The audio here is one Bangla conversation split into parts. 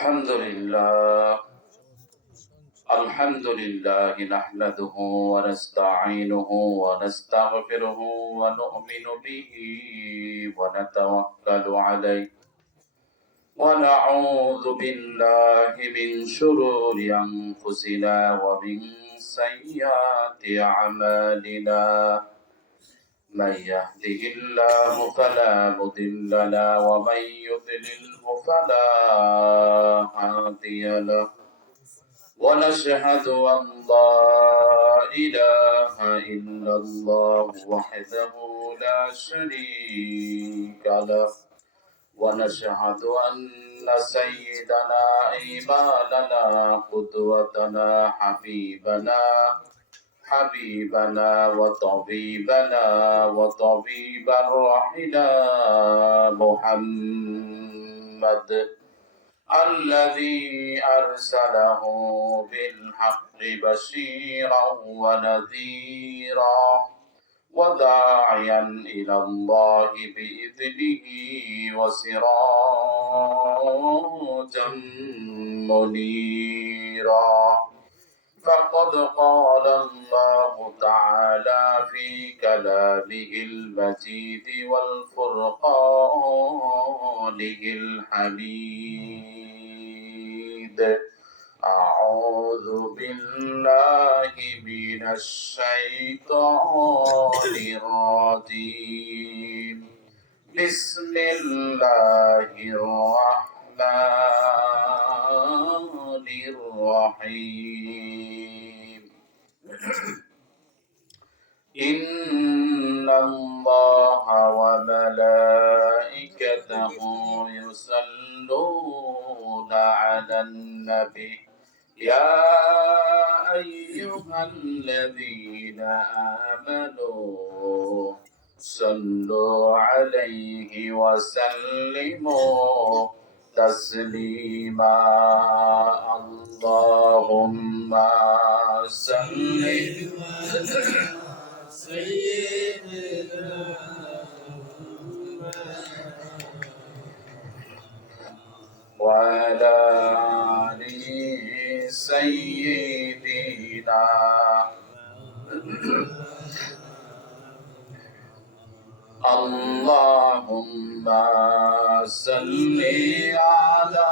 الحمد لله نحمده ونستعينه ونستغفره ونؤمن به ونتوكل عليه ونعوذ بالله من شرور أنفسنا ومن سيئات أعمالنا من يهده الله فلا مضل له ومن يضلله فلا هادي له ونشهد أن لا إله إلا الله وحده لا شريك له ونشهد أن سيدنا إمامنا قدوتنا حبيبنا وطبيب روحنا محمد الذي أرسله بالحق بشيرا ونذيرا وداعيا إلى الله بإذنه وسراجا منيرا فقد قال الله تعالى في كلامه المجيد والفرقانه الحميد أعوذ بالله من الشيطان الرجيم بسم الله الرحمن الرحيم إن الله وملائكته يصلون على النبي يا أيها الذين آمنوا صلوا عليه وسلموا تسليما اللهم صل سيدنا وعلى آل سيدنا اللهم صل على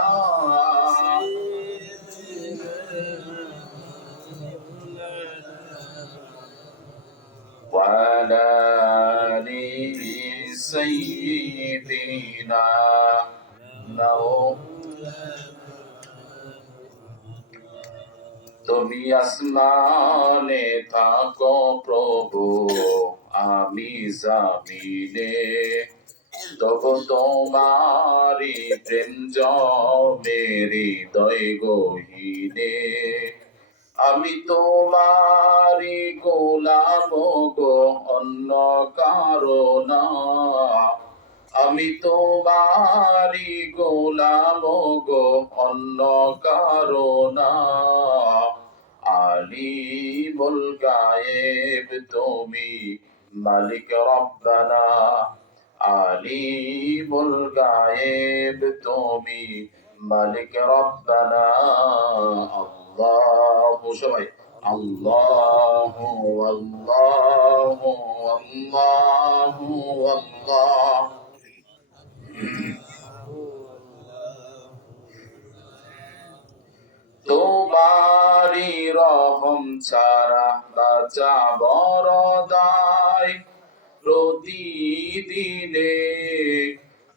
وعلى آل سيدنا তুমি আসমানে থাকো প্রভু আমি জামিনে তবু তোমারি প্রেম জমে হৃদয় গহীনে আমি তোমারি গোলাম গো অন্য কারো না আমি তোমারি গোলাম গো অন্য কারো না আলিমুল গায়েব তুমি মালিক রব্বানা আলিমুল গায়েব তুমি মালিক রব্বানা আল্লাহু সবাই আল্লাহু আল্লাহু আল্লাহু আল্লাহ তোমারি রহম ছাড়া বাঁচা বড় দায় প্রতিদিনে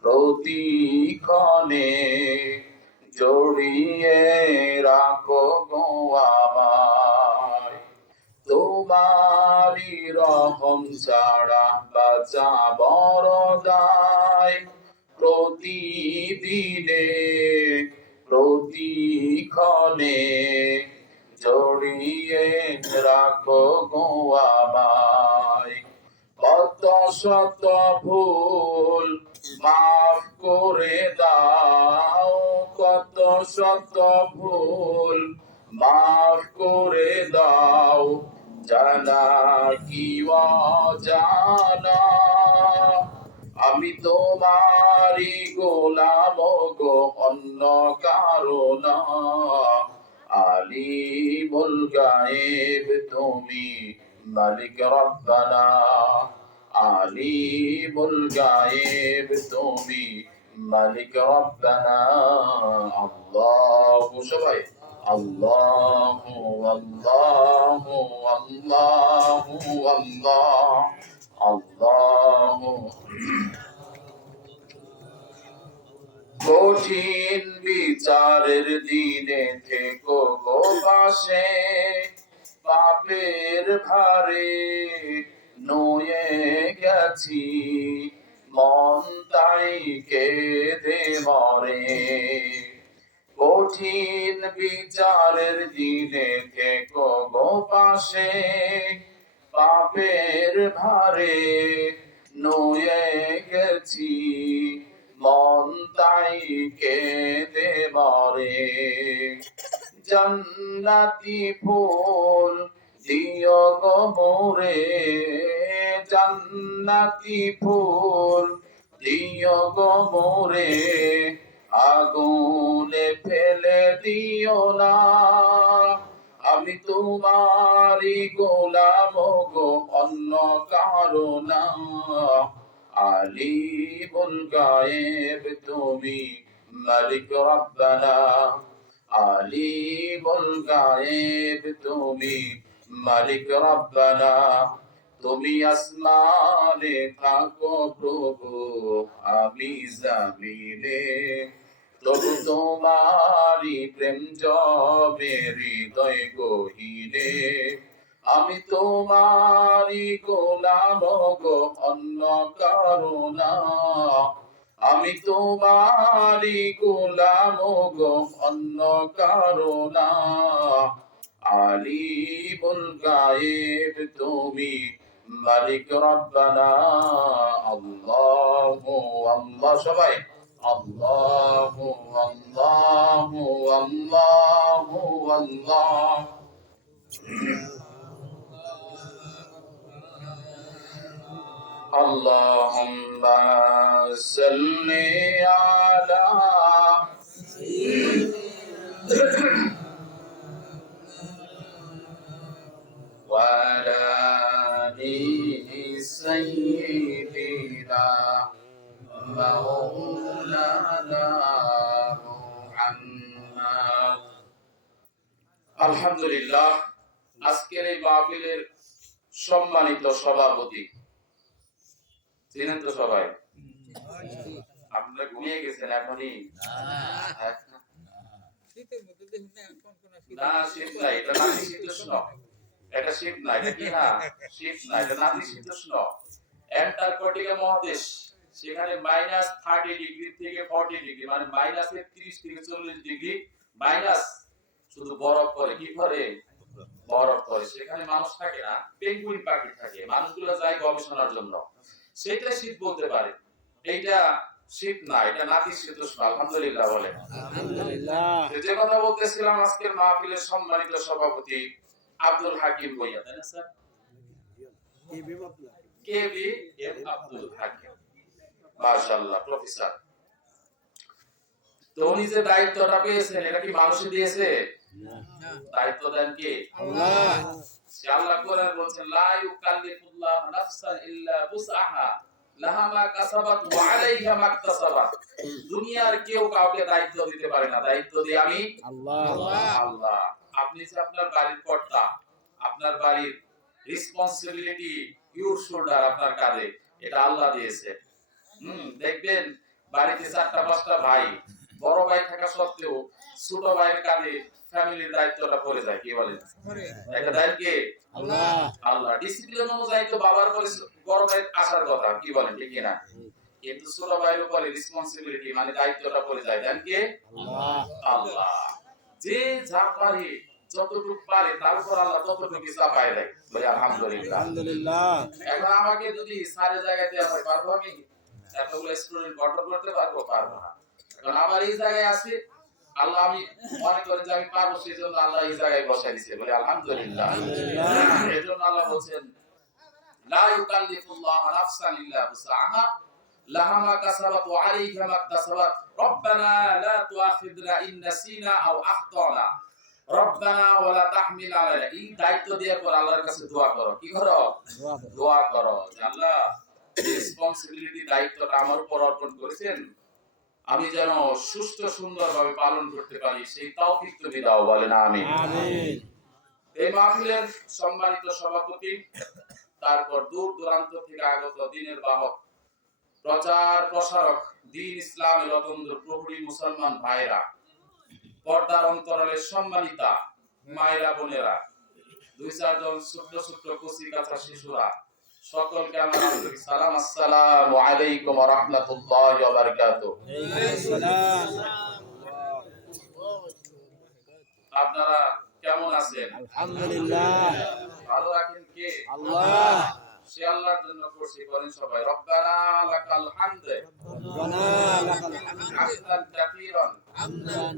প্রতিক্ষণে জড়িয়ে রাখো গো আমায় তোমারি রহম ছাড়া বাঁচা বড় দায় প্রতিদিনে প্রতিক্ষণে জড়িয়ে রাখো গো আমায় কত শত ভুল মাফ করে দাও কত শত ভুল মাফ করে দাও জানা কি অজানা আমি তোমারই গোলাম গো, অন্য কারো না। আলিমুল গায়েব তুমি, মালিক রব্বানা। আলিমুল গায়েব তুমি, মালিক রব্বানা। আল্লাহু, সবাই আল্লাহু আল্লাহু আল্লাহু আল্লাহ আল্লাহু। কঠিন বিচারের দিনে থেকো গো পাশে, পাপের ভারে নুয়ে গেছি, মন তাই কেঁদে মরে। কঠিন বিচারের দিনে থেকো গো পাশে, পাপের ভারে নুয়ে গেছি, মন তাই কেঁদে মরে। জান্নাতি ফুল দিও গো মোরে, জান্নাতি ফুল দিও গো মোরে, আগুনে ফেলে দিও না। আমি তোমারই গোলাম গো, অন্য কারো না। আলিমুল গায়েব তুমি, মালিক রব্বানা। আলিমুল গায়েব তুমি, মালিক রব্বানা। তুমি আসমানে থাকো প্রভু, আমি জমিনে, তবু তোমারই প্রেম জমে হৃদয় গহীনে। আমি তোমারই গোলাম গো, অন্য কারো না। আমি তোমারই গোলাম গো, অন্য কারো না। আলিমুল গায়েব তুমি, মালিক রব্বানা। আল্লাহু আল্লাহ, সবাই আল্লাহু আল্লাহু আল্লাহু আল্লাহ। اللهم صل على وعلى سيدنا مولانا محمد। আলহামদুলিল্লাহ, আজকের এই মাহফিলের সম্মানিত সভাপতি, চিনেন তো সবাই? আপনারা ঘুমিয়ে গেছেন এখনই? না, শীত নাই, এটা নাতিশীতোষ্ণ। এটা শীত না, এটা কি না? শীত না, এটা নাতিশীতোষ্ণ। অ্যান্টার্কটিকা মহাদেশ, সেখানে -30 ডিগ্রি থেকে 40 ডিগ্রি, মানে -30 থেকে 40 ডিগ্রি মাইনাস, শুধু বরফ পড়ে। কি করে? বরফ পড়ে। সেখানে মানুষ থাকে না, পেঙ্গুইন পাখি থাকে। মানুষগুলো যায় গবেষণার জন্য। সেটা শীত বলতে পারে। এইটা শীত না, এটা নাতিশীতোষ্ণ। আলহামদুলিল্লাহ বলেন। আলহামদুলিল্লাহ। যে কথা বলতেছিলাম, আজকের মাহফিলের সম্মানিত সভাপতি আব্দুল হাকিম ভূঁইয়া, তাই না স্যার? কেবি এম আব্দুল হাকিম, মাশাআল্লাহ, প্রফেসর। তো উনি যে দায়িত্বটা পেয়েছেন, এটা কি মানুষই দিয়েছে? না, দায়িত্ব দেন কে? আল্লাহ। সে আল্লাহ কোরআন বলছেন, লা ইউকাল্লিফুল্লাহু নাফসান ইল্লা বুসআহা, লাহা মা কাসাবাত ওয়া আলাইহা মা ইকতাসাবাত। দুনিয়ার কেউ কাউকে দায়িত্ব দিতে পারে না, দায়িত্ব দিই আমি আল্লাহ। আল্লাহ। আপনি যে আপনার বাড়ির কর্তা, আপনার বাড়ির রেসপন্সিবিলিটি ইউর শোল্ডার, আপনার কাঁধে, এটা আল্লাহ দিয়েছে। দেখবেন বাড়িতে 4টা-5টা ভাই, বড় ভাই থাকা সত্ত্বেও ছোট ভাইয়ের কাঁধে ফ্যামিলির দায়িত্বটা পড়ে যায়। কি বলেন? এটা দায়িত্ব কে? আল্লাহ। আল্লাহ। ডিসিপ্লিন অনুযায়ী তো বাবার পরে বড় ভাইয়ের আসার কথা। কি বলেন, ঠিক না? কিন্তু ছোট ভাইয়ের উপরে রেসপন্সিবিলিটি, মানে দায়িত্বটা পড়ে যায় দেন কে? আল্লাহ। আল্লাহ। যে যা পারে, যতটুকু পারে, তার উপর আল্লাহ ততটুকু চাপায় দেয়। বলি আলহামদুলিল্লাহ। আলহামদুলিল্লাহ। এখন আমাকে যদি সারে জায়গায় দেওয়া হয়, পারবো আমি? এতগুলো স্টুডেন্ট কন্ট্রোল করতে পারবো? পারবো না। কারণ আমার এই জায়গায় আছে, আল্লাহ আমি মনে করেন যে আমি পারবো, সেই জন্য আল্লাহ এই জায়গায় বসাই দিয়েছে। বলি আলহামদুলিল্লাহ। এই জন্য আল্লাহ বলছেন, লা ইউকাল্লিফুল্লাহু নাফসান ইল্লা বুসআহা, লাহা মা কাসাবাত ওয়া আলাইহা মা ইকতাসাবাত রব্বানা লা তুআখিযনা ইন নাসিনা আও আখতানা রব্বানা ওয়া লা তাহমিল আলাইনা। এই দায়িত্ব দেওয়ার পর আল্লাহর কাছে দোয়া করো। কি করো? দোয়া করো যে আল্লাহ রেসপন্সিবিলিটি, দায়িত্বটা আমার উপর অর্পণ করেছেন, আমি যেন সুষ্ঠু সুন্দরভাবে পালন করতে পারি, সেই তৌফিক তুমি দাও। বলেন আমিন। আমিন। এই মাহফিলের সম্মানিত সভাপতি, তারপর দূর দূরান্ত থেকে আগত দ্বীনের বাহক, প্রচার প্রসারক, দ্বীন ইসলামের অতন্দ্র প্রহরী মুসলমান ভাইরা, পর্দার অন্তরালের সম্মানিতা মায়েরা বোনেরা, 2-4 জন ছোট্ট ছোট্ট কচি কাঁচা শিশুরা, সকলকে আমার আন্তরিক সালাম। আসসালামু আলাইকুম ওয়া রাহমাতুল্লাহি ওয়া বারাকাতুহু। আপনারা কেমন আছেন? আলহামদুলিল্লাহ। ভালো আছেন কে? আল্লাহ। সে আল্লাহর জন্য করছি, বলেন সবাই রব্বানা লাকাল হামদ। রব্বানা লাকাল হামদ হামদান কাসীরান হামদান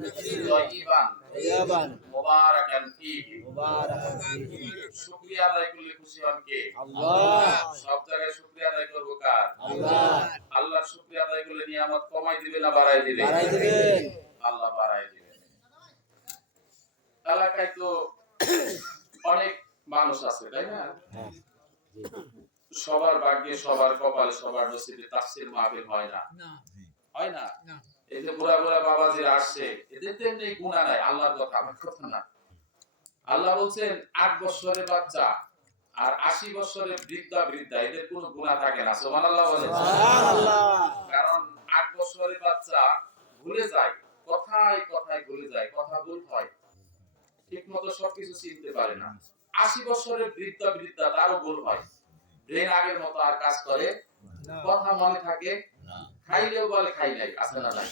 তাইয়িবান তাইয়িবান মুবারাকান ফীহি মুবারাকান ফীহি। শুকরিয়া আদায় করলে খুশি হন কে? আল্লাহ। সব জায়গায় শুকরিয়া আদায় করব কার? আল্লাহ। আল্লাহর শুকরিয়া আদায় করলে নিয়ামত কমাই দিবে না বাড়াই দিবে? বাড়াই দিবেন। আল্লাহ বাড়াই দিবেন। এলাকায় তো অনেক মানুষ আছে, তাই না? সবার ভাগ্যে, সবার কপালে, সবার নসিবে তাফসীর মাহফিল হয় না। হয় না? এই যে বুড়া বুড়া বাবাজিরা আসছে, এদের তো এমনি গুনাহ নাই, আল্লাহর কথা, আমার কথা না। আল্লাহ বলছেন 8 বছরের বাচ্চা আর 80 বছরের বৃদ্ধা বৃদ্ধা, এদের কোনো গুনাহ থাকে না। সুবহানাল্লাহ বলেন। সুবহানাল্লাহ। কারণ 8 বছরের বাচ্চা ভুলে যায়, কথায় কথায় ভুলে যায়, কথা ভুল হয়, ঠিকমতো সবকিছু চিনতে পারে না। 80 বছরের বৃদ্ধা বৃদ্ধা, তারও ভুল হয়, ব্রেন আগের মতো আর কাজ করে, কথা মনে থাকে, খাইলেও বলে খাই নাই, আছে না নাই?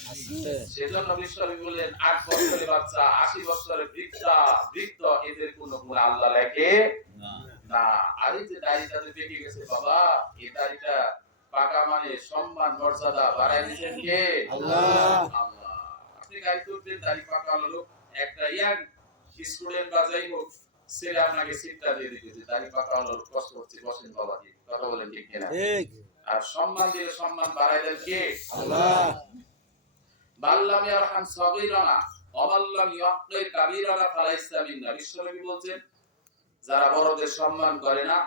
সেজন্য বিশ্বনবী বলেন 8 বছরের বাচ্চা 80 বছরের বৃদ্ধা বৃদ্ধ, এদের কোনো গুনাহ আল্লাহ লেখে না। আর এই যে দাড়িটা যে পেকে গেছে বাবা, এই দাড়িটা পাকা মানে সম্মান মর্যাদা বাড়াই দিয়েছেন কে? আল্লাহ। আল্লাহ। আপনি গাড়ি তুলবেন, দাড়ি পাকা হলো, একটা ইয়াং স্টুডেন্ট বা যাই হোক ছেলে আপনাকে সিটটা দিয়ে দিতেছে, দাড়ি পাকা হলো, কষ্ট হচ্ছে, বসেন বাবা, কথা বলেন ঠিক কিনা? ঠিক। আর সম্মান দিলে সম্মান বাড়াই দেন কে? আল্লাহ। বাল্লাম ইয়ারহাম সাগীরানা ওয়া বাল্লাম ইয়াক্কির কাবীরানা ফালাইসা মিন্না। বিশ্বনবী বলেন, যারা বড়দের সম্মান করে না,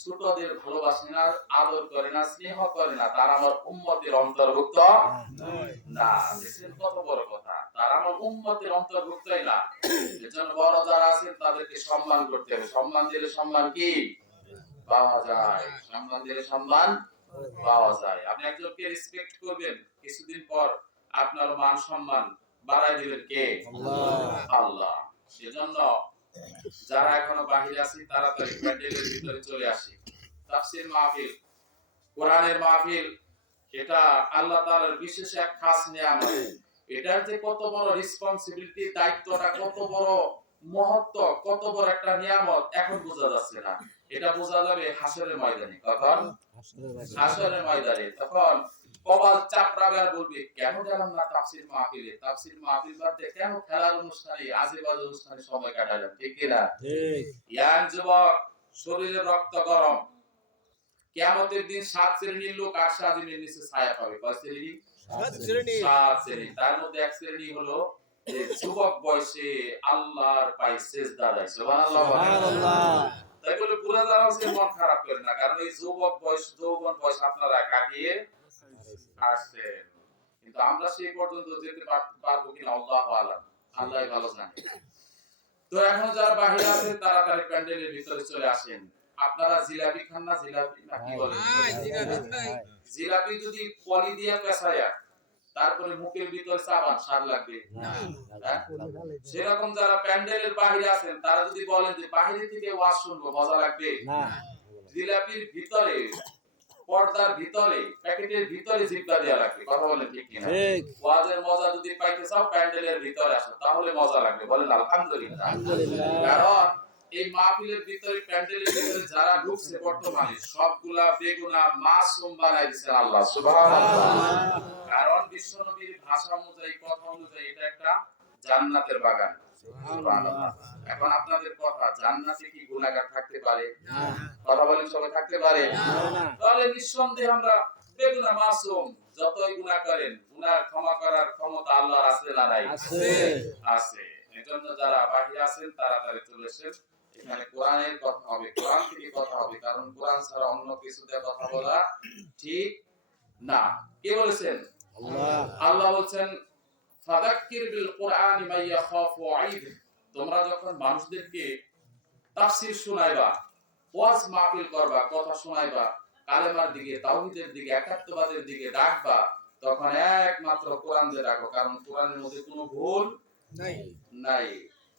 ছোটদের ভালোবাসে না, আদর করে না, স্নেহ করে না, তারা আমার উম্মতের অন্তর্ভুক্ত না। দেখেন কত বড় কথা, তারা আমার উম্মতের অন্তর্ভুক্তই না। এজন্য বড় যারা আছেন তাদেরকে সম্মান করতে হবে। সম্মান দিলে সম্মান কি পাওয়া যায়? সম্মান দিলে সম্মান পাওয়া যায়। আপনি একজনকে রেসপেক্ট করবেন, কিছুদিন পর আপনার মান সম্মান বাড়াই দিবেন কে? আল্লাহ। আল্লাহ। সেজন্য যারা এখনো বাহিরে আছে তাড়াতাড়ি প্যান্ডেলের ভিতরে চলে আসি। তাফসীর মাহফিল, কোরআনের মাহফিল, এটা আল্লাহ তাআলার বিশেষ এক খাস নিয়ামত। এটার যে কত বড় রেসপন্সিবিলিটি, দায়িত্বটা কত বড় মহত্ব, কত বড় একটা নিয়ামত এখন বোঝা যাচ্ছে না। এটা বোঝা যাবে হাসরের ময়দানে। কখন? হাসরের ময়দানে। তখন কপাল চাপড়াবে আর বলবে, কেন গেলাম না তাফসীর মাহফিলে? তাফসীর মাহফিল বাদে কেন খেলার অনুষ্ঠানে, আজেবাজে অনুষ্ঠানে সময় কাটালাম? ঠিক কি না? ঠিক। ইয়াং যুবক, শরীরের রক্ত গরম, কিয়ামতের দিন 7 শ্রেণীর লোক আরশ আজিমের নিচে ছায়া পাবে। কয় শ্রেণী? 7 শ্রেণী। 7 শ্রেণী। তার মধ্যে এক শ্রেণী হলো যে যুবক বয়সে আল্লাহর পায়ে সিজদা দেয়। সুবহানাল্লাহ। সুবহানাল্লাহ। তাই বলে পুরা যারা আছে মন খারাপ করেন না, কারণ এই যুবক বয়স, যৌবন বয়স আপনারা কাটিয়ে আসছেন, কিন্তু আমরা সেই পর্যন্ত যেতে পারবো কিনা আল্লাহু আলাম, আল্লাহই ভালো জানে। তো এখন যারা বাহিরে আছেন তাড়াতাড়ি প্যান্ডেলের ভিতরে চলে আসেন। আপনারা জিলাপি খান না? জিলাপি না কি বলেন? জিলাপি যদি পলি দিয়ে পেছায়া তারপরে মুখের ভিতরে চাবান, স্বাদ লাগবে না? সেরকম যারা প্যান্ডেলের বাহিরে আছেন তারা যদি বলেন যে বাহিরে থেকে ওয়াজ শুনবো, মজা লাগবে না? জিলাপির ভিতরে, পর্দার ভিতরে, প্যাকেটের ভিতরে জিব্বা দেয়া লাগবে। কথা বলেন ঠিক কিনা? ঠিক। ওয়াজের মজা যদি পাইতে চাও প্যান্ডেলের ভিতরে আসো, তাহলে মজা লাগবে। বলেন আলহামদুলিল্লাহ। আলহামদুলিল্লাহ। কারণ এই মাহফিলের ভিতরে, প্যান্ডেলের ভিতরে যারা ঢুকছে বর্তমানে সবগুলা বেগুনা মাসুম বানাই দিয়েছেন আল্লাহ। সুবহানাল্লাহ। কারণ বিশ্বনবীর ভাষা অনুযায়ী, কথা অনুযায়ী এটা একটা জান্নাতের বাগান। সুবহানাল্লাহ। এখন আপনাদের কথা, জান্নাতে কি গুনাহগার থাকতে পারে? না। কথা বলেন সবাই, থাকতে পারে? না। তাহলে নিঃসন্দেহে আমরা বেগুনা মাসুম, যতই গুনাহ করেন গুনাহ ক্ষমা করার ক্ষমতা আল্লাহর আছে না নাই? আছে। আছে। এজন্য যারা বাহিরে আছেন তাড়াতাড়ি চলে আসেন। এখানে কোরআনের কথা হবে, কোরআন থেকে কথা হবে, কারণ কোরআন ছাড়া অন্য কিছুতে কথা বলা ঠিক না। কে বলেছেন? আল্লাহ। আল্লাহ বলছেন ফাযাক্কির বিল কুরআনি মান ইয়াখাফু ওয়াঈদ। তোমরা যখন মানুষদেরকে তাফসীর শোনাইবা, ওয়াজ মাহফিল করবা, কথা শোনাইবা, কালেমার দিকে, তাওহীদের দিকে, একাত্মবাদের দিকে ডাকবা, তখন একমাত্র কোরআন দিয়ে ডাকো, কারণ কোরআনের মধ্যে কোনো ভুল নাই। নাই।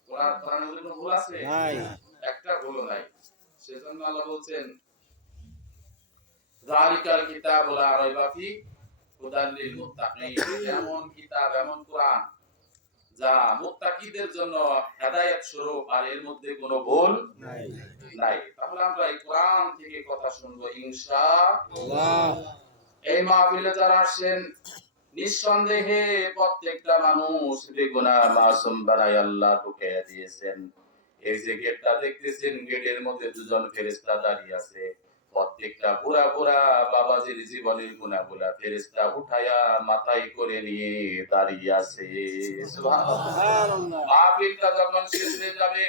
কোরআনের মধ্যে কোনো ভুল আছে? নাই। একটা ভুলও নাই। সেজন্য আল্লাহ বলছেন যালিকাল কিতাবু লা রাইবা ফি হুদাল লিল মুত্তাকিন। এমন কিতাব, এমন কোরআন যা মুত্তাকিদের জন্য হেদায়েত স্বরূপ, আর এর মধ্যে কোনো ভুল নাই। নাই। তাহলে আমরা এই কোরআন থেকে কথা শুনবো ইনশাআল্লাহ। এই মাহফিলে যারা আসেন নিঃসন্দেহে প্রত্যেকটা মানুষ বেগুনাহ মাসুম বানায় আল্লাহ ঢুকিয়ে দিয়েছেন। এই যে গেটটা দেখতেছেন, গেটের মধ্যে দুজন ফেরেশতা দাঁড়িয়ে আছে। প্রত্যেকটা বুড়া বুড়া বাবাজির জীবনের গুনাহগুলা ফেরেশতা উঠায়া মাথায় করে নিয়ে দাঁড়িয়ে আছে। সুবহানাল্লাহ। মাহফিলটা যখন শেষ হয়ে যাবে,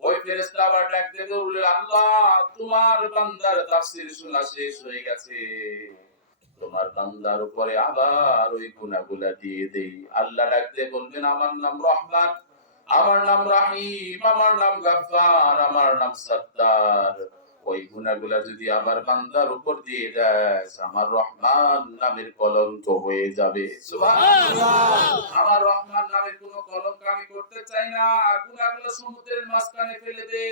ওই ফেরেশতা আবার ডাক দিয়ে বলবে, আল্লাহ তোমার বান্দার তাফসীর শোনা শেষ হয়ে গেছে, তোমার বান্দার উপরে আবার ওই গুনাহগুলা দিয়ে দেই। আল্লাহ ডাক দিয়ে বলবেন, আমার নাম রহমান, আমার নাম রাহিম, আমার নাম গাফফার, আমার নাম সত্তার। ওই গুনাহগুলা যদি আমার বান্দার উপর দিয়ে দেয়, আমার রহমান নামের কলঙ্ক হয়ে যাবে। সুবহানাল্লাহ। আমার রহমান নামের কোনো কলঙ্ক আমি করতে চাই না। গুনাহগুলো সমুদ্রের মাঝখানে ফেলে দে।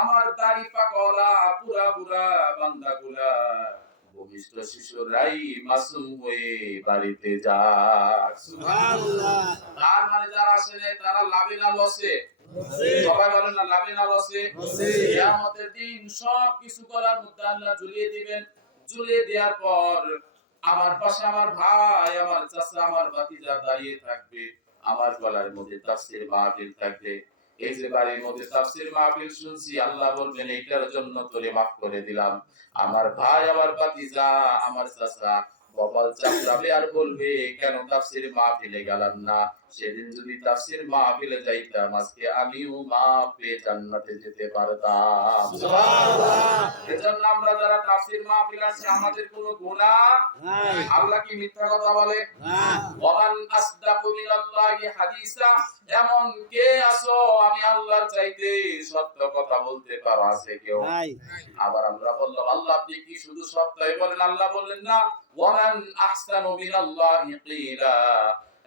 আমার দাড়ি পাকওয়ালা বুড়া বুড়া বান্দাগুলা ভূমিষ্ঠ শিশুরাই মাসুম হয়ে বাড়িতে যাক। সুবহানাল্লাহ। তার মানে যারা আসে তারা লাভে না লসে? সবাই বলেন না, লাভে না লসে? কিয়ামতের দিন সব কিছু করার মধ্যে আল্লাহ ঝুলিয়ে দিবেন। ঝুলিয়ে দেওয়ার পর আমার পাশে আমার ভাই, আমার চাচা, আমার ভাতিজা দাঁড়িয়ে থাকবে। আমার গলার মধ্যে তাফসীর মাহফিল থাকবে। এই যে বাড়ির মধ্যে তাফসীর মাহফিল শুনছি, আল্লাহ বলবেন এইটার জন্য তোরে মাফ করে দিলাম। আমার ভাই, আমার ভাতিজা, আমার চাচা কপাল চাপড়াবে আর বলবে, কেন তাফসীর মাহফিলে গেলাম না? সেদিন যদি তাফসীর মাহফিলে যাইতাম, আজকে আমিও মাফ পেয়ে জান্নাতে যেতে পারতাম। সুবহানাল্লাহ। এজন্য আমরা যারা তাফসীর মাহফিল আছে, আমাদের কোনো গুনাহ নাই। আল্লাহ কি মিথ্যা কথা বলে? না। ওয়ামান আসদাকু মিনাল্লাহি হাদিসা। এমন কে আছো আমি আল্লাহর চাইতে সত্য কথা বলতে পারো? আছে কেউ? নাই। আবার আমরা বললাম, আল্লাহ আপনি কি শুধু সত্যই বলেন? আল্লাহ বললেন না, ওয়ামান আহসানু মিনাল্লাহি কিলা।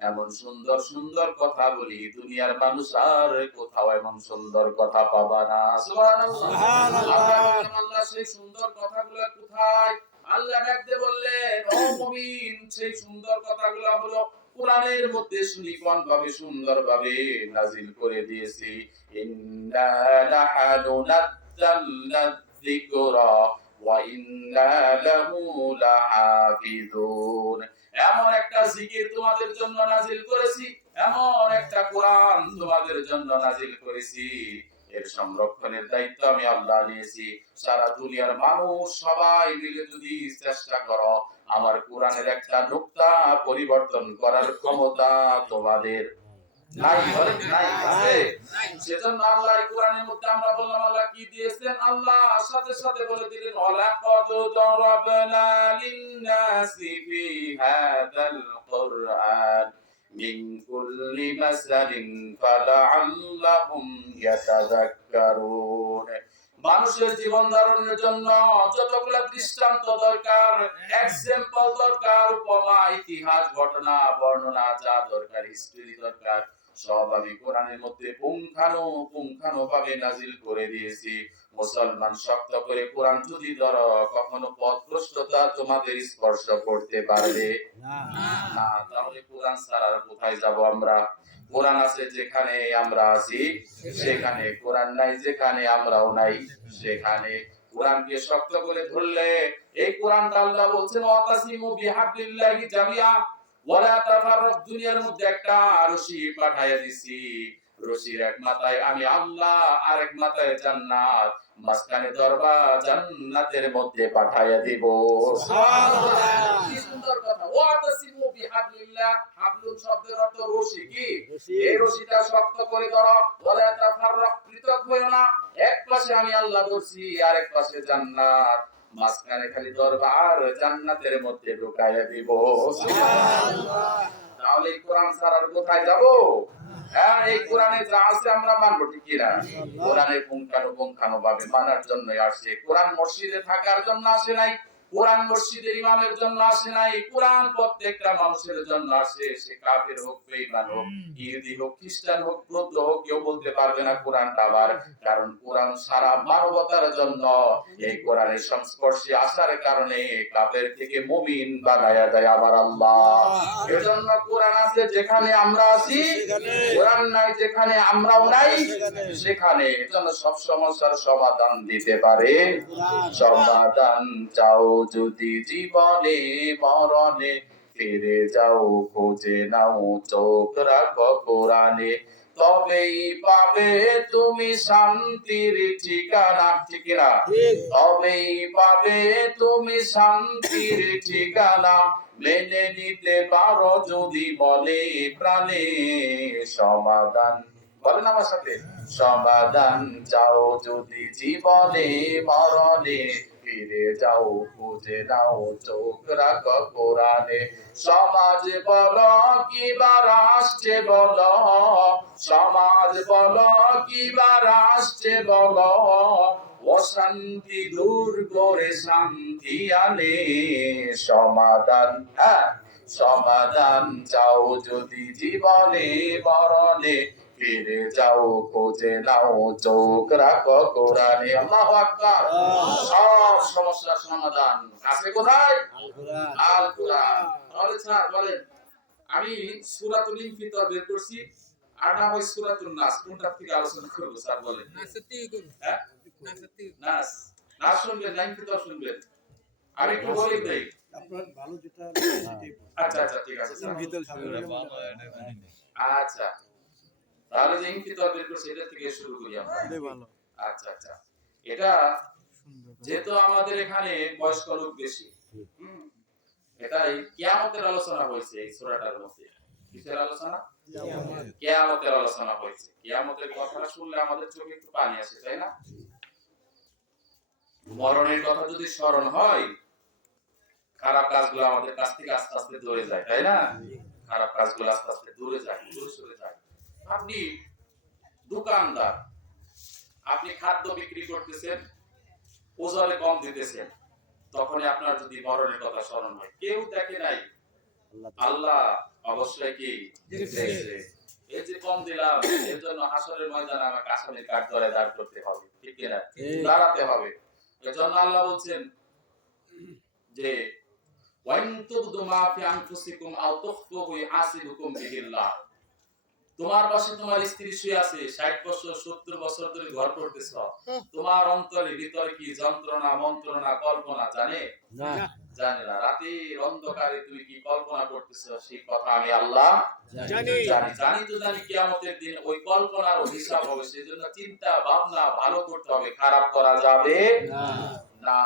এমন সুন্দর সুন্দর কথা বলি, দুনিয়ার মানুষ আর কোথাও এমন সুন্দর কথা পাবা না। সুবহানাল্লাহ। আল্লাহ সেই সুন্দর কথাগুলো কোথায়? আল্লাহ ডাকতে বললেন, ও মুমিন, সেই সুন্দর কথাগুলো হলো কোরআনের মধ্যে সুনিপুণ ভাবে সুন্দর ভাবে নাজিল করে দিয়েছি। ইন্না লাহানু নাযালনা যিকরা ওয়া ইন্না লাহু লাহাফিজুন। এমন একটা জিকির তোমাদের জন্য নাজিল করেছি, এমন একটা কোরআন তোমাদের জন্য নাজিল করেছি, এর সংরক্ষণের দায়িত্ব আমি আল্লাহ নিয়েছি। সারা দুনিয়ার মানুষ সবাই মিলে যদি চেষ্টা করো, আমার কোরআনের একটা নুকতা পরিবর্তন করার ক্ষমতা তোমাদের নাই। বলেন নাই? আছে। সেজন্য আল্লাহ এই কোরআনের মধ্যে আমরা বললাম আল্লাহ কি দিয়েছেন, আল্লাহ সাথে সাথে বলে দিলেন, ওয়ালাকাদ দারাবনা লিন-নাসি ফি হাযাল কুরআন মিন কুল্লি মাসালিন ফালাআল্লাহুম ইয়াতাযাক্কারুন। মানুষের জীবন ধারণের জন্য যতগুলো দৃষ্টান্ত দরকার, এক্সাম্পল দরকার, উপমা, ইতিহাস, ঘটনা, বর্ণনা যা দরকার, হিস্টরি দরকার, সব আমি কোরআনের মধ্যে পুঙ্খানুপুঙ্খানুভাবে নাজিল করে দিয়েছি। মুসলমান শক্ত করে কোরআন যদি ধরো, কখনো পথভ্রষ্টতা তোমাদের স্পর্শ করতে পারবে না। তাহলে কোরআন ছাড়া কোথায় যাব আমরা? কোরআন আছে যেখানে আমরা আছি সেখানে, কোরআন নাই যেখানে আমরাও নাই সেখানে। কোরআনকে শক্ত করে ধরলে, এই কোরআনটা আল্লাহ বলছেন ওয়াতাসিমু বিহাবলিল্লাহি জামিআ ওয়ালা তাফাররাক। দুনিয়ার মধ্যে একটা রশি পাঠাইয়া দিছি, রশির এক মাথায় আমি আল্লাহ, আর এক মাথায় জান্নাত। মাঝখানে দরবার জান্নাতের মধ্যে পাঠাইয়া দিব। সুবহানাল্লাহ, কি সুন্দর কথা। ওয়াতাসিমু বিহাবলিল্লাহ, হাবলুন শব্দের অর্থ রশি। কি? এই রশিটা শক্ত করে ধরো, ওয়ালা তাফাররাক, পৃথক হইও না। এক পাশে আমি আল্লাহ ধরছি, আরেক পাশে জান্নাত, মাঝখানে খালি দরবার জান্নাতের মধ্যে ঢুকাইয়া দিব। সুবহানাল্লাহ। তাহলে এই কোরআন ছাড়া আর কোথায় যাব? হ্যাঁ, এই কোরআনে যা আছে আমরা মানব, ঠিক কি না? কোরআনের পুঙ্খানুপুঙ্খানুভাবে মানার জন্য আসছে। কোরআন মসজিদে থাকার জন্য আসে নাই, কোরআন মসজিদের ইমামের জন্য আসে নাই, কোরআন প্রত্যেকটা মানুষের জন্য আসে। সে কাফের হোক, বেঈমান হোক, ইহুদি হোক, খ্রিস্টান হোক, বৌদ্ধ হোক, কেউ বলতে পারবে না কোরআনটা আবার। কারণ কোরআন সারা মানবতার জন্য। এই কোরআনের সংস্পর্শে আসার কারণে কাফের থেকে মুমিন বানায়া দেয় আবার আল্লাহ। এজন্য কোরআন আছে যেখানে আমরা আছি, কোরআন নাই যেখানে আমরাও নাই সেখানে। এজন্য সব সমস্যার সমাধান দিতে পারে। সমাধান চাও যদি জীবনে মরণে, ফিরে যাও খুঁজে নাও চোখ রাখো কোরআনে, তবেই পাবে তুমি শান্তির ঠিকানা। ঠিক না? তবেই পাবে তুমি শান্তির ঠিকানা, মেনে নিতে পারো যদি বলে প্রাণে সমাধান। বলেন আমার সাথে, সমাধান চাও যদি জীবনে মরণে, ফিরে যাও খুঁজে নাও চোখ রাখো কোরআনে। সমাজ বলো কিবা রাষ্ট্রে বলো, সমাজ বলো কিবা রাষ্ট্রে বলো, অশান্তি দূর করে শান্তি আনে সমাধান। হ্যাঁ, সমাধান চাও যদি জীবনে মরণে, ফিরে যাও খোঁজে নাও চোখ রাখো কোরআনে। আল্লাহু আকবার। সব সমস্যার সমাধান আছে কোথায়? আল কোরআন। তাহলে স্যার বলেন, আমি সূরাতুল ইনফিতর বের করছি, আর না হয় সূরাতুন নাস, কোনটা থেকে আলোচনা করব স্যার বলেন? নাস থেকে করব। হ্যাঁ, নাস থেকে। নাস, নাস শুনবেন না ইনফিতর শুনবেন? আমি একটু বলে দেই আপনার ভালো যেটা। আচ্ছা আচ্ছা, ঠিক আছে স্যার। ইনফিতর শুনবেন। আচ্ছা, তাহলে যে ইনফিতর বের করছি এটা থেকে শুরু করি আমরা। ভালো। আচ্ছা আচ্ছা, এটা যেহেতু আমাদের এখানে বয়স্ক লোক বেশি, এটাই কিয়ামতের আলোচনা হয়েছে এই সূরাটার মধ্যে। কিসের আলোচনা? কিয়ামতের আলোচনা হয়েছে। কিয়ামতের কথাটা শুনলে আমাদের চোখে একটু পানি আসে, তাই না? মরণের কথা যদি স্মরণ হয়, খারাপ কাজগুলো আমাদের কাছ থেকে আস্তে আস্তে দূরে যায়, তাই না? খারাপ কাজগুলো আস্তে আস্তে দূরে যায়, দূরে সরে যায়। আপনি দোকানদার, আপনি খাদ্য বিক্রি করতেছেন, ওজনে কম দিতেছেন, তখনই আপনার যদি মরণের কথা স্মরণ হয়, কেউ দেখে নাই, আল্লাহ অবশ্যই কি দেখছে। এই যে কম দিলাম, এর জন্য হাসরের ময়দানে আমাকে আসামির কাঠ ধরে দাঁড় করতে হবে, ঠিক কি না? দাঁড়াতে হবে। এজন্য আল্লাহ বলছেন যে ওয়াইন তুবদু মা ফি আনফুসিকুম আও তুখফুহু ইহাসিবুকুম বিহিল্লাহ। তোমার পাশে তোমার স্ত্রী শুয়ে আছে, 60 বছর 70 বছর ধরে ঘর করতেছ, তোমার অন্তরের ভিতরে কি যন্ত্রণা মন্ত্রণা কল্পনা জানে না? জানে না। রাতের অন্ধকারে তুমি কি কল্পনা করতেছো সেই কথা আমি আল্লাহ জানি। জানি তো জানি কিয়ামতের দিন ওই কল্পনার হিসাব হবে, সেজন্য চিন্তা ভাবনা ভালো করতে হবে, খারাপ করা যাবে না।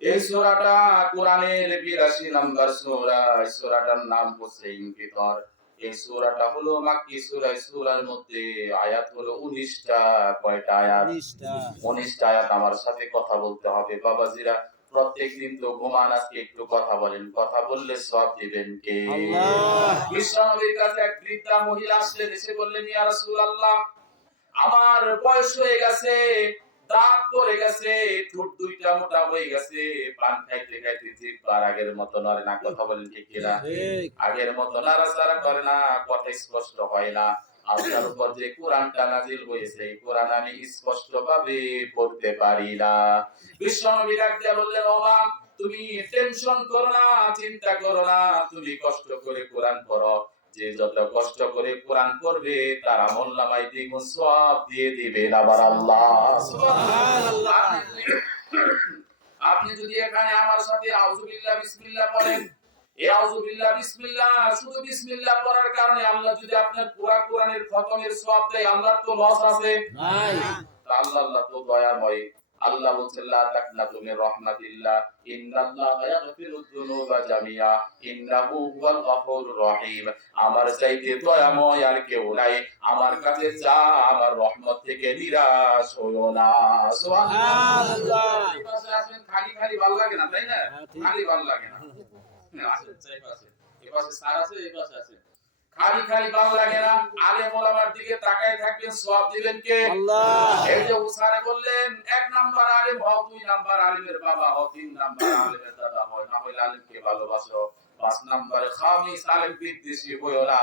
এই সূরাটা কোরআনের 82 নম্বর সূরা। এই সূরাটার নাম হচ্ছে ইনফিতর। এই সূরাটা হলো মাক্কি সূরা। এই সূরার মধ্যে আয়াত হলো 19টা। কয়টা আয়াত? 19টা আয়াত। আমার সাথে কথা বলতে হবে বাবাজিরা। প্রত্যেকদিন তো ঘুমান, আজকে একটু কথা বলেন। কথা বললে সওয়াব দিবেন কে? আল্লাহ। বিশ্বনবীর কাছে এক বৃদ্ধা মহিলা আসলেন, এসে বললেন, ইয়া রাসূলুল্লাহ, আমার বয়স হয়ে গেছে, দাঁত পড়ে গেছে, ঠোঁট দুইটা মোটা হয়ে গেছে, পান খাইতে খাইতে জিহ্বা আর আগের মতো নড়ে না। কথা বলেন ঠিক কিনা? আগের মতো নাড়াচাড়া করে না, কথা স্পষ্ট হয় না। আল্লাহর উপর যে কোরআনটা নাযিল হয়েছে, এই কোরআন আমি স্পষ্টভাবে পড়তে পারি না। বিশ্বনবী ডাক দিয়ে বললেন, ও মা, তুমি টেনশন করো না, চিন্তা করো না, তুমি কষ্ট করে কোরআন পড়ো। যে যত কষ্ট করে কোরআন পড়বে তার আমলনামায় দ্বিগুণ সওয়াব দিয়ে দিবেন আবার আল্লাহ। সুবহানাল্লাহ। আপনি যদি এখানে আমার সাথে আউযুবিল্লাহ বিসমিল্লাহ পড়েন, এই আউযুবিল্লাহ বিসমিল্লাহ, শুধু বিসমিল্লাহ পড়ার কারণে আল্লাহ যদি আপনার পুরো কোরআনের খতমের সওয়াব দেয়, আল্লাহর তো লস আছে? নাই। আল্লাহ আল্লাহ তো দয়াময়। আল্লাহ বলছেন লা তাকনাতু মির রাহমাতিল্লাহ ইন্নাল্লাহা ইয়াগফিরুয যুনুবা জামিআ ইন্নাহু হুয়াল গফুরুর রহিম। আমার চাইতে দয়াময় আর কেউ নাই, আমার কাছে যা, আমার রহমত থেকে নিরাশ হইও না। সুবহানাল্লাহ। এই পাশে আসেন, খালি খালি ভালো লাগে না, তাই না? খালি ভালো লাগে না। আসেন চাই পাশে, এই পাশে স্যার আছে, এই পাশে আছে। খালি খালি ভালো লাগে না। আলেম ওলামার দিকে তাকায় থাকবেন, সওয়াব দিবেন কে? আল্লাহ। এই যে উসারে বললেন, এক নাম্বার আলেম হও, দুই নাম্বার আলেমের বাবা হও, তিন নাম্বার আলেমের দাদা হও, না হলে আলেমকে ভালোবাসো, পাঁচ নাম্বারে খামিস আলেম বিদ্বেষী হইও না।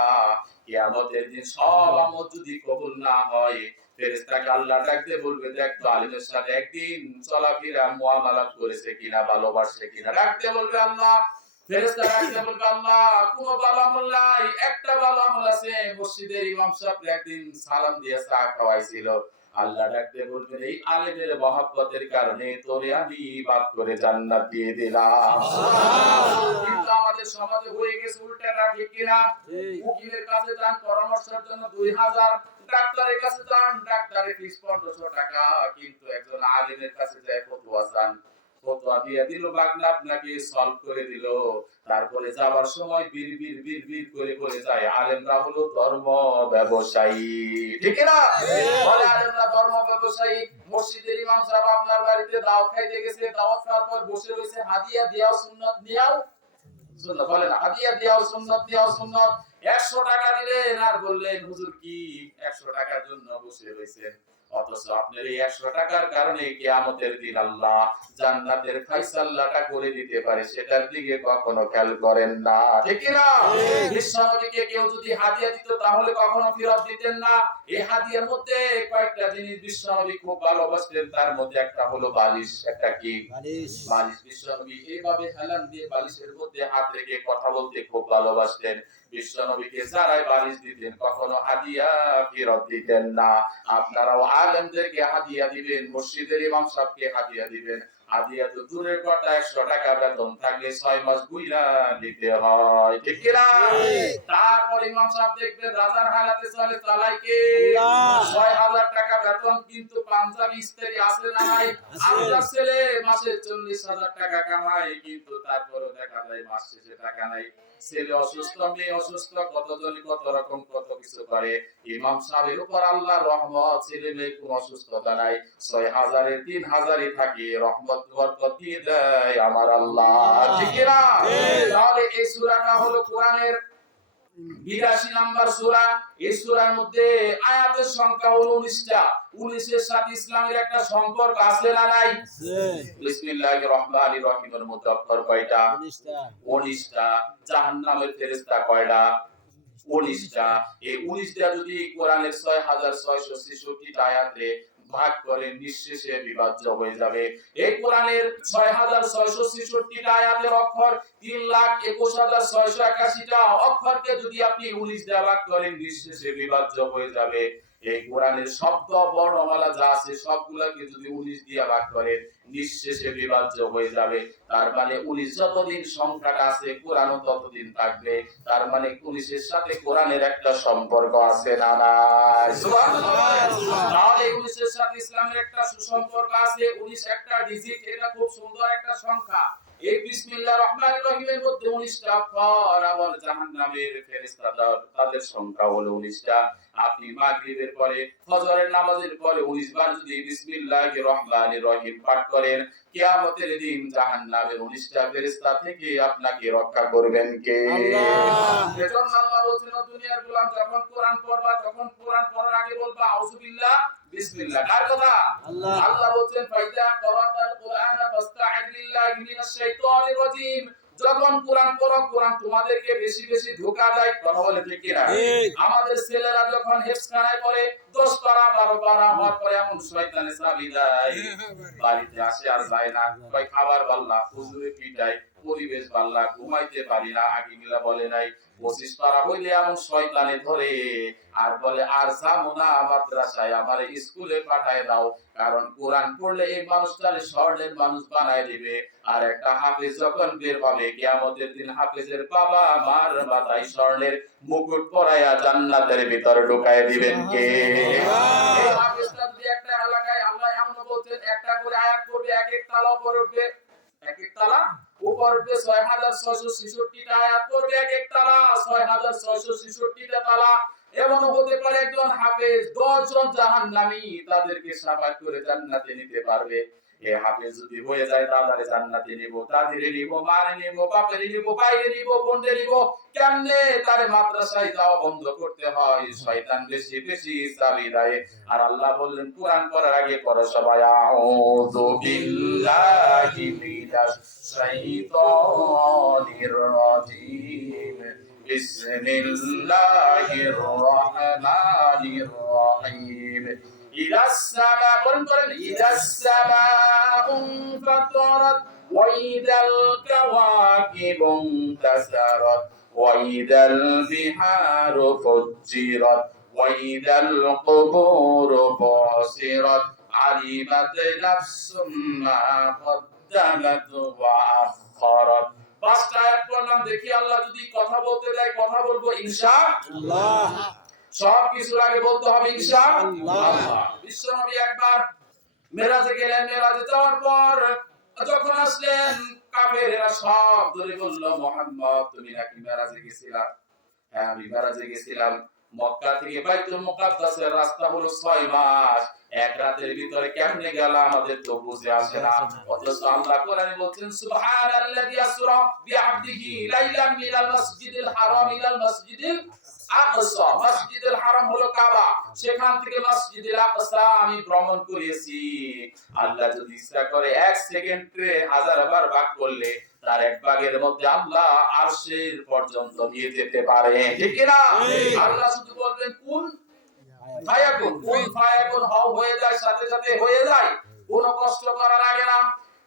কিয়ামতের দিন সব আমল যদি কবুল না হয়, ফেরেশতাকে আল্লাহ ডাকতে বলবে, দেখ তো আলেমের সাথে একদিন চলাফেরা মুআমালাত করেছে কিনা, ভালোবাসে কিনা। ডাকতে বলবে আল্লাহ, ফেরেশতা ডাকতে বলবে আল্লাহ, কোন ভালো আমল নাই, একটা ভালো আমল আছে, মসজিদের ইমাম সাহেব একদিন সালাম দিয়ে চা খাওয়াইছিল। আল্লাহ ডাকতে বলবেন, এই আলেমের মহব্বতের কারণে তোরে আমি বাদ করে জান্নাত দিয়ে দিলাম। কিন্তু আমাদের সমাজে হয়ে গেছে উল্টাটা, ঠিক কিনা? উকিলের কাছে যান পরামর্শের জন্য 2000, ডাক্তারের কাছে যান, ডাক্তারের ফিস 1500 টাকা, কিন্তু একজন আলেমের কাছে যায় ফতোয়া চান, ফতোয়া দিয়ে দিল, বাগনা আপনাকে সলভ করে দিল। তারপরে যাওয়ার সময় বিড়বিড় বিড়বিড় করে করে যায়, আলেমরা হলো ধর্ম ব্যবসায়ী, ঠিক না? বলে আলেমরা ধর্ম ব্যবসায়ী। মসজিদের ইমাম সাহেব আপনার বাড়িতে দাওয়াত খাইতে গেছে, দাওয়াত খাওয়ার পর বসে রয়েছে, হাদিয়া দিয়াও সুন্নাত নিয়াও সুন্নাত, বলেন হাদিয়া দিয়াও সুন্নাত, দিয়াও সুন্নাত। 100 টাকা দিলেন আর বললেন, হুজুর কি 100 টাকার জন্য বসে রয়েছেন? অথচ আপনার এই 100 টাকার কারণে কিয়ামতের দিন আল্লাহ জান্নাতের ফায়সালাটা করে দিতে পারে, সেটার দিকে কখনো খেয়াল করেন না, ঠিক কি না? বিশ্বনবীকে কেউ যদি হাদিয়া দিত তাহলে কখনো ফেরত দিতেন না। এই হাদিয়ার মধ্যে কয়েকটা জিনিস বিশ্বনবী খুব ভালোবাসতেন, তার মধ্যে একটা হলো বালিশ। একটা কি? বালিশ। বালিশ। বিশ্বনবী এইভাবে হেলান দিয়ে বালিশের মধ্যে হাত রেখে কথা বলতে খুব ভালোবাসতেন। বিশ্বনবীকে যারাই বালিশ দিতেন কখনো হাদিয়া ফেরত দিতেন না। আপনারাও আলেমদেরকে হাদিয়া দিবেন, মসজিদের ইমাম সাহেবকে হাদিয়া দিবেন। হাদিয়া তো দূরের কথা, 100 টাকা বেতন থাকলে 6 মাস বুইরা দিতে হয়, ঠিক কি না? তারপর ইমাম সাহেব দেখবেন রাজার হালাতে চলে চালায় কে? আল্লাহ। 6000 টাকা বেতন, কিন্তু পাঞ্জাবি ইস্ত্রি আছে না নাই? আপনার ছেলে মাসে 40000 টাকা কামায়, কিন্তু তারপরে দেখা যায় মাস শেষে টাকা নাই। ছেলে অসুস্থ, মেয়ে অসুস্থ, কতজন কত রকম কত কিছু করে। ইমাম সাহেবের উপর আল্লাহর রহমত, ছেলে মেয়ে কোনো অসুস্থতা নাই, 6000 এর 3000ই থাকে, রহমত বরকত দিয়ে দেয় আমার আল্লাহ, ঠিক না? তাহলে এই সূরাটা হলো কোরআনের 82 নাম্বার সূরা। এই সূরার মধ্যে আয়াতের সংখ্যা হলো 19টা। 19 এর সাথে ইসলামের একটা সম্পর্ক আছে না নাই? আছে। বিসমিল্লাহির রহমানির রহিমের মধ্যে অক্ষর কয়টা? 19টা। 19টা। জাহান্নামের ফেরেশতা কয়টা? 19টা। এই 19টা যদি কোরআনের 6666 টা আয়াতে ভাগ করে নিঃশেষে বিভাজ্য হয়ে যাবে। এই কোরআনের 6666 টা আয়াতের অক্ষর 3,21,681 টা অক্ষরকে যদি আপনি 19 দিয়ে ভাগ করেন নিঃশেষে বিভাজ্য হয়ে যাবে। এই কোরআনের শব্দ বর্ণমালা যা আছে সবগুলোকে যদি 19 দিয়ে ভাগ করেন নিঃশেষে বিভাজ্য হয়ে যাবে। তার মানে 19 যতদিন সংখ্যাটা আছে কোরআনও ততদিন থাকবে। তার মানে 19 এর সাথে কোরআনের একটা সম্পর্ক আছে না নাই? সুবহানাল্লাহ। তাহলে 19 এর সাথে ইসলামের একটা সুসম্পর্ক আছে। 19 একটা ডিজিট, এটা খুব সুন্দর একটা সংখ্যা। এই বিসমিল্লাহির রহমানির রহিমের মধ্যে 19টা অক্ষর। আবার জাহান্নামের ফেরেশতাদের তাদের সংখ্যা হলো 19টা। আপনি মাগরিবের পরে ফজরের নামাজের পরে 19 বার যদি বিসমিল্লাহির রহমানির রহিম পাঠ করেন, কিয়ামতের দিন জাহান্নামের 19টা ফেরেশতা থেকে আপনাকে রক্ষা করবেন কে? আল্লাহ। এজন্য আল্লাহ বলেছেন, দুনিয়ার গোলাম যখন কোরআন পড়বা তখন কোরআন পড়ার আগে বলবা আউযুবিল্লাহ বিসমিল্লাহ। কার কথা? আল্লাহ। আল্লাহ বলেছেন, ফাইদা ক্রাতাল কুরআনা ফাস্তাইয বিল্লাহি মিনাশ শাইতানির রাজীম। যখন কোরআন পড়ো, কোরআন তোমাদেরকে বেশি বেশি ধোঁকা দেয়, কথা বলে ঠিক কি না? আমাদের ছেলেরা যখন হেফজখানায় পড়ে 10 পারা 12 পারা হওয়ার পরে এমন শয়তানে চাবি দেয়, বাড়িতে আসে আর যায় না, কয় খাবার বাল্লা, হুজুরে পিটায়, পরিবেশ বাল্লা, ঘুমাইতে পারি না, আগিগুলা বলে নাই। 25 পারা হইলে এমন শয়তানে ধরে আর বলে, আর যাবো না মাদ্রাসায়, আমার স্কুলে পাঠায় দাও, কারণ কোরআন পড়লে এই মানুষটারে স্বর্ণের মানুষ বানায় দিবে। আর একটা হাফেজ যখন বের হবে কিয়ামতের দিন, হাফেজের বাবা মার মাথায় স্বর্ণের মুকুট পরায়া জান্নাতের ভিতর ঢুকায় দিবেন কে? এই হাফেজটা যদি একটা এলাকায় তালা উপরে উঠবে, এক এক তালা উপর উঠবে 6666টা আয়াত পড়বে, এক এক তালা 6666টা তালা। এমন হতে পারে একজন হাফেজ 10 জন জাহান্নামী তাদেরকে সাফাত করে জান্নাতে নিতে পারবে। এ হাফেজ যদি হয়ে যায় তাহলে জান্নাতে নিব, তাদেরকে নিব, মারে নিব, বাপের নিব, বাইরে নিব, বন্ধে নিব। কেমনে? তারে মাদ্রাসায় যাওয়া বন্ধ করতে হয়, শয়তান বেশি বেশি চাবি দেয়। আর আল্লাহ বললেন কোরআন পড়ার আগে পড়ো সবাই আউযু বিল্লাহি মিনাশ শাইতানির রাজিম বিসমিল্লাহির রহমানির রহিম। ইদাস সামা বলেন ইদাস সামাউ ফাতারাত ওয়া ইদাল কাওয়াকিবু ইনতাসারাত ওয়া ইদাল বিহারু ফুজ্জিরাত ওয়া ইদাল কুবুরু বুসিরাত আলিমাত নাফসুম মা কদ্দামাত ওয়া আখারাত। পাঁচটা আয়াত পড়লাম, দেখি আল্লাহ যদি কথা বলতে দেয় কথা বলবো ইনশাআল্লাহ। সব কিছুর আগে বলতে হবে ইনশাআল্লাহ। বিশ্বনবী একবার মেরাজে গেলেন, মেরাজে যাওয়ার পর যখন আসলেন কাফেররা সব ধরে বলল, মুহাম্মদ তুমি নাকি মেরাজে গেছিলা? হ্যাঁ আমি মেরাজে গেছিলাম। মক্কা থেকে বাইতুল মুকাদ্দাসের রাস্তা হলো 6 মাস, এক রাতের ভিতরে কেমনে গেল আমাদের তো বুঝে আসে না। অথচ আল্লাহ কোরআনে বলছেন সুবহানাল্লাযী আসরা বিআবদিহি লাইলাম মিনাল মাসজিদিল হারাম ইলাল মাসজিদিল আকসা। মসজিদুল হারাম হলো কাবা, সেখান থেকে মসজিদুল আকসা আমি ভ্রমণ করেছি। আল্লাহ যদি ইচ্ছা করে 1 সেকেন্ডে 1000 বার ভাগ করলে তার এক ভাগের মধ্যে আল্লাহ আরশের পর্যন্ত নিয়ে যেতে পারে, ঠিক কি না? আল্লাহ শুধু বলবেন কুন ফায়াকুন, কুন ফায়াকুন হও, হয়ে যায়, সাথে সাথে হয়ে যায়, কোনো কষ্ট করা লাগে না।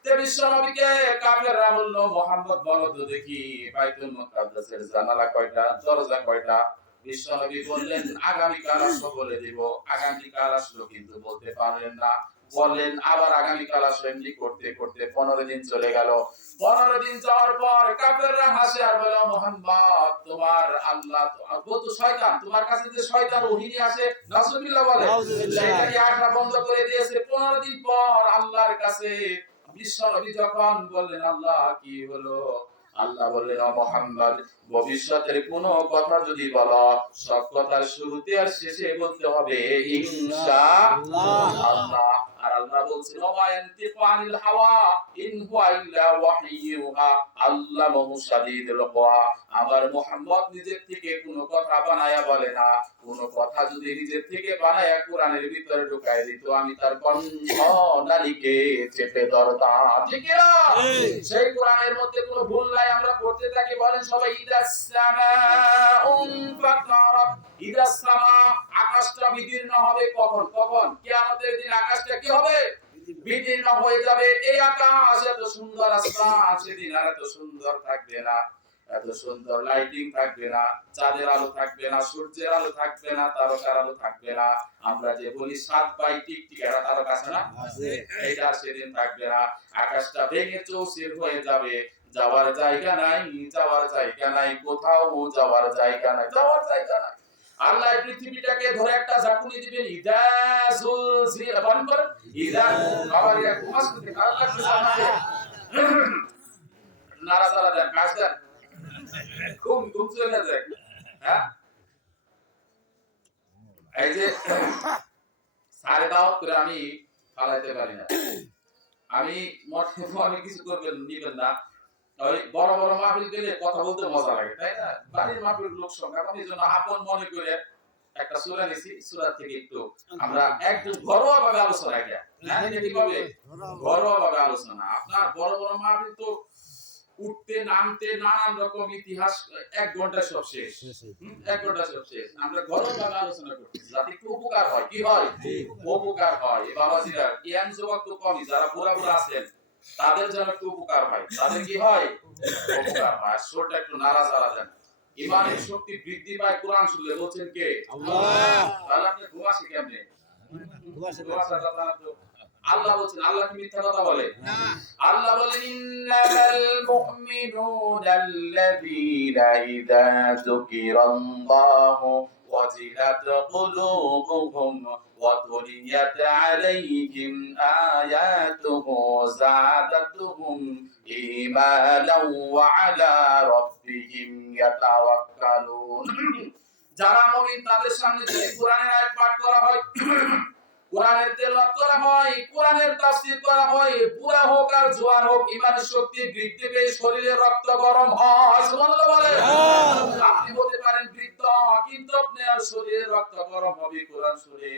তে বিশ্বনবীকে কাফেররা বলল, মুহাম্মদ বলো তো দেখি বাইতুল মুকাদ্দাসের জানালা কয়টা, দরজা কয়টা? বিশ্বনবী বললেন আগামীকাল আসবো বলে দেব। আগামীকাল আসলো কিন্তু বলতে পারলেন না, বললেন আবার আগামীকাল আসো। এমনি করতে করতে 15 দিন চলে গেল। 15 দিন যাওয়ার পর কাফেররা হাসে আর বলে, মুহাম্মদ তোমার আল্লাহ তো শয়তান, তোমার কাছে যে শয়তান ওহী আসে নাউজুবিল্লাহ বলে, সেটাকে আশা বন্ধ করে দিয়েছে। 15 দিন পর আল্লাহর কাছে বিশ্বনবী যখন বললেন আল্লাহ কি হলো, আল্লাহ বললেন, ও মুহাম্মদ ভবিষ্যতের কোনো কথা যদি বলো সব কথার শুরুতে আর শেষে বলতে হবে ইনশাআল্লাহ। আর আল্লাহ বলছেন ওয়া ইয়ানতিকু আনিল হাওয়া ইন হুয়া ইল্লা ওয়াহয়ুহা আল্লামাহু শাদীদুল কুওয়া। আমার মুহাম্মদ নিজের থেকে কোনো কথা বানায়া বলে না। কোনো কথা যদি নিজের থেকে বানায়া কোরআনের ভিতরে ঢুকায় দিত আমি তার কণ্ঠনালীকে চেপে ধরতাম, ঠিক না? সেই কোরআনের মধ্যে কোনো ভুল নাই, আমরা পড়তে থাকি। বলেন সবাই ইদাস সামাউ ফাতারাত। ইদাস সামা, আকাশটা বিদীর্ণ হবে কখন? কখন? কিয়ামতের দিন আকাশটা কি হবে? বিদীর্ণ হয়ে যাবে। এই আকাশ এত সুন্দর আসমান সেদিন আর এত সুন্দর থাকবে না, এত সুন্দর লাইটিং থাকবে না, চাঁদের আলো থাকবে না, সূর্যের আলো থাকবে না, তারকার আলো থাকবে না। আমরা যে বলি 7 বাই টিকটিক একটা তারকা আছে না, এটা সেদিন থাকবে না। আকাশটা ভেঙে চৌচির হয়ে যাবে, যাওয়ার জায়গা নাই, যাওয়ার জায়গা নাই, কোথাও যাওয়ার জায়গা নাই, যাওয়ার জায়গা নাই। আল্লাহ পৃথিবীটাকে ধরে একটা ঝাঁকুনি দিবেন, ইদা যুলজিলা, বলেন করেন ইদা, আবার এক ঘুমাস করতে আল্লাহ কি জানাবে, নারা সারা দেন, কাজ দেন, ঘুম চলে যায়। হ্যাঁ এই যে সাড়ে দাওয়াত করে আমি ফালাইতে পারি না, আমি মনে কিছু করবেন নিবেন না। ওই বড় বড় মাহফিল গেলে কথা বলতে মজা লাগে, তাই না? বাড়ির মাহফিল লোক সংখ্যা কম, এইজন্য আপন মনে করে একটা সূরা নিছি, সূরা থেকে একটু আমরা একটু ঘরোয়া ভাবে আলোচনা করি। হ্যাঁ কিভাবে ঘরোয়া ভাবে আলোচনা? আপনার বড় বড় মাহফিল তো উঠতে নামতে নানান রকম ইতিহাস, 1 ঘন্টা সব শেষ, 1 ঘন্টা সব শেষ। আমরা ঘরোয়া ভাবে আলোচনা করছি যাতে একটু উপকার হয়। কি হয়? উপকার হয়। এই বাবাজিরা ইয়াং যুবক তো কমই, যারা বুড়া বুড়া আছেন তাদের জন্য একটু উপকার হয়। তাদের কি হয়? উপকার হয়। শোরটা একটু নাড়া চাড়া দেন, ইমানের শক্তি বৃদ্ধি পায় কোরআন শুনলে। বলছেন কে? আল্লাহ। তাহলে আপনি ঘুমাসি কেমনে? ঘুমাসার কথা না তো। আল্লাহ বলছেন, আল্লাহ কি মিথ্যা কথা বলে? না। আল্লাহ বলেন ইন্নাল মুমিনুনা আল্লাযীনা ইযা যুকিরাল্লাহু وجلت قلوبهم وتليت عليهم آياته زادتهم إيمانا وعلى ربهم يتوكلون যারা মুমিন তাদের সামনে যদি কোরআনের আয়াত পাঠ করা হয়, কোরআনের তেলাওয়াত করা হয়, কোরআনের তাফসীর করা হয়, বুড়া হোক আর জোয়ান হোক, ঈমানের শক্তি বৃদ্ধি পেয়ে শরীরে রক্ত গরম হয়। সুবহানাল্লাহ বলেন। আপনি বলতে পারেন বৃদ্ধ, কিন্তু আপনার শরীরে রক্ত গরম হবে কোরআন শুনে।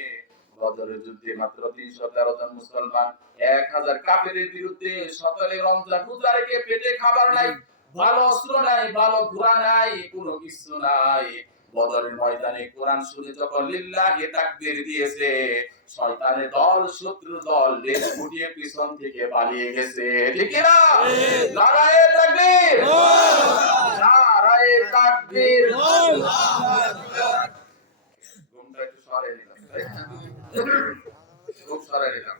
বদরের যুদ্ধে মাত্র 313 জন মুসলমান 1000 কাফেরের বিরুদ্ধে 17 রমজান রোজা রেখে পেটে খাবার নাই, ভালো অস্ত্র নাই, ভালো ঘোড়া নাই, কোনো কিছু নাই। বদরের ময়দানে কোরআন শুনে যখন লিল্লাহি তাকবীর দিয়েছে, শয়তানের দল, শত্রু দল লেজ গুটিয়ে পিছন থেকে পালিয়ে গেছে। ঠিক কি না? নারায়ে তাকবীর, নারায়ে তাকবীর। ঘুমটা একটু সরাই দিলাম, খুব সরাই দিলাম।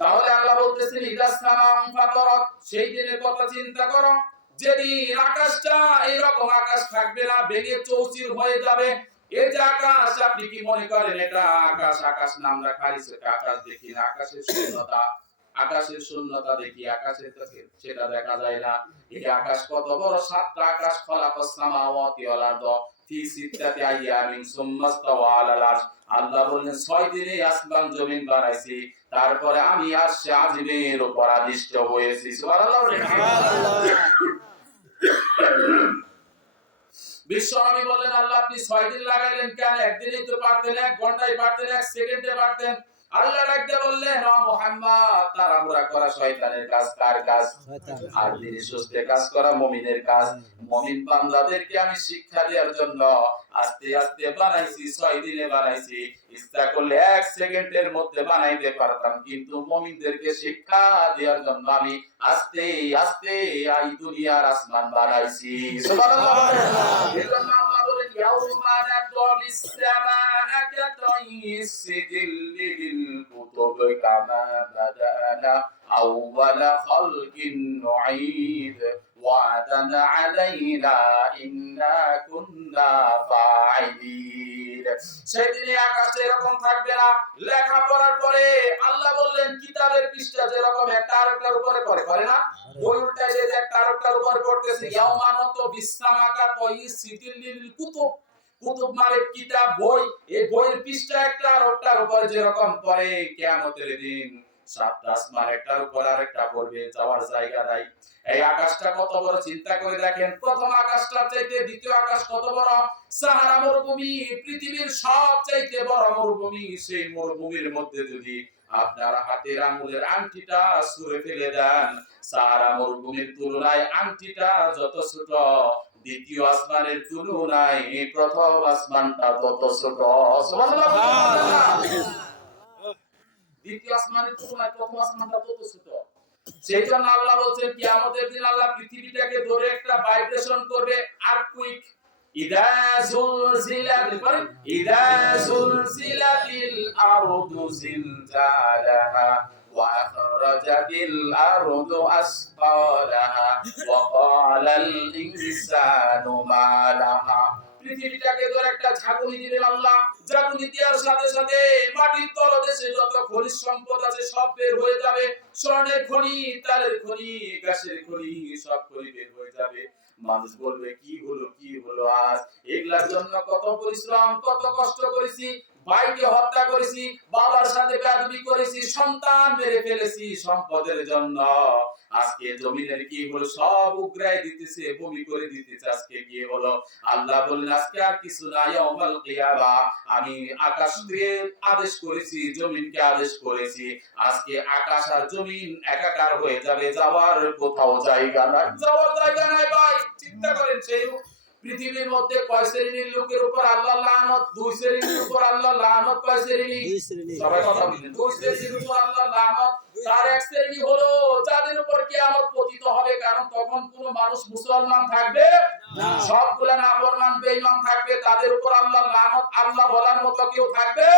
তাহলে আল্লাহ বলতেছেন ইদাস সামাম ফাতারাত, সেই দিনের কথা চিন্তা করো যেদিন আকাশটা এইরকম আকাশ থাকবে না, ভেঙে চৌচির হয়ে যাবে। এই যে আকাশ, আপনি কি মনে করেন এটা আকাশ? আকাশ না, আমরা খালি আকাশ দেখি না, আকাশের শূন্যতা, আকাশের শূন্যতা দেখি, আকাশের কাছে সেটা দেখা যায় না। এই আকাশ কত বড়! 7টা আকাশ, খলাকাস সামাওয়াতি ওয়াল আরদ ফি সিত্তাতি আইয়ামিন সুম্মা ইসতাওয়া আলাল আরশ। আল্লাহ বলেন 6 দিনে আসমান জমিন বানাইছি, তারপরে আমি আরশে আজিমের উপর আদিষ্ট হয়েছি। সুবহানাল্লাহ। বিশ্বনবী বলেন আল্লাহ আপনি 6 দিন লাগাইলেন কেন? একদিনই তো পারতেন, 1 ঘন্টায় পারতেন, 1 সেকেন্ডে পারতেন। আল্লাহ ডাকতে বললেন ও মুহাম্মদ, তাড়াহুড়া করা শয়তানের কাজ, কার কাজ? আর ধীরে সুস্থে কাজ করা মুমিনের কাজ। মুমিন বান্দাদেরকে আমি শিক্ষা দেওয়ার জন্য আস্তে আস্তে বানাইছি, 6 দিনে বানাইছি। ইচ্ছা করলে 1 সেকেন্ডের মধ্যে বানাইতে পারতাম, কিন্তু মুমিনদেরকে শিক্ষা দেওয়ার জন্য আমি আস্তে আস্তে এই দুনিয়ার আসমান বানাইছি। সুবহানাল্লাহ। এজন্য আল্লাহ বলেন ইয়াউমা নাতুবিস সামাআ কাতাইস সিজিল্লি লিল কুতুব কামা বাদানা আউওয়ালা খালকিন নুঈদ ওয়া'দান আলাইনা ইন্না কুন্না ফাইলিন। সেদিনে আকাশে এরকম থাকবে না। লেখা পড়ার পরে আল্লাহ বললেন কিতাবের পৃষ্ঠা যেরকম একটা আরেকটার উপরে করে না, বই উল্টায় যে একটা আরেকটার উপরে পড়তেছে। ইয়াউমা নাতুবিস সামাআ কাতাইস সিজিল্লি লিল কুতুব, কুতুব মানে কিতাব, বই। এই বইয়ের পৃষ্ঠা একটা আরেকটার উপরে যেরকম পড়ে, কিয়ামতের দিন 7টা আসমান একটার উপর আরেকটা পড়বে, যাওয়ার জায়গা নাই। এই আকাশটা কত বড় চিন্তা করে দেখেন। প্রথম আকাশটার চাইতে দ্বিতীয় আকাশ কত বড়? সাহারা মরুভূমি, পৃথিবীর সবচাইতে বড় মরুভূমি। সেই মরুভূমির মধ্যে যদি আপনার হাতের আঙ্গুলের আংটিটা ছুঁড়ে ফেলে দেন, সাহারা মরুভূমির তুলনায় আংটিটা যত ছোট, দ্বিতীয় আসমানের তুলনায় প্রথম আসমানটা তত ছোট। সুবহানাল্লাহ। দ্বিতীয় আসমানের তুলনায় প্রথম আসমানটা তত ছোট। সেই জন্য আল্লাহ বলছেন কিয়ামতের দিন আল্লাহ পৃথিবীটাকে ধরে একটা ভাইব্রেশন করবে, আর্থকুইক। ইদা জুলজিলাতিল আরদু জিলজালাহা ওয়া আখরাজাতিল আরদু আসফালাহা ওয়া ক্বালাল ইনসানু মা লাহা। পৃথিবীটাকে ধরে একটা ঝাঁকুনি দিলেন আল্লাহ। ঝাঁকুনি দেওয়ার সাথে সাথে মাটির তলদেশে যত খনিজ সম্পদ আছে সব বের হয়ে যাবে। স্বর্ণের খনি, তারের খনি, গ্যাসের খনি, সব খনি বের হয়ে যাবে। মানুষ বলবে কি হলো আজ? এগুলার জন্য কত পরিশ্রম, কত কষ্ট করেছি, ভাইকে হত্যা করেছি, বাবার সাথে বেয়াদবি করেছি, সন্তান মেরে ফেলেছি সম্পদের জন্য। আজকে জমিনের কি হলো? সব উগরাই দিতেছে, বমি করে দিতেছে। আজকে কি হলো? আল্লাহ বললেন আজকে আর কিছু নাই। ইয়াউমাল কিয়ামা, আমি আকাশকে আদেশ করেছি, জমিনকে আদেশ করেছি। আজকে আকাশ আর জমিন একাকার হয়ে যাবে, যাওয়ার কোথাও জায়গা নাই, যাওয়ার জায়গা নাই। ভাই চিন্তা করেন, সেই পৃথিবীর মধ্যে কয় শ্রেণীর লোকের উপর আল্লাহ লানত? 2 শ্রেণীর উপর আল্লাহ লানত। কয় শ্রেণী? সবাই কথা বলেন। 2 শ্রেণীর উপর আল্লাহ লানত। তার এক শ্রেণী হলো যাদের উপর কিয়ামত পতিত হবে, কারণ তখন কোনো মানুষ মুসলমান থাকবে না, সবগুলা নাফরমান বেঈমান থাকবে, তাদের উপর আল্লাহ লানত। আল্লাহ বলার মতো কেউ থাকবে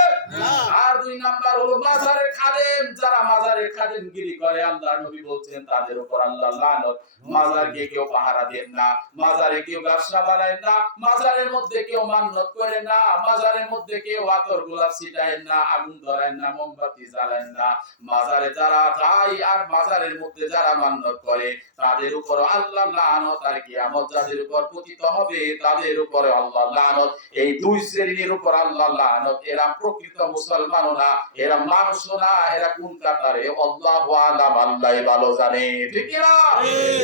না। আর 2 নাম্বার হলো মাজারের খাদেম, যারা মাজারের খাদেমগিরি করে আল্লাহর নবী বলছেন তাদের উপর আল্লাহ লানত। মাজারকে কেউ পাহারা দেন না, মাজারে কেউ ব্যবসা বানায় না, মাজারের মধ্যে কেউ মান্নত করে না, মাজারের মধ্যে কেউ আতর গোলাপ ছিটায় না, আগুন ধরায় না, মোমবাতি জ্বালায় না। মাজারে যারা যায় আর মাজারের মধ্যে যারা মান্নত করে তাদের উপর আল্লাহ লানত, আর কিয়ামত যাদের উপর পতিত হবে তাদের উপর আল্লাহ লানত। এই দুই শ্রেণীর উপর আল্লাহ লানত। এরা প্রকৃত মুসলমান না, এরা মানুষ না, এরা কোন কাতারে আল্লাহু আলাম, আল্লাহই ভালো জানে। ঠিক না?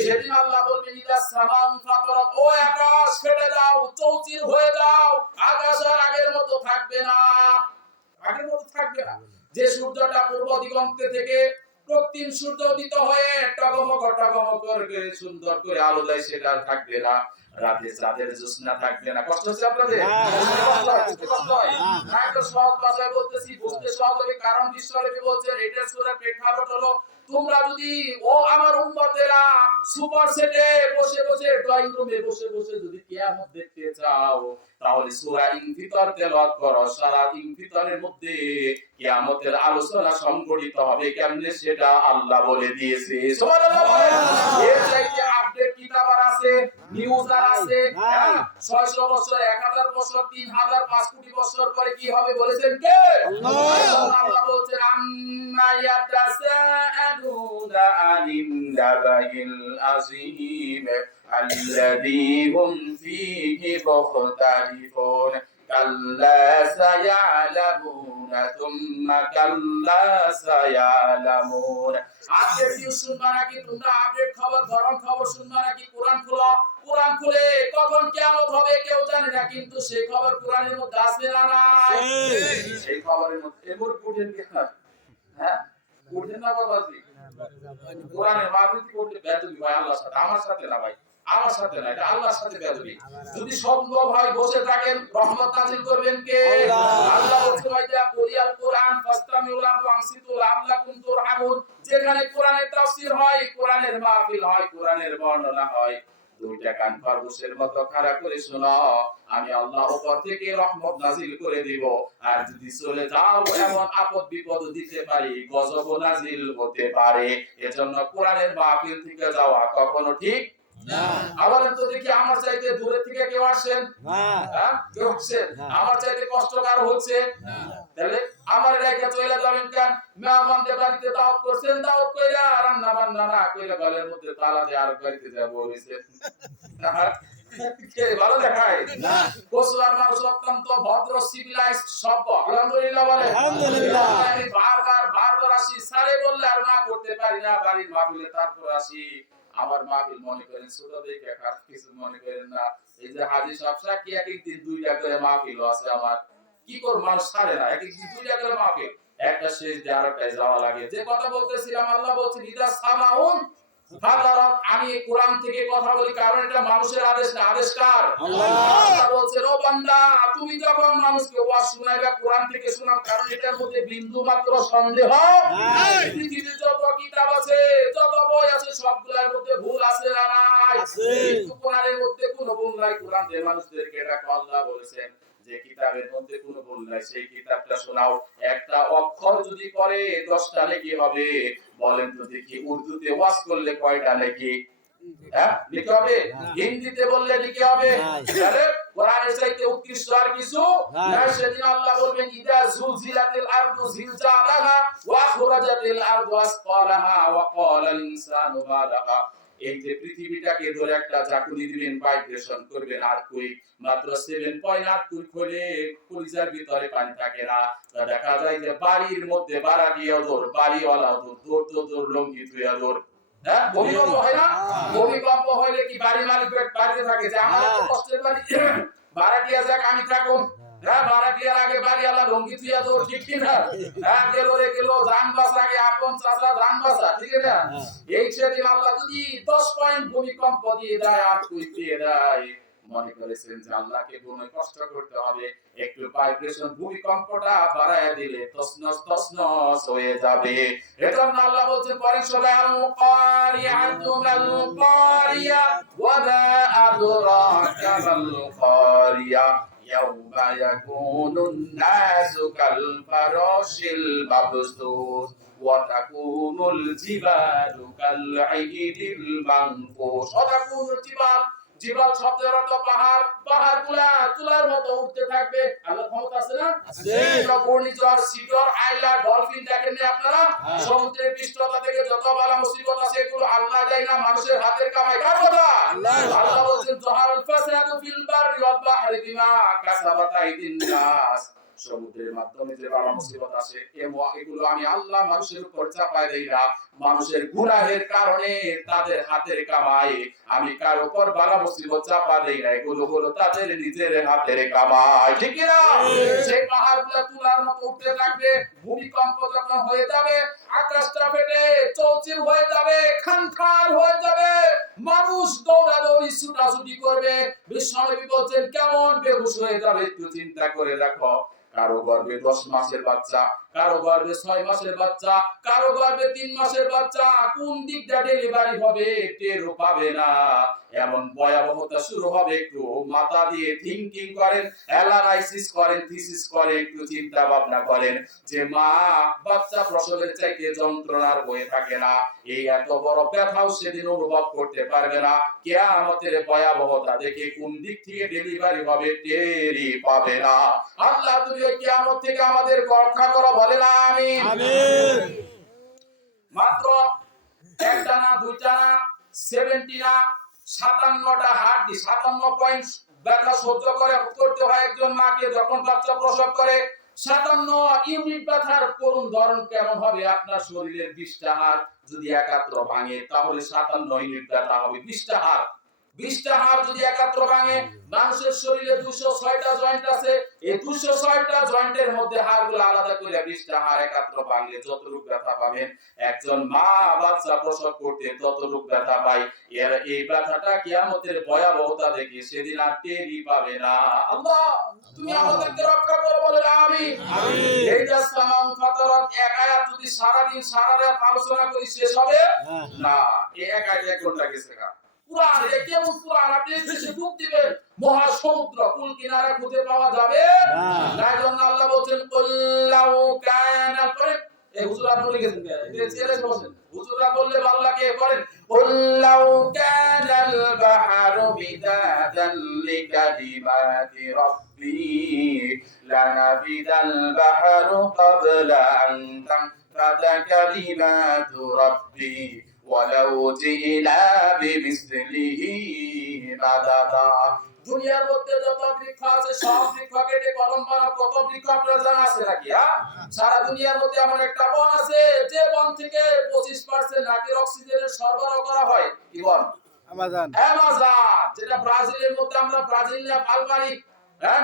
সেদিন আল্লাহ বলবেন ইদা সামান ফাতারাত, ও আকাশ ফেটে দাও, চৌচির হয়ে যাও। আকাশ আর আগের মতো থাকবে না, আগের মতো থাকবে না। যে সূর্যটা পূর্ব দিগন্তে থেকে প্রতিদিন সূর্য উদিত হয়ে টগমগ করে সুন্দর করে আলো দেয়, সেটা থাকবে না। রাতে চাঁদের জ্যোৎস্না থাকবে না। কষ্ট হচ্ছে আপনাদের? কষ্ট হয় না? একটু সহজ ভাষায় বলতেছি, বুঝতে সহজ হবে। কারণ বিশ্বনবী বলছেন, এটার সূরার প্রেক্ষাপট হলো তোমরা যদি ও আমার উম্মতেরা সুপার সেটে বসে বসে ড্রয়িং রুমে বসে বসে যদি কিয়ামত দেখতে চাও তাহলে সূরা ইনফিতর তেলাওয়াত করো। সারা ইনফিতরের মধ্যে কিয়ামতের আলোচনা সংগঠিত হবে কেমনে সেটা আল্লাহ বলে দিয়েছে। সুবহানাল্লাহ বলেন। এর চাইতে আপডেট কিতাব আর আছে, নিউজ আর আছে। 600 বছর, 1000 বছর, 3000, 5 কোটি বছর পরে কি হবে বলেছেন কে? আল্লাহ। আল্লাহ বলছেন আম্মা ইয়াতাসাআলুনা আনিন নাবাইল আযীম আল্লাযী হুম ফীহি মুখতালিফুন কাল্লা সায়ালামুনা তুম্মা কাল্লা সায়ালামুন। আপডেট নিউজ শুনবা নাকি তোমরা? আপডেট খবর, গরম খবর শুনবা নাকি? কোরআন খুলো, কোরআন খুলে কখন কিয়ামত হবে কেউ জানে না, কিন্তু সেই খবর কোরআনের মধ্যে আছে না নাই? সেই খবরের মধ্যে এমন পড়েন কি? হ্যাঁ, পড়েন না বাবাজি? কোরআনের মাহফিল করতে বেয়াদবি ভাই আল্লাহর সাথে, আমার সাথে না ভাই, আমার সাথে না, এটা আল্লাহর সাথে বেয়াদবি। যদি সম্ভব হয় বসে থাকেন, রহমত নাযিল করবেন কে? আল্লাহ বলছে ওয়াইদা কুরিয়াল কোরআন ফাসতামিউ লাহু ওয়া আনসিতু লাআল্লাকুম তুরহামুন। যেখানে কোরআনের তাফসীর হয়, কোরআনের মাহফিল হয়, কোরআনের বর্ণনা হয়, দুইটা কান খরগোশের মতো খাড়া করে শোনো, আমি আল্লাহ উপর থেকে রহমত নাযিল করে দিব। আর যদি চলে যাও এমন আপদ বিপদ দিতে পারি, গজব নাযিল হতে পারে। এজন্য কোরআনের মাহফিল থেকে যাওয়া কখনো ঠিক না। আবার তো দেখি আমার চাইতে দূরে থেকে কেউ আসেন না, হ্যাঁ কেউ আসেন আমার চাইতে কষ্টকর হচ্ছে না, তাহলে আমার রেখে চলে যাবেন কেন? মেহমানদের বাড়িতে দাওয়াত করছেন, দাওয়াত কইরা রান্না বান্না না কইরা ঘরের মধ্যে তালা দিয়ে আর বাড়িতে যাব হইছে, কে ভালো দেখায় না? কোসলার মানুষ অত্যন্ত ভদ্র সিভিলাইজ সভ্য। আলহামদুলিল্লাহ বলে আলহামদুলিল্লাহ। আমি বারবার আসি, সারে বললে আর না করতে পারি না, বাড়ির মাহফিলে তারপর আসি। আমার মাহফিল মনে করেন ছোট দেখে খারাপ কিছু মনে করেন না। এই যে হাজী সাহেব সাকি এক এক দিন 2টা করে মাহফিল আছে আমার, কি করব মানুষ ছাড়ে না, এক এক দিন 2টা করে মাহফিল, একটা শেষ দিয়ে আরেকটায় যাওয়া লাগে। যে কথা বলতেছিলাম, আল্লাহ বলছেন ইদা সামাউন ফাতারাত। আমি কোরআন থেকে কথা বলি কারণ এটা মানুষের আদেশ না, আদেশ কার? আল্লাহ। আল্লাহ বলছেন ও বান্দা তুমি যখন মানুষকে ওয়াজ শোনাইবা কোরআন থেকে শোনাও, কারণ এটার মধ্যে বিন্দু মাত্র সন্দেহ নাই। পৃথিবীতে যত কিতাব আছে, যত বই আছে, সবগুলোর মধ্যে ভুল আছে না নাই? কিন্তু কোরআনের মধ্যে কোনো ভুল নাই। কোরআন দিয়ে মানুষদেরকে এটা আল্লাহ বলেছেন যে কিতাবের মধ্যে কোনো ভুল নাই, সেই কিতাবটা শোনাও। একটা অক্ষর যদি পড়ে 10টা নেকি হবে। বলেন তো দেখি উর্দুতে ওয়াজ করলে কয়টা নেকি? হ্যাঁ লিখে হবে? হিন্দিতে বললে লিখে হবে? তাহলে কোরআনের চাইতে উৎকৃষ্ট আর কিছু না। সেদিন আল্লাহ বলবেন ইদা জুলজিলাতিল আরদু জিলজালাহা ওয়া আখরাজাতিল আরদু আসকালাহা ওয়া ক্বালাল ইনসানু মা লাহা। এই যে পৃথিবীটাকে ধরে একটা চাকুনি দিবেন, ভাইব্রেশন করবেন, আর কুইক মাত্র 7.8 কুইক হলে কলিজার ভিতরে পানি থাকে না। দেখা যায় যে বাড়ির মধ্যে বাড়াটিয়া দৌড়, বাড়িওয়ালা দৌড় লঙ্গি ধুইয়া দৌড়। হ্যাঁ ভূমিকম্প হয় না? ভূমিকম্প হইলে কি বাড়ি মালিক বাড়িতে থাকে যে আমার এত কষ্টের বাড়ি, বাড়াটিয়া যাক আমি থাকুন। হ্যাঁ বাড়াটিয়ার আগে বাড়িওয়ালা লঙ্গি ধুইয়া দৌড়, ঠিক কি না? হ্যাঁ গেল রে গেল, জান বাঁচা আগে আপন চাচা জান বাঁচা, ঠিক না? এই সেদিন আল্লাহ যদি 10 পয়েন্ট ভূমিকম্প দিয়ে দেয়, আর কুইক দিয়ে দেয়, মনে করেছেন যে আল্লাহকে কোনো কষ্ট করতে হবে? একটু ভাইব্রেশন ভূমিকম্পটা বাড়ায় দিলে তছনছ হয়ে যাবে। এজন্য আল্লাহ বলছেন পরিশোধ আল মুকারিয়াতু মাল কারিয়া ওয়া মা আদরাকা মাল কারিয়া ইয়াউমা ইয়াকুনুন নাসু কাল ফারাশিল মাবসুস ওয়া তাকুনুল জিবালু কাল আইদিল মানফুস। ওয়া তাকুনুল জিবাল, জিবাল শব্দের অর্থ পাহাড়, পাহাড়গুলা তুলার মতো উঠতে থাকবে। আল্লাহর ক্ষমতা আছে না? আছে। ঘূর্ণিঝড়, সিডর, আইলা, ডলফিন দেখেন না আপনারা? সমুদ্রের পৃষ্ঠতা থেকে যত বালা মুসিবত আছে এগুলো আল্লাহ দেয় না, মানুষের হাতের কামাই। কার কথা? আল্লাহ বলেন যাহারাল ফাসাদু ফিল বাররি ওয়াল বাহরি বিমা কাসাবাত আইদিন নাস। সমুদ্রের মাধ্যমে যে বালা মুসিবত আসে এগুলো আমি আল্লাহ মানুষের উপর চাপায় দেই না, মানুষের গুনাহের কারণে তাদের হাতের কামাই আমি কার উপর বালা মুসিবত চাপা দেই না, এগুলো হলো তাদের নিজের হাতের কামাই। ঠিক কি না? সেই পাহাড়গুলো তুলার মতো উঠতে থাকবে, ভূমিকম্প যখন হয়ে যাবে আকাশটা ফেটে চৌচির হয়ে যাবে, খানখান হয়ে যাবে, মানুষ দৌড়াদৌড়ি ছুটাছুটি করবে। বিশ্বনবী বলছেন কেমন বেহুশ হয়ে যাবে একটু চিন্তা করে দেখো। কারো গর্ভে 10 মাসের বাচ্চা, কারো গর্ভে 6 মাসের বাচ্চা, কারো গর্ভে 3 মাসের বাচ্চা, কোন দিকটা ডেলিভারি হবে টেরও পাবে না। এমন ভয়াবহতা শুরু হবে, একটু মাথা দিয়ে থিংকিং করেন, অ্যানালাইসিস করেন, থিসিস করেন, একটু চিন্তা ভাবনা করেন যে মা বাচ্চা প্রসবের চাইতে যন্ত্রণার হয়ে থাকে না, এই এত বড় ব্যথাও সেদিন অনুভব করতে পারবে না। কিয়ামতের ভয়াবহতা দেখে কোন দিক থেকে ডেলিভারি হবে টেরই পাবে না। আল্লাহ তুমি কিয়ামত থেকে আমাদের রক্ষা করো, বলেন আমিন। আমিন। মাত্র একটা না দুইটা না 70 না 57টা হাড়, 57 পয়েন্ট ব্যথা সহ্য করতে হয় একজন মাকে যখন বাচ্চা প্রসব করে। 57 ইউনিট ব্যথার করুণ ধরন কেমন হবে? আপনার শরীরের 20টা হাড় যদি একাত্র ভাঙে তাহলে 57 ইউনিট ব্যথা হবে। 20টা হাড় যদি একাত্র ভাঙে, মানুষের শরীরে 206টা জয়েন্ট আছে, এই 206টা জয়েন্টের মধ্যে হাড়গুলো আলাদা করে 20টা হাড় একাত্র ভাঙলে যতটুকু ব্যথা পাবেন একজন মা বাচ্চা প্রসব করতে ততটুকু ব্যথা পায়। এই ব্যথাটা কিয়ামতের ভয়াবহতা দেখে সেদিন আর টেরই পাবে না। আল্লাহ তুমি আমাদেরকে রক্ষা করো, বলেন আমিন। আমিন। এই যে সালাম ফাতারাত এক আয়াত যদি সারা দিন সারা রাত আলোচনা করি শেষ হবে না। এই এক আয়াত 1 ঘন্টা গেছে না। কুরআন কেমন কুরআন আপনি দেশে ডুব দিবেন, মহাসমুদ্র কুল কিনারা খুঁজে পাওয়া যাবে না। এজন্য আল্লাহ বলেন কুল্লাউ কানা করে এই হুজুর আপনি বলে গেছেন এটা চ্যালেঞ্জ বলেন হুজুররা বললে ভালো লাগে করেন কুল্লাউ কানাল বাহরু মিদাদান লিকালিমাতি রাব্বি লানাফিদাল বাহরু ক্বাবলা আন তানফাদা কালিমাতু রাব্বি ওয়ালাউ জিনা বিমিসলিহি মাদাদা। দুনিয়ার মধ্যে যত বৃক্ষ আছে সব বৃক্ষ কেটে কলম বানাও। কত বৃক্ষ আপনারা জানা আছে নাকি? সারা দুনিয়ার মধ্যে এমন একটা বন আছে যে বন থেকে 25% নাকি অক্সিজেনের সরবরাহ করা হয়। কি বন? অ্যামাজন। যেটা ব্রাজিলের মধ্যে আমরা ব্রাজিলিয়া ফালবারি,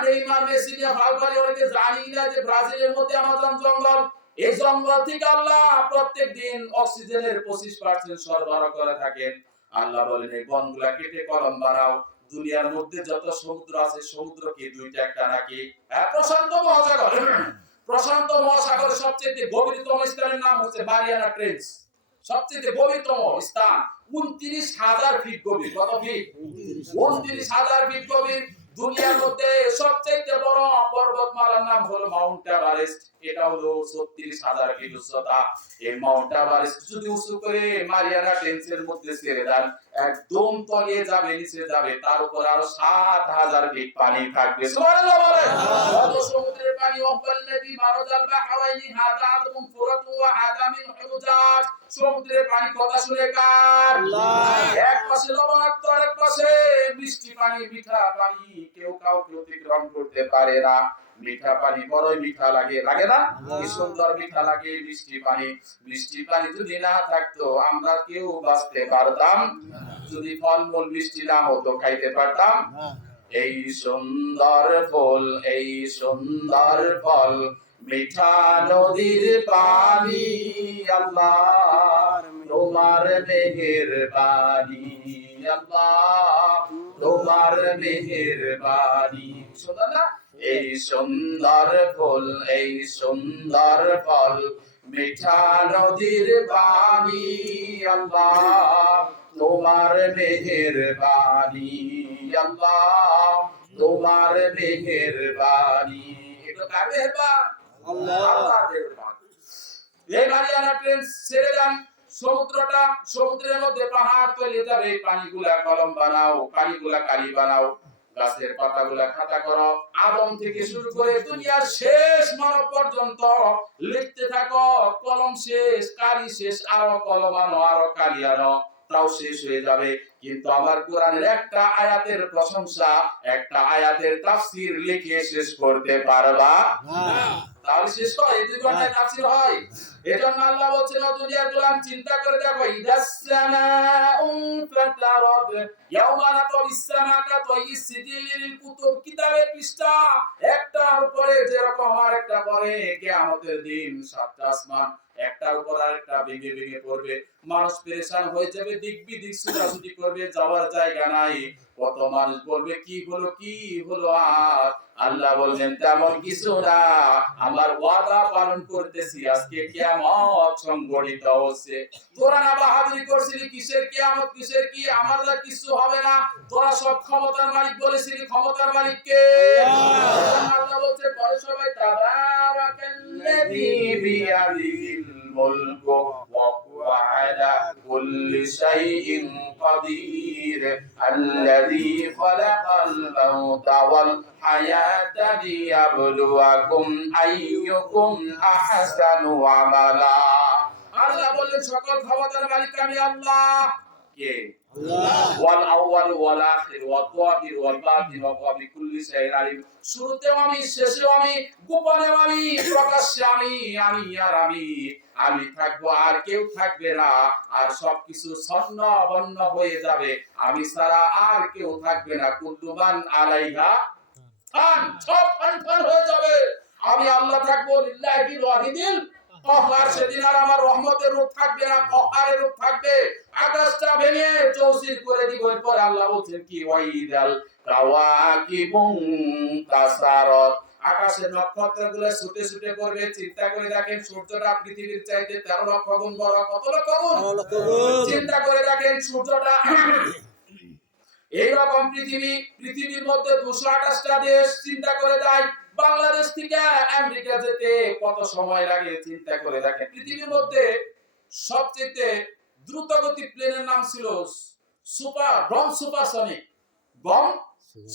নেইমার মেসি নিয়ে ফালবারি, অনেকে জানি না যে ব্রাজিলের মধ্যে অ্যামাজন জঙ্গল। এই জঙ্গল থেকে আল্লাহ প্রত্যেক দিন অক্সিজেনের 25% সরবরাহ করে থাকেন। আল্লাহ বলেন এই বনগুলা কেটে কলম বানাও। দুনিয়ার মধ্যে যত সমুদ্র আছে সমুদ্র কি দুইটা একটা নাকি? প্রশান্ত মহাসাগর। প্রশান্ত মহাসাগরের সবচেয়ে গভীরতম স্থানের নাম হচ্ছে মারিয়ানা ট্রেঞ্চ। সবচেয়ে গভীরতম স্থান 29,000 ফিট গভীর। কত ফিট? 29,000 ফিট গভীর। দুনিয়ার মধ্যে সবচেয়ে বড় পর্বতমালার নাম হলো মাউন্ট এভারেস্ট। এটা হলো 36,000 ফিট উচ্চতা। এই মাউন্ট এভারেস্ট যদি উঁচু করে মারিয়ানা ট্রেঞ্চের মধ্যে ছেড়ে দেন একদম তলিয়ে যাবে, নিচে যাবে, তার উপর আরো 7,000 ফিট পানি থাকবে। সুবহানাল্লাহ বলেন। কত সমুদ্রের পানি ওয়াল্লাযী মারাজাল বাহরাইনি হাদা আদবুন ফুরাতু ওয়া হাদা মিন হুজাজ। সমুদ্রের পানি কথা শুনে কার? আল্লাহ। এক পাশে লবণাক্ত আর এক পাশে মিষ্টি পানি, মিঠা পানি, কেউ কাউকে অতিক্রম করতে পারে না। মিঠা পানি বড়ই মিঠা লাগে, লাগে না? কি সুন্দর মিঠা লাগে মিষ্টি পানি। মিষ্টি পানি যদি না থাকতো আমরা কেউ বাঁচতে পারতাম? যদি ফলমূল মিষ্টি না হতো খাইতে পারতাম? এই সুন্দর ফুল, এই সুন্দর ফল, মিঠা নদীর পানি, আল্লাহ তোমার মেহেরবানি, আল্লাহ তোমার মেহেরবানি। শুনো না? এই সুন্দর ফুল, এই সুন্দর ফল, মিঠা নদীর পানি, আল্লাহ তোমার মেহেরবানি, আল্লাহ তোমার মেহেরবানি। এটা কার মেহেরবান? আল্লাহর মেহেরবান। এই মারিয়ানা ট্রেঞ্চ ছেড়ে দেন সমুদ্রটা, সমুদ্রের মধ্যে পাহাড় তৈরি যাবে, পানিগুলা কলম বানাও, পানিগুলা কালি বানাও, গাছের পাতাগুলা খাতা করো, আদম থেকে শুরু করে দুনিয়ার শেষ মানব পর্যন্ত লিখতে থাকো। কলম শেষ, কালি শেষ, আরো কলম আনো, আরো কালি আনো, তাও শেষ হয়ে যাবে। কিন্তু আমার কোরআনের একটা আয়াতের প্রশংসা, একটা আয়াতের তাফসীর লিখে শেষ করতে পারবা না। তাহলে শেষ হয়, এই দুই ঘন্টায় তাফসীর হয়। এজন্য আল্লাহ বলছেন, দুনিয়ার গোলাম চিন্তা করে দেখো, ইদাস সামাউ ফাতারাত ইয়াওমা নাতাবিস সামাকা তাইয়িস সিজিলিল কুতুব, কিতাবের পৃষ্ঠা একটার উপরে যেরকম আরেকটা পরে, কিয়ামতের দিন সাতটা আসমান একটার উপর আরেকটা ভেঙে ভেঙে পড়বে, মানুষ পেরেশান হয়ে যাবে, দিক বিদিক ছুটাছুটি করবে, যাওয়ার জায়গা নাই। কত মানুষ বলবে কি হলো কি হলো। আর আল্লাহ বললেন তেমন কিছু না, আমার ওয়াদা পালন করতেছি, আজকে কিয়ামত সংঘটিত হচ্ছে। তোরা না বাহাদুরি করছিলি, কিসের কিয়ামত, কিসের কি, আমার যা কিছু হবে না, তোরা সব ক্ষমতার মালিক বলেছিলি, ক্ষমতার মালিক কে? আল্লাহ বলছে পরে সবাই তাবারাকাল্লাযী বিয়াদিহিল মুলকু ওয়া হুয়া আলা কুল্লি শাইইন কাদির আল্লাযী খালাকাল মাউতা ওয়াল হায়াতা লিয়াবলুয়াকুম আইয়ুকুম আহসানু আমালা। আল্লাহ বলেন সকল ক্ষমতার মালিক আমি আল্লাহ। কে? আল্লাহ। ওয়াল আউয়াল ওয়াল আখির ওয়াল যাহির ওয়াল বাতিন ওয়া হুয়া বিকুল্লি শাইইন আলিম। শুরুতেও আমি, শেষেও আমি, গোপনেও আমি, প্রকাশ্যে আমি, আমি আর আমি, আমি থাকবো আর কেউ থাকবে না। আর সবকিছু ছন্ন বন্ন হয়ে যাবে, আমি ছাড়া আর কেউ থাকবে না। কুল্লুমান আলাইহা ফান, সব ফান ফান হয়ে যাবে, আমি আল্লাহ থাকবো। লিল্লাহিল ওয়াহিদিল কহ্হার। সেদিন আর আমার রহমতের রূপ থাকবে না, কহ্হারের রূপ থাকবে। আকাশটা ভেঙে চৌচির করে দিব। এরপর আল্লাহ বলছেন কি, ওয়াইদাল কাওয়াকিবুন তাসারাত, আকাশের নক্ষত্রগুলো ছুটে ছুটে পড়বে। চিন্তা করে দেখেন, সূর্যটা পৃথিবীর চাইতে 13 লক্ষ গুণ বড়। কত লক্ষ গুণ? চিন্তা করে দেখেন, সূর্যটা এইরকম পৃথিবীর মধ্যে 228টা দেশ। চিন্তা করে দেয় বাংলাদেশ থেকে আমেরিকা যেতে কত সময় লাগে, চিন্তা করে দেখেন। পৃথিবীর মধ্যে সবচেয়ে দ্রুতগতি প্লেনের নাম ছিল বম সুপারসনিক। বম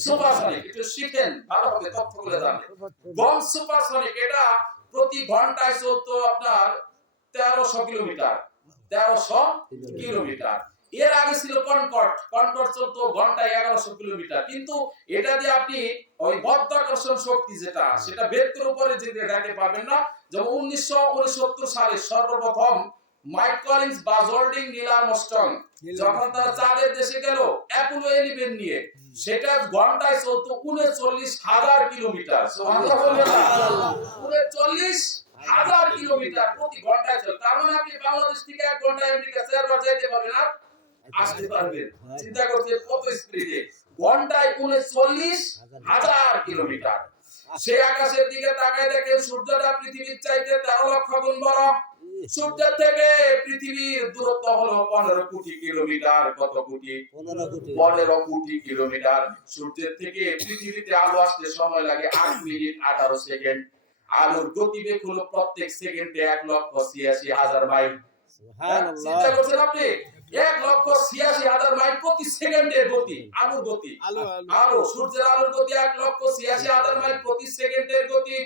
সুপারসনিক, একটু শিখেন, ভালো হবে তথ্যগুলো জানলে। বম সুপারসনিক এটা প্রতি ঘন্টায় চলতো আপনার 1300 কিলোমিটার। 1300 কিলোমিটার। এর আগে ছিল কনকর্ড চলতো ঘন্টায় 1100 কিলোমিটার। কিন্তু এটা দিয়ে আপনি ওই মাধ্যাকর্ষণ শক্তি যেটা, সেটা বেতের উপরে যেতে রাখতে পারবেন না। যেমন 1969 সালে সর্বপ্রথম মাইক কলিন্স, বাজ হল্ডিং, নীল আর্মস্ট্রং যখন তারা চাঁদের দেশে গেল অ্যাপোলো 11 নিয়ে, সেটা ঘন্টায় চলতো 39,000 কিলোমিটার। সুবহানাল্লাহ, 39,000 কিলোমিটার প্রতি ঘন্টায় চলে। তার মানে আপনি বাংলাদেশ থেকে 1 ঘন্টায় আমেরিকা 4 বার যাইতে পারবেন আর আসতে পারবেন। চিন্তা করতে কত স্পিডে, ঘন্টায় 39,000 কিলোমিটার। সেই আকাশের দিকে তাকায় দেখেন, সূর্যটা পৃথিবীর চাইতে 13 লক্ষ গুণ বড়। সূর্যের থেকে পৃথিবীর দূরত্ব হলো 15 কোটি কিলোমিটার। কত কোটি? 15 কোটি কিলোমিটার। সূর্যের থেকে পৃথিবীতে আলো আসতে সময় লাগে 8 মিনিট 18 সেকেন্ড। আলোর গতিবেগ হলো প্রত্যেক সেকেন্ডে 1,86,000 মাইল। চিন্তা করছেন আপনি, 1,86,000 মাইল প্রতি সেকেন্ডের গতি, আলোর গতি। আলো, সূর্যের আলোর গতি 1,86,000 মাইল প্রতি সেকেন্ডের গতি।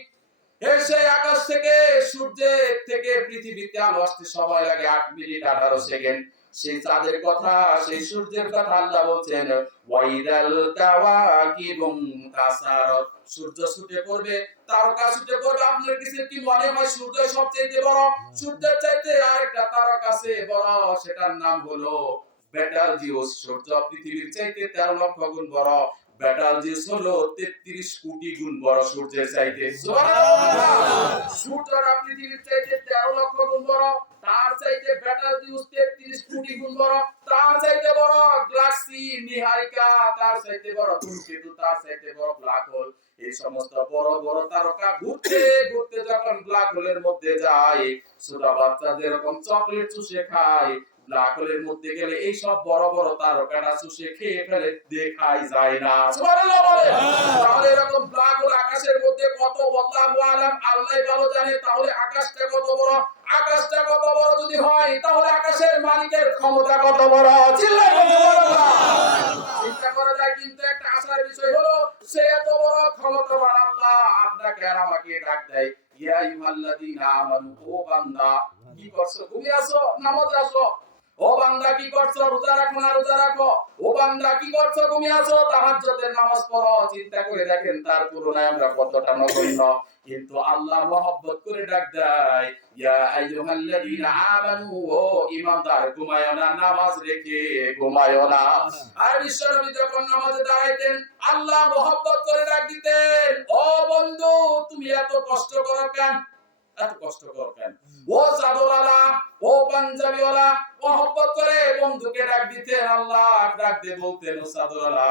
সেই আকাশ থেকে, সূর্যের থেকে পৃথিবীতে আলো আসতে সময় লাগে 8 মিনিট 18 সেকেন্ড। সেই চাঁদের কথা, সেই সূর্যের কথা আল্লাহ বলছেন, ওয়াইদাল কাওয়াকিবুন তাসারাত, সূর্য ছুটে পড়বে, তারকা ছুটে পড়বে। আপনার কিসের কি মনে হয় সূর্য সবচেয়ে বড়? সূর্যের চাইতে আরেকটা তারকা আছে বড়, সেটার নাম হলো বেটালজিউস। সূর্য পৃথিবীর চাইতে 13 লক্ষ গুণ বড়, বেটালজিউস হলো 33 কোটি গুণ বড় সূর্যের চাইতে। সুবহানাল্লাহ, সূর্যটা পৃথিবীর চাইতে 13 লক্ষ গুণ বড়, তার চাইতে বেটালজিউস 33 কোটি গুণ বড়, তার চাইতে বড় গ্যালাক্সি নিহারিকা, তার চাইতে বড় ধূমকেতু, তার চাইতে বড় ব্ল্যাক হোল। এই সমস্ত বড় বড় তারকা ঘুরতে ঘুরতে যখন ব্ল্যাক হোলের মধ্যে যায়, ছোট বাচ্চা যেরকম চকলেট চুষে খায়, ব্ল্যাক হোলের মধ্যে গেলে এই সব বড় বড় তারকাটা চুষে খেয়ে ফেলে, দেখাই যায় না। সুবহানাল্লাহ বলে। আল্লাহু আলাম, আল্লাহই ভালো জানে। তাহলে আকাশটা কত বড়, আকাশটা কত বড় যদি হয় তাহলে আকাশের মালিকের ক্ষমতা কত বড়, চিল্লায় বলতে সুবহানাল্লাহ। চিন্তা করা যায়, কিন্তু একটা আশার বিষয় হলো সে এত বড় ক্ষমতাবান আল্লাহ আপনাকে আর আমাকে ডাক দেয়, ইয়া আইয়ুহাল্লাযীনা আমানু, ও বান্দা কি করছো, ঘুমিয়ে আছো, নামাজে আসো। ও বান্দা কি করছো, রোজা রাখো না, রোজা রাখো। ও বান্দা কি করছো, ঘুমিয়ে আছো, তাহাজ্জুদের নামাজ পড়ো। চিন্তা করে দেখেন তার তুলনায় আমরা কতটা নগণ্য। কিন্তু আল্লাহ মহব্বত করে ডাক দেয়, ইয়া আইয়ুহাল্লাযীনা আমানু, ও ঈমানদার ঘুমায়ো না, নামাজ রেখে ঘুমায়ো না। আর বিশ্বনবী যখন নামাজে দাঁড়াইতেন আল্লাহ মহব্বত করে ডাক দিতেন, ও বন্ধু তুমি এত কষ্ট করো কেন, এত কষ্ট করো কেন। ও চাদরওয়ালা, ও পাঞ্জাবিওয়ালা, মহব্বত করে বন্ধুকে ডাক দিতেন, আল্লাহ ডাক দিয়ে বলতেন, ও চাদরওয়ালা,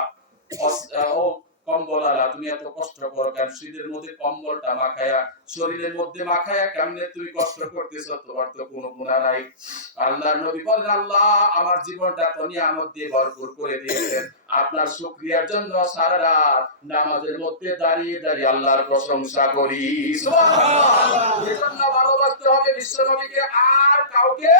ও কম্বলওয়ালা, তুমি এত কষ্ট করো কেন, শীতের মধ্যে কম্বলটা মাখায়া শরীরের মধ্যে মাখায়া কেমনে তুমি কষ্ট করতেছো, তোমার তো কোনো গুনাহ নাই। আল্লাহর নবী বলেন, আল্লাহ আমার জীবনটা তো নিয়ামত দিয়ে ভরপুর করে দিয়েছেন, আপনার শুকরিয়ার জন্য সারা রাত নামাজের মধ্যে দাঁড়িয়ে দাঁড়িয়ে আল্লাহর প্রশংসা করি। সুবহানাল্লাহ। এজন্য ভালোবাসতে হবে বিশ্ব নবীকে আর কাউকে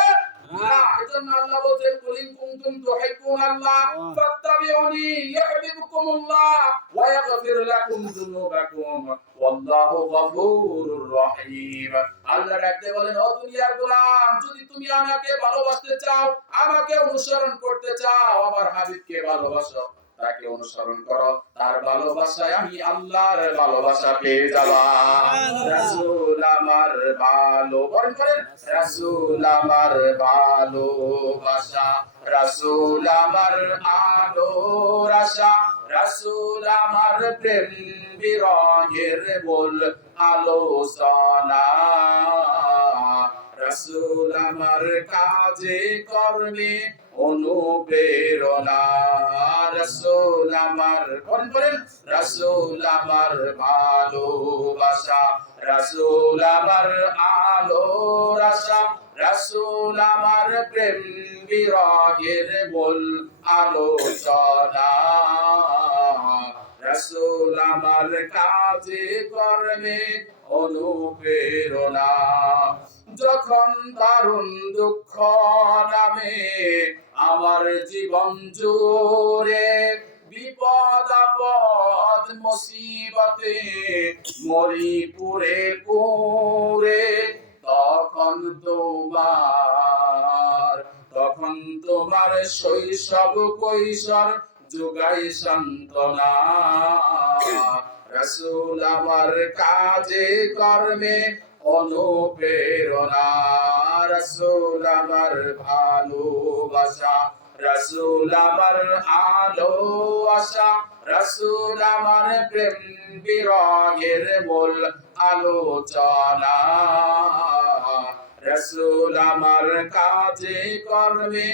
না। এজন্য আল্লাহ বলেন, কুলিন কুনতুম তুহিব্বুনাল্লাহ ফাত্তাবিউনি ইউহিব্বুকুমুল্লাহ ওয়া ইয়াগফির লাকুম যুনুবাকুম ওয়াল্লাহু গফুরুর রহিম। আল্লাহ ডাকতে বলেন, ও দুনিয়ার গোলাম, যদি তুমি আমাকে ভালোবাসতে চাও, আমাকে অনুসরণ করতে চাও, আমার হাবিবকে ভালোবাসো, তাকে অনুসরণ করো, তার ভালোবাসায় আমি আল্লাহর ভালোবাসা পেয়ে যাবা। রাসূল আমার ভালো করেন, রাসূল আমার ভালোবাসা, রাসূল আমার আদর আশা, রাসূল আমার প্রেম বিরহের মূল আলোচনা, রাসূল আমার কাজে কর্মে অনুপ্রেরণা, রাসূল আমার বলেন, রাসূল আমার ভালোবাসা, রাসূল আমার আলোর আশা, রাসূল আমার প্রেম বিরহের মূল আলোচনা, রাসূল আমার কাজে কর্মে অনুপ্রেরণা। যখন দারুণ দুঃখ নামে আমার জীবন জুড়ে, বিপদ আপদ মুসিবতে মরি পুরে পুরে, তখন তোমার শৈশব কৈশোর যোগাই সান্ত্বনা, রাসূল আমার কাজে কর্মে অনুপ্রেরণা, রাসূল আমার ভালোবাসা, রাসূল আমার আলো আশা, রাসূল আমার প্রেম বিরহের মূল আলোচনা, রাসূল আমার কাজে কর্মে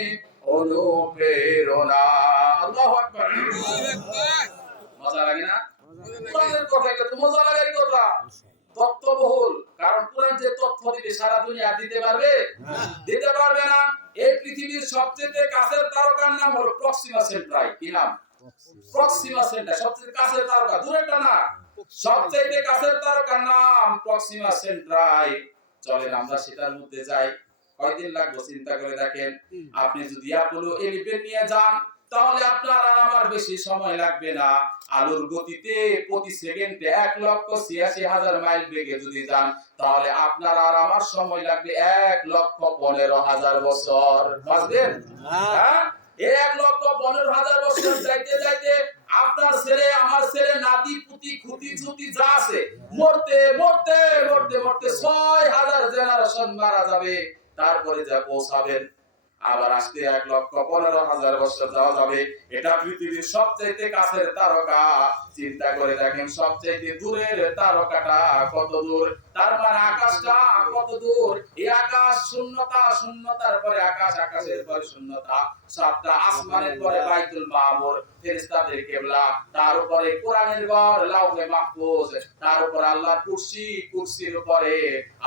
অনুপ্রেরণা। আল্লাহু আকবার। মজা লাগে না? কোরআনের কথা এটা তো মজা লাগার কথা, তথ্যবহুল। কারণ কোরআন যে তথ্য দিবে সারা দুনিয়া দিতে পারবে? দিতে পারবে না। এই পৃথিবীর সবচেয়ে কাছের তারকার নাম হলো প্রক্সিমা সেন্ট্রাই। কি নাম? প্রক্সিমা সেন্ট্রাই। সবচেয়ে কাছের তারকা, দূরেরটা না। সবচেয়ে কাছের তারকার নাম প্রক্সিমা সেন্ট্রাই। চলেন আমরা সেটার মধ্যে যাই। কয়দিন লাগবে চিন্তা করে দেখেন। আপনি যদি অ্যাপোলো 11 নিয়ে যান তাহলে আপনার আর আমার বেশি সময় লাগবে না। আলোর গতিতে প্রতি সেকেন্ডে 1,86,000 মাইল বেগে যদি যান তাহলে আপনার আর আমার সময় লাগবে 1,15,000 বছর। বুঝলেন? হ্যাঁ, এই 1,15,000 বছর যাইতে যাইতে আপনার ছেলে, আমার ছেলে, নাতি পুতি খুতি ছুতি যা আছে মরতে মরতে মরতে মরতে 6,000 জেনারেশন মারা যাবে, তারপরে যা পৌঁছাবেন। আবার আসতে 1,15,000 বছর যাওয়া যাবে। এটা পৃথিবীর সবচেয়ে কাছের তারকা। চিন্তা করে দেখেন সবচেয়ে দূরের তারকাটা কত দূর। তার মানে আকাশটা কত দূর। এই আকাশ শূন্যতা, শূন্যতার পরে আকাশ, আকাশের পরে শূন্যতা, সাতটা আসমানের পরে বাইতুল মামুর, ফেরেশতাদের কিবলা, তার উপরে কোরআনের ঘর লাউহে মাহফুজ, তার উপর আল্লাহর কুরসি, কুরসির উপরে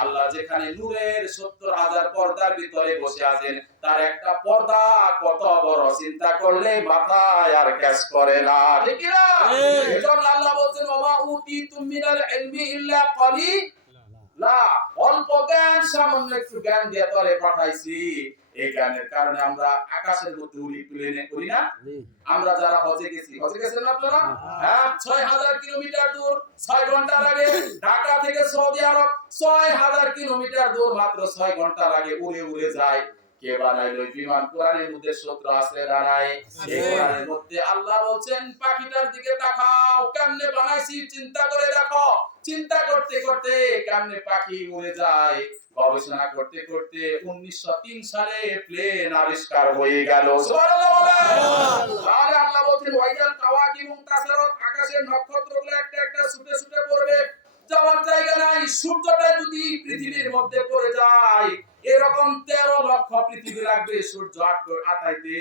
আল্লাহ যেখানে নূরের 70,000 পর্দার ভিতরে বসে আছেন, তার একটা পর্দা কত বড় চিন্তা করলে মাথায় আর ক্যাচ করে না। ঠিক না? এজন্য আল্লাহ বলেন, ওমা উতিতুম মিনাল ইলমি ইল্লা কালিলা, অল্প জ্ঞান, সামান্য একটু জ্ঞান দিয়ে তরে পাঠাইছি। এই জ্ঞানের কারণে আমরা আকাশের মধ্যে উড়ি প্লেনে করি না। আমরা যারা হজে গেছেন আপনারা, হ্যাঁ, 6000 কিলোমিটার দূর 6 ঘন্টা লাগে। ঢাকা থেকে সৌদি আরব 6000 কিলোমিটার দূর মাত্র 6 ঘন্টা লাগে, উড়ে উড়ে যায়। কে বানাইলো বিমান? কোরআনের মধ্যে সূত্র আছে দাঁড়ায়। এই কোরআনের মধ্যে আল্লাহ বলছেন পাখিটার দিকে তাকাও, কেমনে বানাইছি চিন্তা করে দেখো। চিন্তা করতে করতে কেমনে পাখি উড়ে যায়, গবেষণা করতে করতে 1903 সালে প্লেন আবিষ্কার হয়ে গেল। সুবহানাল্লাহ বলেন। আর আল্লাহ বলছেন ওয়াইজাল কাওয়াকিবু তাসারাত, আকাশের নক্ষত্রগুলো একটা একটা ছুটে ছুটে পড়বে, যাওয়ার জায়গা নাই। সূর্যটা যদি পৃথিবীর মধ্যে পড়ে যায়, এরকম 13 লক্ষ পৃথিবী লাগবে সূর্য আটাইতে।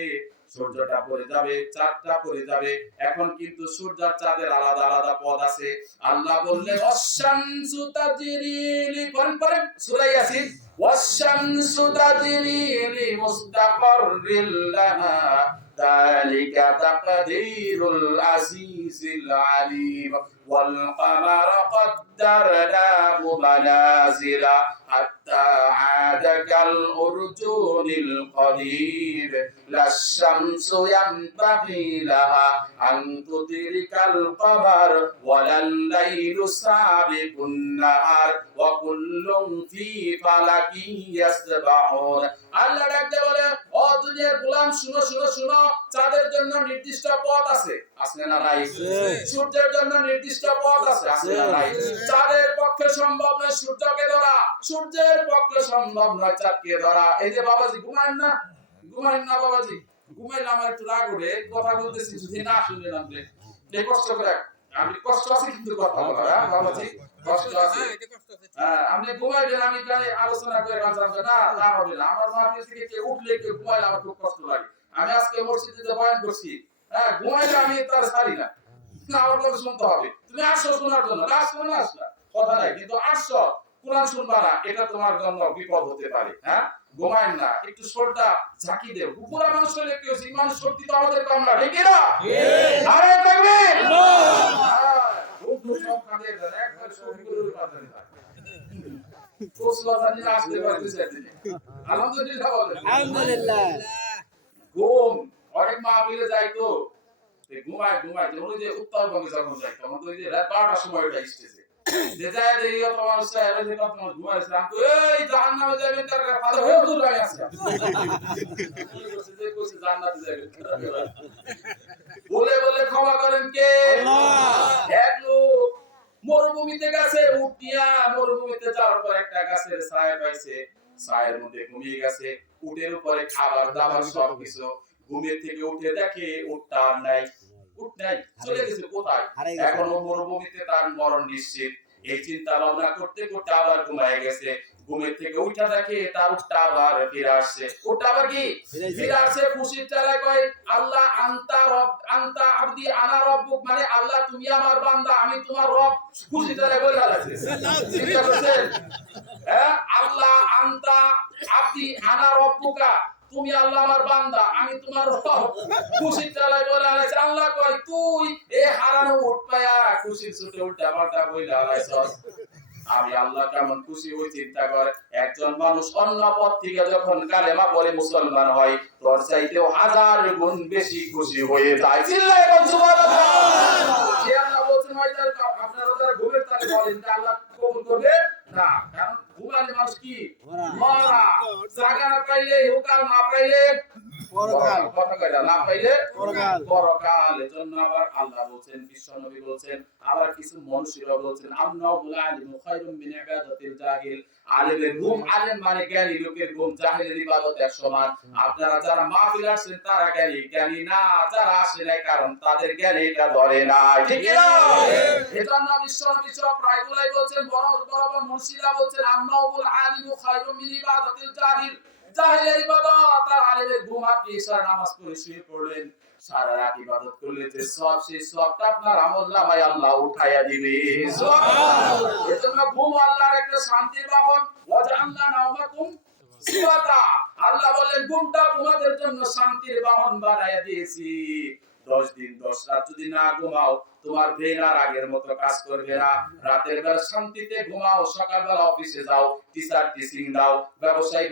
সূর্যটা পড়ে যাবে, চাঁদটা পড়ে যাবে। এখন কিন্তু সূর্য আর চাঁদের আলাদা আলাদা পথ আছে। আল্লাহ বললেন ওয়াশ-শামসু তাজরি লিকনফারিন, সূরা ইয়াসিন, ওয়াশ-শামসু তাজরি লিমুস্তাকাররিল লাহা যালিকা তাকদীরুল আজিজিল আলীম ওয়াল কামারা قدرناه منازل حتى عاد كالأرجون القديم لا الشمس ينبغي لها أن تدرك القمر ولا الليل سابق النهار وكل في فلك يسبحون। আল্লাহ ডাকতে বলে ও দুনিয়ার গোলাম, শুনো শুনো শুনো, চাঁদের জন্য নির্দিষ্ট পথ আছে, আছে না নাই? সূর্যের জন্য নির্দিষ্ট পথ আছে, আছে না নাই? চাঁদের পক্ষে সম্ভব নয় সূর্যকে ধরা, সূর্যের পক্ষে সম্ভব নয় চাঁদকে ধরা। এই যে বাবাজি ঘুমায় না, ঘুমায় না বাবাজি, ঘুমাইলে আমার একটু রাগ ওঠে, কথা বলতেছি যদি না শুনলেন আপনি, এই কষ্ট করে। আমি কষ্ট আছে কিন্তু কথা বলা, হ্যাঁ বাবাজি কষ্ট আছে। হ্যাঁ, আপনি ঘুমাইবেন, আমি জানি আলোচনা করে বাঁচাবো না, না হবে না। আমার মাহফিল থেকে কেউ উঠলে কেউ ঘুমাইলে আমার খুব কষ্ট লাগে। আমি আজকে মসজিদে যে বয়ান করছি, হ্যাঁ, ঘুমাইলে আমি তার ছাড়ি না, আমার কথা শুনতে হবে। তুমি আসছো শোনার জন্য, না আসছো না আসলা কথা নাই, কিন্তু আসছো কোরআন শুনবা না, এটা তোমার জন্য বিপদ হতে পারে। হ্যাঁ, ঘুমায়েন না, একটু শরীরটা ঝাঁকি দেও। উপরা মানুষ হলে কি হচ্ছে, ইমান শক্তি তো আমাদের কম না, ঠিক না? আরে তাকবীর, খুব সব কাঁদে দেন, একবার শরীরের কথা না কোসবাজানি আসতে পারে দুই চার দিনে। আলহামদুলিল্লাহ বলেন। আলহামদুলিল্লাহ। ঘুম অনেক মাহফিলে যাই তো ঘুমায় ঘুমায়, যেমন ওই যে উত্তরবঙ্গে যখন যাই তখন তো ওই যে রাত 12টার সময় ওটা স্টেজে যে যায় দেখি কত মানুষ চায়, ওই যে কত মানুষ ঘুমাইছে, আমি এই জাহান্নামে যাবেন তার ফাদার হয়ে হুজুর ভাই আছে কইছে জান্নাতে যাবেন, বলে বলে ক্ষমা করেন কে? আল্লাহ। এক লোক মরুভূমিতে গেছে, উট নিয়া মরুভূমিতে যাওয়ার পর একটা গাছের ছায়া পাইছে, ছায়ের মধ্যে ঘুমিয়ে গেছে। উটের উপরে খাবার দাবার সব কিছু, ঘুমের থেকে উঠে দেখে উটটা নাই, উট নাই, চলে গেছে কোথায়। এখনো মরুভূমিতে তার মরণ নিশ্চিত। এই চিন্তা ভাবনা করতে করতে আবার ঘুমায় গেছে। ঘুমের থেকে উঠা দেখে তার উটটা আবার ফিরে আসছে। উটটা আবার কি ফিরে আসছে, খুশির চালায় কয় আল্লাহ আনতা রব আনতা আবদি আনা রব্বুক, মানে আল্লাহ তুমি আমার বান্দা আমি তোমার রব। খুশি চালায় বলে আছে, চিন্তা করছেন? হ্যাঁ, আল্লাহ আনতা আবদি আনা রব্বুকা, তুমি আল্লাহ আমার বান্দা আমি তোমার রব। খুশির চালায় বলে আছে। আল্লাহ কয় তুই এই হারানো উট পায়া খুশির ছুটে উল্টা পাল্টা বইলা আলাইছস, আমি আল্লাহ কেমন খুশি হই চিন্তা কর। একজন মানুষ অন্য পথ থেকে যখন কালেমা বলে মুসলমান হয়, তোর চাইতেও 1000 গুণ বেশি খুশি হয়ে যায়। চিল্লায় বল সুবহানাল্লাহ। যে আল্লাহ বলছেন ওইটার আপনারা যারা ঘুমের তালে বলেন যে আল্লাহ কবুল করবে না, কারণ ঘুমালে মানুষ কি মরা, জায়গা না পাইলে হুকাম, না পাইলে পরকাল, কথা কইলা না পাইলে পরকাল, পরকাল। এজন্য আবার আল্লাহ বলেন, বিশ্ব নবী বলেন, আবার কিছু মনীষীরা বলেন আমনাউল আলিমু খায়রুম মিন ইবাদাতিল জাহিল, আলেমের ঘুম, আলেম মানে জ্ঞানী লোকের ঘুম জাহিলের ইবাদত এক সমান। আপনারা যারা মাহফিল আসেন তারা জ্ঞানী, জ্ঞানী না যারা আসে না, কারণ তাদের জ্ঞান এটা ধরে না, ঠিক না? এজন্য বিশ্ব নবী সব প্রায়গুলাই বলেন, বড় বড় মনীষীরা বলেন আমনাউল আলিমু খায়রুম মিন ইবাদাতিল জাহিল, জাহিলের ইবাদত আর আলেমের ঘুম। আপনি ইশার নামাজ পড়ে শুয়ে পড়লেন, সারা রাত ইবাদত করলে যে সব, সেই সবটা আপনার আমলনামায় আল্লাহ উঠায়া দিবে। সুবহানাল্লাহ। এজন্য ঘুম আল্লাহর একটা শান্তির বাহন। ওয়াজআলনা নাওমাকুম সুবাতা, আল্লাহ বলেন ঘুমটা তোমাদের জন্য শান্তির বাহন বানায়া দিয়েছি। 10 দিন 10 রাত যদি না ঘুমাও তোমার ব্রেন আর আগের মতো কাজ করবে না। রাতের বেলা শান্তিতে ঘুমাও, সকালবেলা অফিসে যাও, টিচার টিচিং দাও, ব্যবসায়ী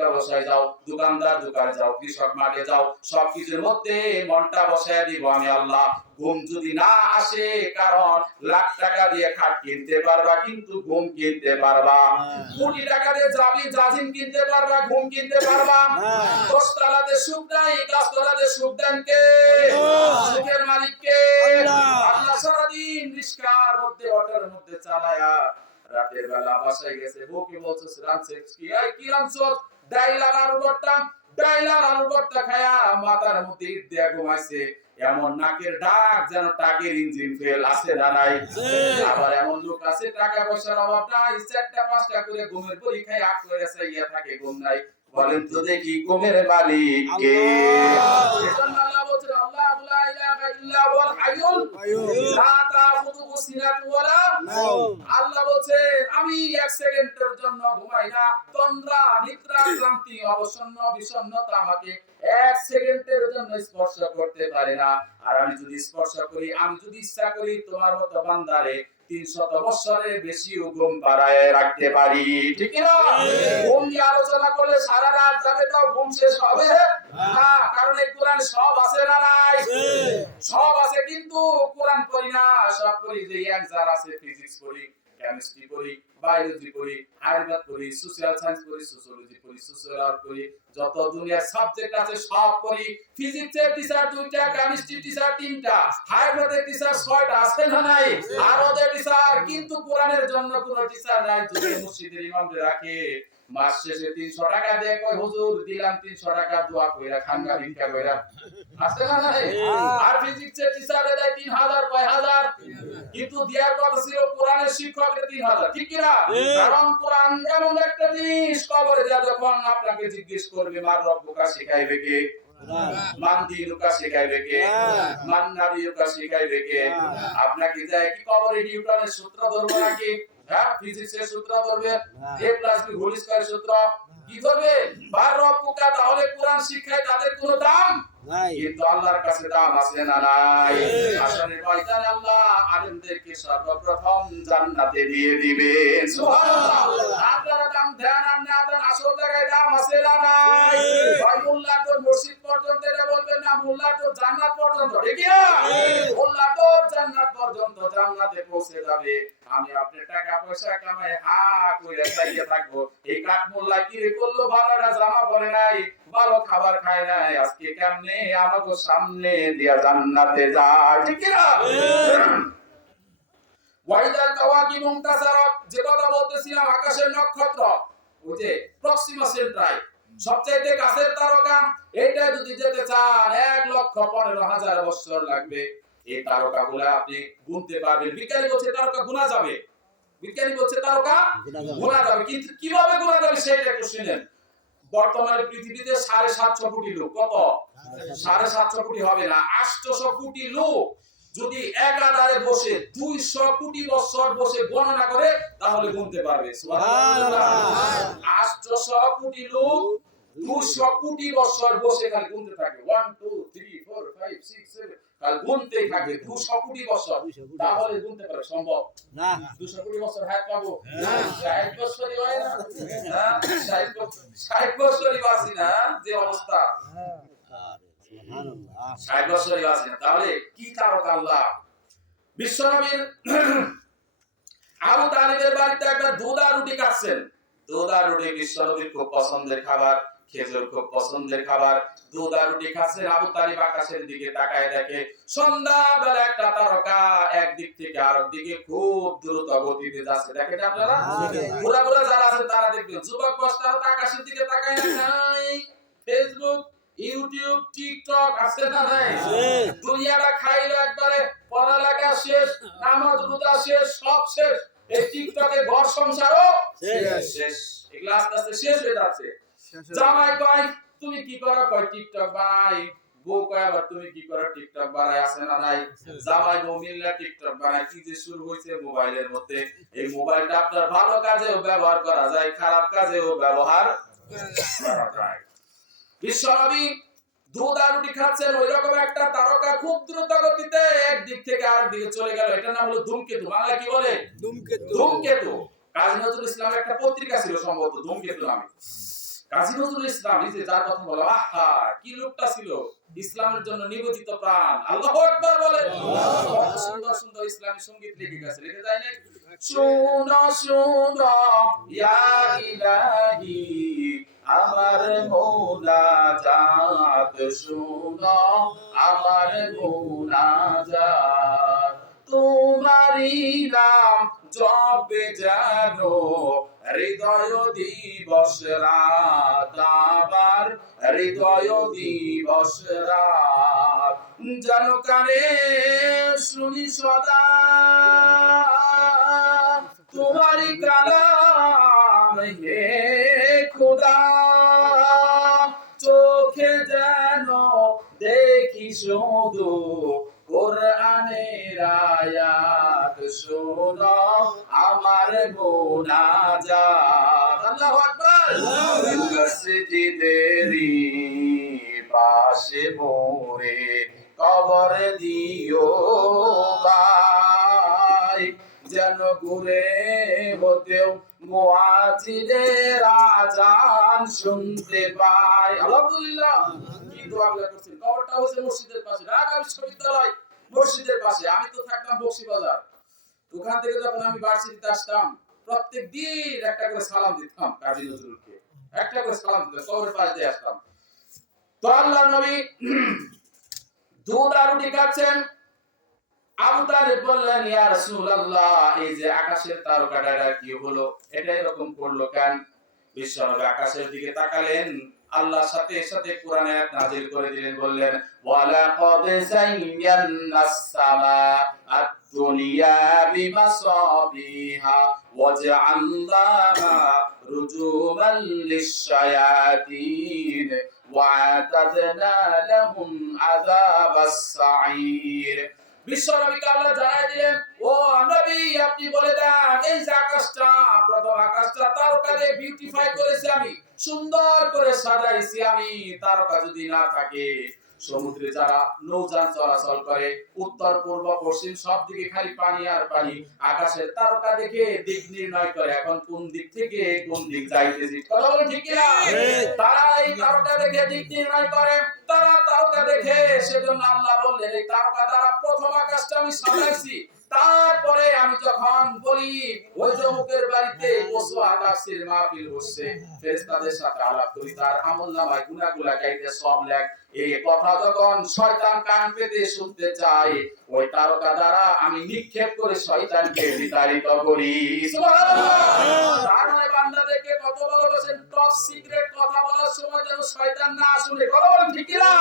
যাও, দোকানদার দোকানে যাও, কৃষক মাঠে যাও, সবকিছুর মধ্যে মনটা বসায় দিব আমি আল্লাহ। ঘুম যদি না আসে, কারণ লাখ টাকা দিয়ে খাট কিনতে পারবা কিন্তু ঘুম কিনতে পারবা, কোটি টাকা দিয়ে জাজিম কিনতে পারবা, ঘুম কিনতে পারবা। দশতলাতে সুখ নাই, গাছতলাতে সুখ দেন কে? সুখের মালিক কে? আল্লাহ। সারাদিন রিস্কার মধ্যে অটোর মধ্যে চালায়া রাতের বেলা বাসায় গেছে, বউকে বলছে রানছে কি রানছো? ডাইল আর আলু ভর্তা খায়া মাথার মধ্যে ইট দিয়া ঘুমাইছে। এমন নাকের ডাক যেন টাকের ইঞ্জিন ফেল, আছে না নাই? আবার এমন লোক আছে টাকা পয়সার অভাব নাই, চারটা পাঁচটা করে ঘুমের বড়ি খাই আট করে চাইয়া থাকে, ঘুম নাই। বলেন তো দেখি ঘুমের মালিক কে? এজন্য আল্লাহ বলেন আল্লাহু লা ইলাহা ইল্লা হুয়াল হাইয়ুল লা তাখুযুহু সিনাতুন ওয়ালা নাওম। আল্লাহ বলেন আমি এক সেকেন্ডের জন্য ঘুমাই না, তন্দ্রা নিদ্রা ক্লান্তি অবসন্ন বিষণ্ণতা আমাকে এক সেকেন্ডের জন্য স্পর্শ করতে পারে না। আর আমি যদি স্পর্শ করি, আমি যদি ইচ্ছা করি, তোমার মতো বান্দারে 300 বছরের বেশি ঘুম পাড়ায় রাখতে পারি, ঠিক না? ঘুম নিয়ে আলোচনা করলে সারা রাত যাবে, তো ঘুম শেষ হবে না। কারণ এই কোরআন সব আছে না নাই? সব আছে, কিন্তু কোরআন পড়ি না। সব পড়ি যে অ্যানসার আছে, ফিজিক্স পড়ি, কেমিস্ট্রি পড়ি, বায়োলজি পড়ি, আয়ুর্বেদ পড়ি, সোশ্যাল সায়েন্স পড়ি, সোশিওলজি পড়ি, সোশ্যালজি পড়ি, যত দুনিয়ার সাবজেক্ট আছে সব পড়ি। ফিজিক্সের টিচার 2টা, কেমিস্ট্রি টিচার 3টা, আয়ুর্বেদের টিচার 6টা, আছে না নাই? আর ওদের টিচার, কিন্তু কোরআনের জন্য কোনো টিচার নাই। যদি মসজিদের ইমামদের রাখে, মাস শেষে 300 টাকা দিয়ে কয় হুজুর দিলাম 300 টাকা, দোয়া কইরা খানগা ভিক্ষা কইরা, আছে না নাই? আর ফিজিক্সের টিচারে দেয় 3000 5000, কিন্তু দেয়ার কথা ছিল কোরআনের শিক্ষকের 3000, ঠিক কি না? কারণ কোরআন এমন একটা জিনিস, কবরে যা যখন আপনাকে জিজ্ঞেস করবে মার রব্বুকা, শিখাইবে কে? মান দিনুকা, শিখাইবে কে? মান নাবিয়ুকা, শিখাইবে কে? আপনাকে যায় কি কবরে নিউটনের সূত্র ধরবে নাকি? হ্যাঁ, ফিজিক্সের সূত্র ধরবে, a + b হোল স্কয়ার সূত্র কি ধরবে? বার রব্বুকা। তাহলে কোরআন শিক্ষায় তাদের কোনো দাম নাই, কিন্তু আল্লাহর কাছে দাম আছে না নাই? আসলে ময়দানে আল্লাহ আলেমদেরকে সর্বপ্রথম জান্নাতে দিয়ে দিবেন, সুবহানাল্লাহ। আপনারা দাম ধ্যান আর না দেন, আসল জায়গায় দাম আছে না নাই? ভাই মোল্লা তো মসজিদ পর্যন্ত এটা বলবেন না, মোল্লা তো জান্নাত পর্যন্ত, ঠিক না? মোল্লা তো জান্নাত পর্যন্ত, জান্নাতে পৌঁছে যাবে। আমি আপনি টাকা পয়সা কামাই হা কইরা চাইয়া থাকবো, এই কাঠ মোল্লা কি রে করলো? ভালোটা জামা পরে নাই, ভালো খাবার খায় নাই, আজকে কেমনে আমাকে সামনে দিয়া জান্নাতে যায়, ঠিক না? ওয়াইদাল কাওয়াকিব মুনতাসারাত, যে কথা বলতেছিলাম, আকাশের নক্ষত্র, ওই যে প্রক্সিমা সেন্ট্রাই, সবচেয়ে কাছের তারকা, এটা যদি যেতে চান 1,15,000 বছর লাগবে। এই তারকাগুলো আপনি গুনতে পারবেন। বিজ্ঞানী বলছে তারকা গোনা যাবে, গোনা যাবে, কিন্তু কিভাবে গোনা যাবে সেটা একটু শুনেন। বর্তমানে পৃথিবীতে 750 কোটি লোক, কত? 750 কোটি হবে না, 800 কোটি লোক যদি একাধারে বসে 200 কোটি বছর বসে গণনা করে, তাহলে গুনতে পারবে, সুবহানাল্লাহ। 800 কোটি লোক 200 কোটি বছর বসে খালি গুনতে থাকে, 1 2 3 4 5 6 7, খালি গুনতেই থাকে 200 কোটি বছর। তাহলে গুনতে পারে? সম্ভব না। 200 কোটি বছর হায়াত পাবো না, 60 বছরই হয় না, 60 বছরই বাঁচি না, যে অবস্থা, 60 বছরই বাঁচি না। তাহলে কি তারকা আল্লাহ? বিশ্বনবীর আবু তালিবের বাড়িতে একটা দুধা রুটি কাটছেন। দুধা রুটি বিশ্বনবীর খুব পছন্দের খাবার, খেজুর খুব পছন্দের খাবার। দুধা রুটি খাচ্ছেন, আবু তালিব আকাশের দিকে তাকায় দেখে সন্ধ্যাবেলা একটা তারকা একদিক থেকে আরেক দিকে খুব দ্রুত গতিতে যাচ্ছে। দেখেন আপনারা, বুড়া বুড়া যারা আছেন তারা দেখবেন, যুবক বয়স্করা তো আকাশের দিকে তাকায় না। নাই ফেসবুক, ইউটিউব, টিকটক, আছে না নাই? দুনিয়াটা খাইলো একবারে, পড়ালেখা শেষ, নামাজ রোজা শেষ, সব শেষ। এই টিকটকে ঘর সংসারও শেষ। এগুলো আস্তে আস্তে শেষ হয়ে যাচ্ছে। জামাই কয় তুমি কি করো? কয় টিকটক বানাই। বউ কয় আবার তুমি কি করো? টিকটক বানাই, আছে না নাই? জামাই বউ মিলে টিকটক বানাই। কি যে শুরু হয়েছে মোবাইলের মধ্যে। এই মোবাইলটা আপনার ভালো কাজেও ব্যবহার করা যায়, খারাপ কাজেও ব্যবহার করা যায়। বিশ্বনবী দুধ আর রুটি খাচ্ছেন, ওই রকম একটা তারকা খুব দ্রুত গতিতে একদিক থেকে আরেক দিকে চলে গেল। এটার নাম হলো ধূমকেতু। বাংলা কি বলে? ধূমকেতু। ধূমকেতু। কাজী নজরুল ইসলামের একটা পত্রিকা ছিল সম্ভবত ধূমকেতু নামে। কাজী নজরুল ইসলাম, এই যে যার কথা বলা, আহা কি লোকটা ছিল, ইসলামের জন্য নিবেদিত প্রাণ। আল্লাহু আকবার বলে। সুন্দর সুন্দর ইসলামী সঙ্গীত লিখে গেছে, লিখে যায় না? শোনো শোনো ইয়া ইলাহি আমার মুনাজাত, শোনো আমার মুনাজাত, তোমারই নাম জপে জানো হৃদয় দিবস রাত, আমার হৃদয় দিবস রাত, যেন কানে শুনি সদা তোমারই কালাম হে খোদা, চোখে যেন দেখি শুধু কোরআনের আয়াত, শোনো আমার মুনাজাত। আল্লাহু আকবার। মসজিদেরই পাশে মোরে কবর দিও ভাই, যেন ঘুরে হতেও মুয়াজ্জিনের আযান শুনতে পাই। আলহামদুলিল্লাহ। কি দোয়া করছেন। কবরটা হচ্ছে মসজিদের পাশে, ঢাকা বিশ্ববিদ্যালয় মসজিদের পাশে। আমি তো থাকতাম বক্সিবাজার। ওখান থেকে যখন আমি ভার্সিটিতে আসতাম, প্রত্যেক দিন একটা করে সালাম দিতাম কাজী নজরুলকে, একটা করে সালাম দিতাম, কবরের পাশে দিয়ে আসতাম। তো আল্লাহর নবী দুধ আর রুটি খাচ্ছেন। আবু তালেব বললেন, ইয়া রাসূলুল্লাহ, এই যে আকাশের তারকাটা কি হলো, এটা এরকম করলো কেন? বিশ্বনবী আকাশের দিকে তাকালেন, আল্লাহর সাথে সাথে কোরআনে আয়াত নাযিল করে দিলেন, বললেন ওয়ালাকাদ যায়্যানাস সামাআত দুনিয়া বিমাসাবিহা ওয়াজআলনাহা রুজুমান লিশ-শায়াতিন ওয়া'তাদনা লাহুম আযাবাস সাঈর। বিশ্বনবীকে আল্লাহ জানাই দিলেন, ও নবী আপনি বলে দেন, এই যে আকাশটা, প্রথম আকাশটা তারকা দিয়ে বিউটিফাই করেছি আমি, সুন্দর করে সাজাইছি আমি, তারকা যদি না থাকে, সমুদ্রে যারা নৌযান চলাচল করে, উত্তর পূর্ব পশ্চিম সব দিকে খালি পানি আর পানি, আকাশের তারকা দেখে দিক নির্ণয় করে এখন কোন দিক থেকে কোন দিক যাইতেছি। কথা বলেন ঠিক কিনা? তারা এই তারকা দেখে দিক নির্ণয় করে, তারা তারকা দেখে, সেজন্য আল্লাহ বললেন এই তারকা দ্বারা প্রথম আকাশটা আমি সাজাইছি, তারপরে আমি যখন বলি ওই যমুকের বাড়িতে পশু আকাশের মাহফিল বসছে, ফেরেশতাদের সাথে আলাপ করি, তার আমলনামায় গুনাহগুলা গাইতে সব লেখ, এই কথা যখন শয়তান কান পেতে শুনতে চায়, ওই তারকা দ্বারা আমি নিক্ষেপ করে শয়তানকে বিতাড়িত করি। সুবহানাল্লাহ। তার মানে বান্দাদেরকে কত ভালোবাসেন, টপ সিক্রেট কথা বলার সময় যেন শয়তান না শুনে। কথা বলেন ঠিক কি না?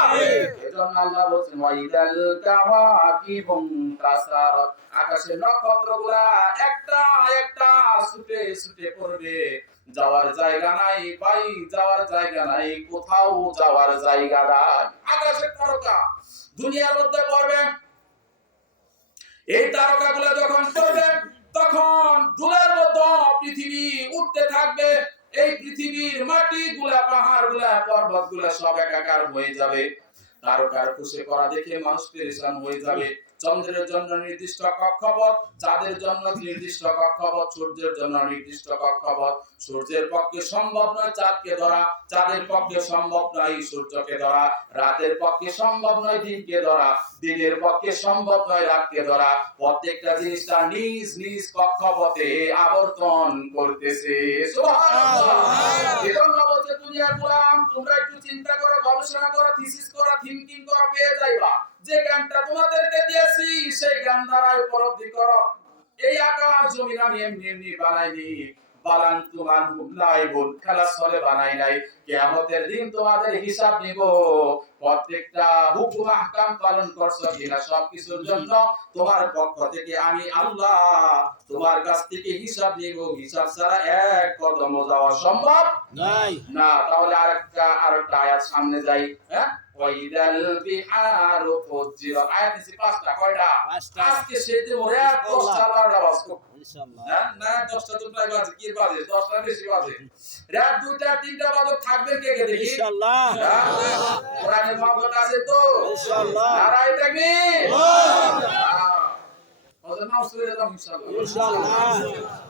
এজন্য আল্লাহ বলেন ওয়াইদাল কাওয়াকিবুন তাসারাত, আকাশের নক্ষত্রগুলা একটা একটা ছুটে ছুটে পড়বে, যাওয়ার জায়গা নাই ভাই, যাওয়ার জায়গা নাই, কোথাও যাওয়ার জায়গা নাই। আকাশের তারকা দুনিয়ার মধ্যে পড়বে, এই তারকাগুলো যখন পড়বে তখন ধুলার মতো পৃথিবী উঠতে থাকবে, এই পৃথিবীর মাটিগুলা, পাহাড়গুলা, পর্বতগুলা সব একাকার হয়ে যাবে। তারকার খুশি করা দেখে মানুষ পেরেশান হয়ে যাবে। চন্দ্রের জন্য নির্দিষ্ট কক্ষপথ, চাঁদের জন্য নির্দিষ্ট কক্ষপথ, সূর্যের জন্য নির্দিষ্ট কক্ষপথ। সূর্যের পক্ষে সম্ভব নয় চাঁদকে ধরা, চাঁদের পক্ষে সম্ভব নয় সূর্যকে ধরা, রাতের পক্ষে সম্ভব নয় দিনকে ধরা, দিনের পক্ষে সম্ভব নয় রাতকে ধরা। প্রত্যেকটা জিনিসটা নিজ নিজ কক্ষপথে আবর্তন করতেছে। সুবহানাল্লাহ। এজন্য বলতে দুনিয়ার গোলাম, তোমরা একটু চিন্তা করো, গবেষণা করো, থিসিস করো, থিংকিং করো, পেয়ে যাইবা। যে জ্ঞানটা তোমাদেরকে দিয়েছি সেই জ্ঞান দ্বারা উপলব্ধি করো। এই আকাশ জমিন আমি এমনি এমনি বানাইনি, বালান্তু আনহুম লাইবুন, খেলার ছলে বানাই নাই। কিয়ামতের দিন তোমাদের হিসাব নিব, প্রত্যেকটা হুকুম আহকাম পালন করছো কিনা সবকিছুর জন্য তোমার পক্ষ থেকে আমি আল্লাহ তোমার কাছ থেকে হিসাব নিব। হিসাব ছাড়া এক কদম যাওয়া সম্ভব নাই না। তাহলে আরেকটা আয়াত সামনে যাই। হ্যাঁ, ওয়াইদাল বিহারু ফুজ্জিরাত, আয়াত নিচে পাঁচটা, কয়টা? আজকে সেজে মোরে 10টা 12টা বাজতো। না 10টা তো প্রায় বাজে, কি বাজে 10টা বেশি বাজে, রাত 2টা 3টা বাজে থাকবেন কে কে দেখি ইনশাআল্লাহ। কোরআনের মহব্বত আছে তো ইনশাআল্লাহ। নারায়ে তাকবীর ওদের নাম সুরে দাও ইনশাআল্লাহ ইনশাআল্লাহ।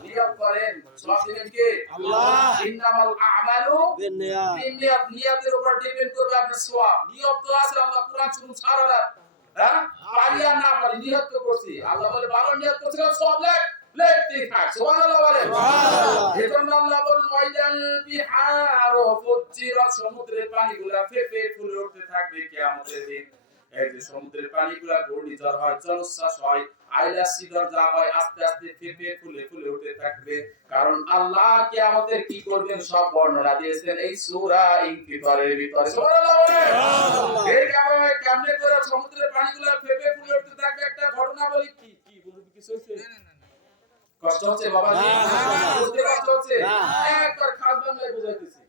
নিয়ত করেন সব দিবেন কে আল্লাহ। ইন্নামাল আ'মালু বিন্নিয়াত, নিয়তের উপর ডিপেন্ড করবে আপনার সওয়াব। নিয়ত তো আছে, আল্লাহ কুরআন শুনুন সারা রাত, হ্যাঁ পারি আর না পারি নিয়ত তো করছি, আল্লাহ বলে ভালো নিয়ত করছিলাম সব লেখতেই থাক, সুবহানাল্লাহ বলেন সুবহানাল্লাহ। এজন্য আল্লাহ বলেন ওয়াইদাল বিহার ফুজ্জিরাত, সমুদ্রের পানিগুলা ফেপে ফুলে উঠতে থাকবে কিয়ামতের দিন। এই যে সমুদ্রের পানিগুলা ঘূর্ণিঝড় হয়, জলোচ্ছ্বাস হয়, আইলা সিডর যা হয়, আস্তে আস্তে ফেপে ফুলে ফুলে উঠতে থাকবে, কারণ আল্লাহ কিয়ামতের কি করবেন সব বর্ণনা দিয়েছেন এই সূরা ইনফিতারের ভিতরে, সুবহানাল্লাহ বলেন সুবহানাল্লাহ। এই কেমনে করে সমুদ্রের পানিগুলা ফেপে ফুলে উঠতে থাকবে একটা ঘটনা বলি, কি কি বলবি, কিছু হইছে কষ্ট হচ্ছে বাবা জি বুঝতে কষ্ট হচ্ছে, একবার খাস বাংলায় বুঝাইতেছি,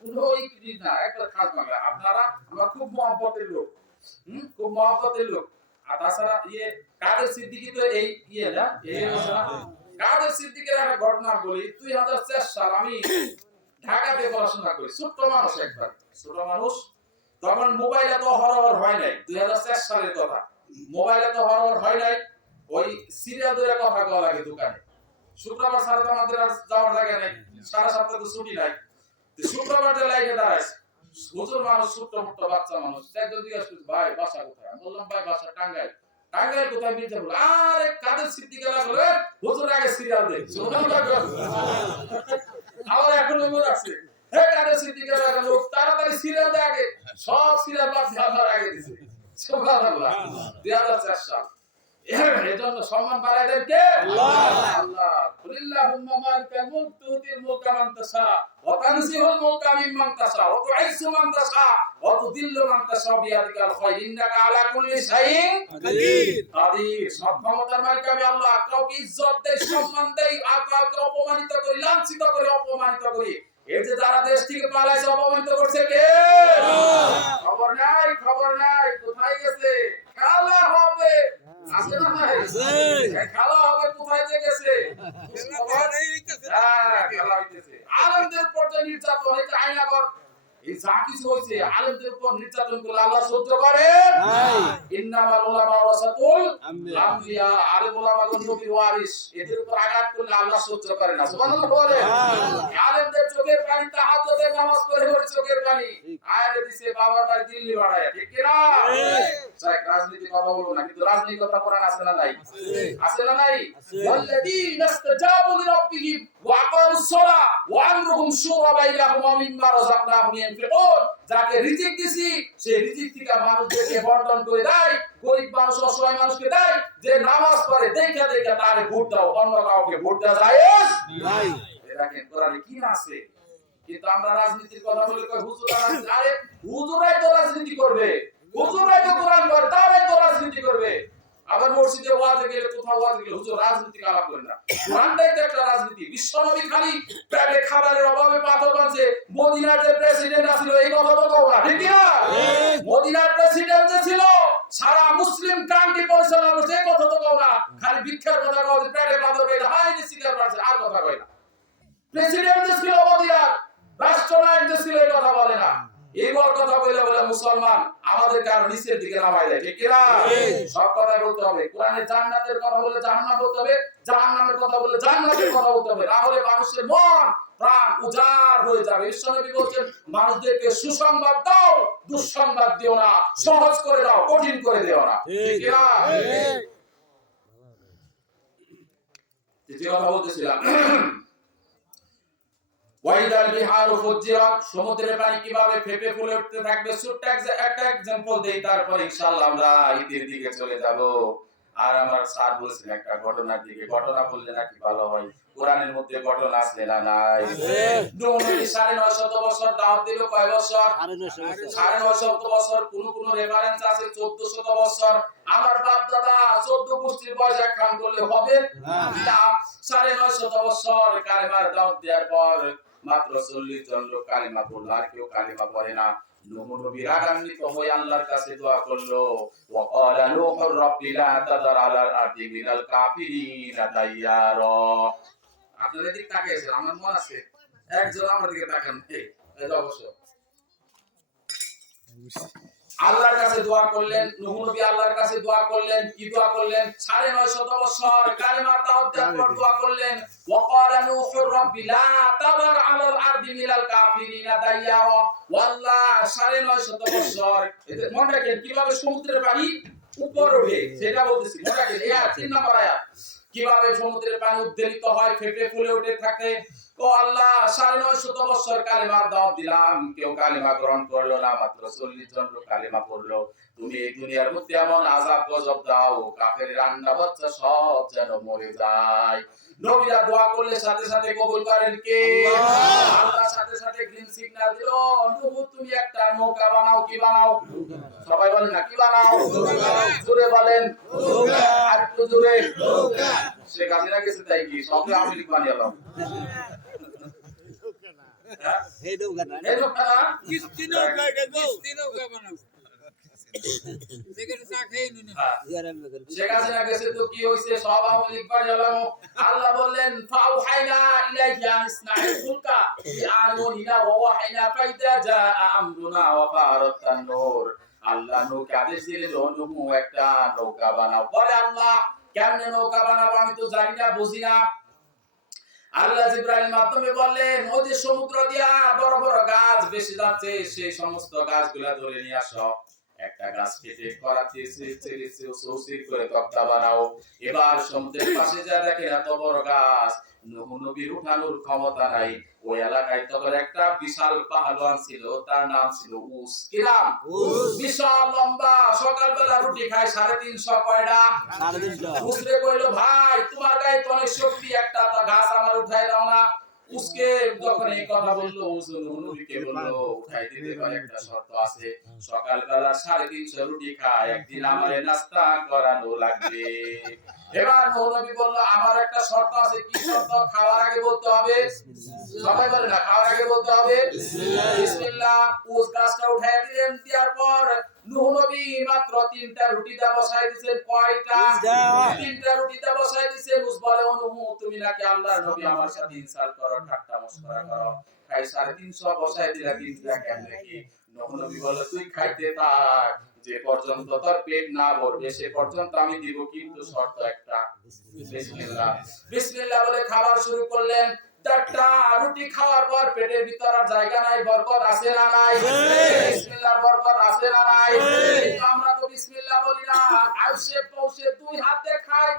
কোনো ইকরি না, একবার খাস বাংলা। আপনারা আমরা খুব মহব্বতের লোক, খুব মহব্বতের লোক। আর তাছাড়া কাদের সিদ্দিকী তো এই না কাদের সিদ্দিকের একটা ঘটনা বলি। 2004 সাল আমি ঢাকাতে পড়াশোনা করি, ছোট্ট মানুষ, একবার ছোট মানুষ, তখন মোবাইল এত হরহর হয় নাই, 2004 সালের কথা, মোবাইল এত হরহর হয় নাই। ওই সিরিয়াল ধরে কথা বলা লাগে দোকানে, শুক্রবার ছাড়া তো আমাদের আর যাওয়ার জায়গা নেই, 7:30 তো ছুটি নাই, শুক্রবারটা লাইনে দাঁড়াইছে, হুজুর মানুষ, ছোট্ট মোট্ট বাচ্চা মানুষ, একজন জিজ্ঞাসা করছে ভাই বাসা কোথায়, আমি বললাম ভাই বাসা টাঙ্গাইল। টাঙ্গাইল কোথায় মির্জাপুর? আরে কাদের সিদ্দিক এলা বলে হুজুর আগে সিরিয়াল দেখ, আমার এখনো মনে আছে, হে কাদের সিদ্দিক এলা লোক তাড়াতাড়ি সিরিয়াল দে আগে, সব সিরিয়াল বাদ দিয়ে আগে দিছে, সুবহানাল্লাহ। 2004 সাল, এজন্য সম্মান বাড়ায় দেন কে আল্লাহ আল্লাহ। কুলিল্লাহুম্মা মালিকাল মুলক তুতিল মুলকা মান তাশা ওয়া তানজিহুল মুলকা মিম্মান তাশা ওয়া তুইজ্জু মান তাশা ওয়া তুযিল্লু মান তাশা বিয়াদিকাল খায়র ইন্নাকা আলা কুল্লি শাইইন কাদির। সব ক্ষমতার মালিক আমি আল্লাহ, কাউকে ইজ্জত দেই, সম্মান দেই, আর কাউকে অপমানিত করি, লাঞ্ছিত করি, অপমানিত করি। এই যে যারা দেশ থেকে পালাইছে, অপমানিত করছে কে আল্লাহ। খবর নাই কোথায় গেছে, খেলা হবে আছে না নাই খেলা হবে, কোথায় যে গেছে খেলা হইতেছে। আলেমদের উপর যে নির্যাতন, এই যে আইনাগর, এই যা কিছু হইছে, আলেমদের উপর নির্যাতন করলে আল্লাহ সহ্য করে নাই। ইন্নামাল উলামা ওয়ারাসাতুল আমবিয়া, আলেম উলামাগণ নবীর ওয়ারিস, এদের উপর আঘাত করলে আল্লাহ সহ্য করে না, সুবহানাল্লাহ বলেন। আলেমদের চোখের পানি, তাহাজ্জুদের নামাজ পড়ে ওর চোখের পানি আয়াতে দিছে বাবার বাড়ি দিল্লি বাড়ায়, ঠিক কি না? ঠিক। রাজনীতি কথা বলবো না, কিন্তু রাজনীতি কথা কোরআন আছে না নাই? আছে না নাই? ওয়াল্লাযীনা ইসতাজাবু লিরাব্বিহিম ওয়া আকামুস সালাহ ওয়া আমরুহুম শুরা বাইনাহুম ওয়া মিম্মা রাযাকনাহুম ইউনফিকুন। যাকে রিজিক দিছি সেই রিজিক থেকে মানুষদেরকে বন্টন করে দেয়, গরিব মানুষ, অসহায় মানুষকে দেয়, যে নামাজ পড়ে দেখা দেখা তারে ভোট দাও, অন্য কাউকে ভোট দেওয়া জায়েজ নাই। দেখেন কোরআনে কি না আছে। কিন্তু আমরা রাজনীতির কথা বলে কই হুজুর রাজনীতি, আরে হুজুরাই তো রাজনীতি করবে, হুজুরাই তো কোরআন পড়ে, তারাই তো রাজনীতি করবে। আবার মসজিদে ওয়াজে গেলে, কোথাও ওয়াজে গেলে হুজুর রাজনীতি আলাপ করেন না, কোরআনটাই তো একটা রাজনীতি। বিশ্বনবী খালি পেটে খাবারের অভাবে পাথর বানছে, মদিনার যে প্রেসিডেন্ট ছিল এই কথা তো কও না, ঠিক না? মদিনার প্রেসিডেন্ট যে ছিল সারা মুসলিম কান্ট্রি পরিচালনা করছে, এই কথা তো কও না, খালি ভিক্ষার কথা কও, পেটে পাথর বেঁধে হাইনি সিগার পাচ্ছে, আর কথা কয় না। প্রেসিডেন্ট যে ছিল মদিনার, রাষ্ট্রনায়ক যে ছিল এই কথা বলে না। এইবার কথা বলে বলে মুসলমান আমাদেরকে আরো নিচের দিকে নামাই দেয়, ঠিক কিনা? সব কথা বলতে হবে। কোরআনে জান্নাতের কথা বলে জান্নাত বলতে হবে, জাহান্নামের কথা বলে জান্নাতের কথা বলতে হবে, না হলে মানুষের মন প্রাণ উজাড় হয়ে যাবে। বিশ্বনবী বলেন মানুষদেরকে সুসংবাদ দাও, দুঃসংবাদ দিও না, সহজ করে দাও, কঠিন করে দিও না, ঠিক কিনা? যে কথা বলতেছিলাম, ওয়াইদাল বিহারু ফুজ্জিরাত, সমুদ্রের পানি কিভাবে ফেপে ফুলে উঠতে থাকবে, ছোট্ট একটা एग्जांपल দেই, তারপর ইনশাআল্লাহ আমরা ঈদের দিকে চলে যাব। আর আমার স্যার বলেছেন একটা ঘটনার দিকে, ঘটনা বললে নাকি ভালো হয়। কোরআনের মধ্যে ঘটনা আছে না নাই? নূহ নবী 950 বছর দাওয়াত দিল, কয় বছর? 950 বছর। কোন রেফারেন্স আছে 1400 বছর। আমার বাপ দাদা 14 গোষ্ঠীর বয়স একখান করলে হবে না। 950 বছর কালেমার দাওয়াত দেওয়ার পর মাত্র 40 জন লোক কালিমা পড়লো, আর কেউ কালিমা পড়ে না। নূহ নবী রাগান্বিত হয়ে আল্লাহর কাছে দোয়া করলো, ওয়া ক্বালা নূহু রাব্বি লা তাযার আলাল আরদি মিনাল কাফিরিনা দাইয়ারা। আপনাদের দিকে তাকিয়েছেন, আমার মন আছে একজন আমার দিকে তাকান, এই অবশ্য আল্লাহর কাছে দোয়া করলেন। নূহ নবী আল্লাহর কাছে দোয়া করলেন, কি দোয়া করলেন? 950 বছর কালেমার দাওয়াত দেওয়ার পর দোয়া করলেন, ওয়া ক্বালা নূহু রাব্বি লা তাযার আলাল আরদি মিনাল কাফিরিনা দাইয়ারা। ওয়াল্লাহ 950 বছর, এতে মনে রাখেন কিভাবে সমুদ্রের পানি উপর ওঠে সেটা বলতেছি, মনে রাখেন। এই 3 নম্বর আয়াত, কিভাবে সমুদ্রের পানি উদ্বেলিত হয়, ফেপে ফুলে উঠে থাকে। ও আল্লাহ 950 বছর কালেমার দাওয়াত দিলাম, কেউ কালেমা গ্রহণ করলো না, মাত্র 40 জন কালেমা পড়লো। তুমি এই দুনিয়ার মধ্যে এমন আযাব গজব দাও, কাফের রান্না বাচ্চা সব যেন মরে যায়। নবীরা দোয়া করলে সাথে সাথে কবুল করেন কে? আল্লাহ সাথে সাথে গ্রিন সিগন্যাল দিল, নূহ তুমি একটা নৌকা বানাও। কি বানাও? সবাই বলেন না, কি বানাও? জোরে বলেন, নৌকা। আর একটু জোরে, নৌকা। শেখ হাসিনা গেছে তাই কি সবকে আমি লিখ বানিয়ে এই নৌকা না, এই নৌকা না, কিস্তি নৌকা, এটা কিস্তি নৌকা বানাবো। সেখানে চা খেয়ে নিন। শেখ হাসিনা গেছে তো কি হইছে, সব আমি লিখ বানিয়ে। আল্লাহ বললেন, ফাউহাইনা ইলাইহি আনিসনাইল ফুলকা বিআয়ুনিনা ওয়া ওয়াহাইনা ফাইদা জাআ আমরুনা ওয়া ফারাতান নূর। আল্লাহ নৌকা আদেশ দিলেন, নূহ একটা নৌকা বানাও। বলে আল্লাহ কেমনে নৌকা বানাবো আমি তো জানি না, বুঝি না। আল্লাহ জিবরাইল মাধ্যমে বললেন, ওই যে সমুদ্র দিয়া বড় বড় গাছ বেশি যাচ্ছে, সেই সমস্ত গাছগুলা ধরে নিয়ে আসো। একটা গাছ কেটে করাতে সৌসির করে তক্তা বানাও। এবার সমুদ্রের পাশে যা দেখেন এত বড় গাছ, নূহ নবীর উঠানোর ক্ষমতা নাই। ওই এলাকায় তখন একটা বিশাল পাহাড়ওয়ান ছিল, তার নাম ছিল উস। কি নাম? উস। বিশাল লম্বা, সকালবেলা রুটি খায় 350 কয়টা? 350। উসরে কইলো, ভাই তোমার গায়ে তো অনেক শক্তি, একটা গাছ আমার উঠাই দাও না। উসকে যখন এই কথা বললো, উস নূহ নবীকে বললো উঠাই দিতে পারে, একটা শর্ত আছে। সকালবেলা 350 রুটি খায়, একদিন আমারে নাস্তা করানো লাগবে। এবার নূহ নবী বলল, আমার একটা শর্ত আছে। কি শর্ত? খাওয়ার আগে বলতে হবে সবাই বলে না, খাওয়ার আগে বলতে হবে বিসমিল্লাহ। উস গাছটা উঠায় দিলেন, দেওয়ার পর নূহ নবী মাত্র 3টা রুটিটা বসাই দিয়েছেন। কয়টা? 3টা রুটিটা বসাই দিয়েছেন। উস বলে, ও নূহ তুমি নাকি আল্লাহর নবী, আমার সাথে ইনসাল্ট করো, ঠাট্টা মশকরা করো। খাই 350 বসাই দিলা, 3টা কেমনে কি? নূহ নবী বলে, তুই খাইতে থাক, যে পর্যন্ত তোর পেট না ভরবে সে পর্যন্ত আমি দিব, কিন্তু শর্ত একটা। বিসমিল্লাহ। বিসমিল্লাহ বলে খাবার শুরু করলেন। 4টা রুটি খাওয়ার পর পেটের ভিতর আর জায়গা নাই, বরকত আছে না নাই? বিসমিল্লাহ, বরকত আছে না নাই? আমরা তো বিসমিল্লাহ বলি না, আউসে পৌঁছে 2 হাতে খায়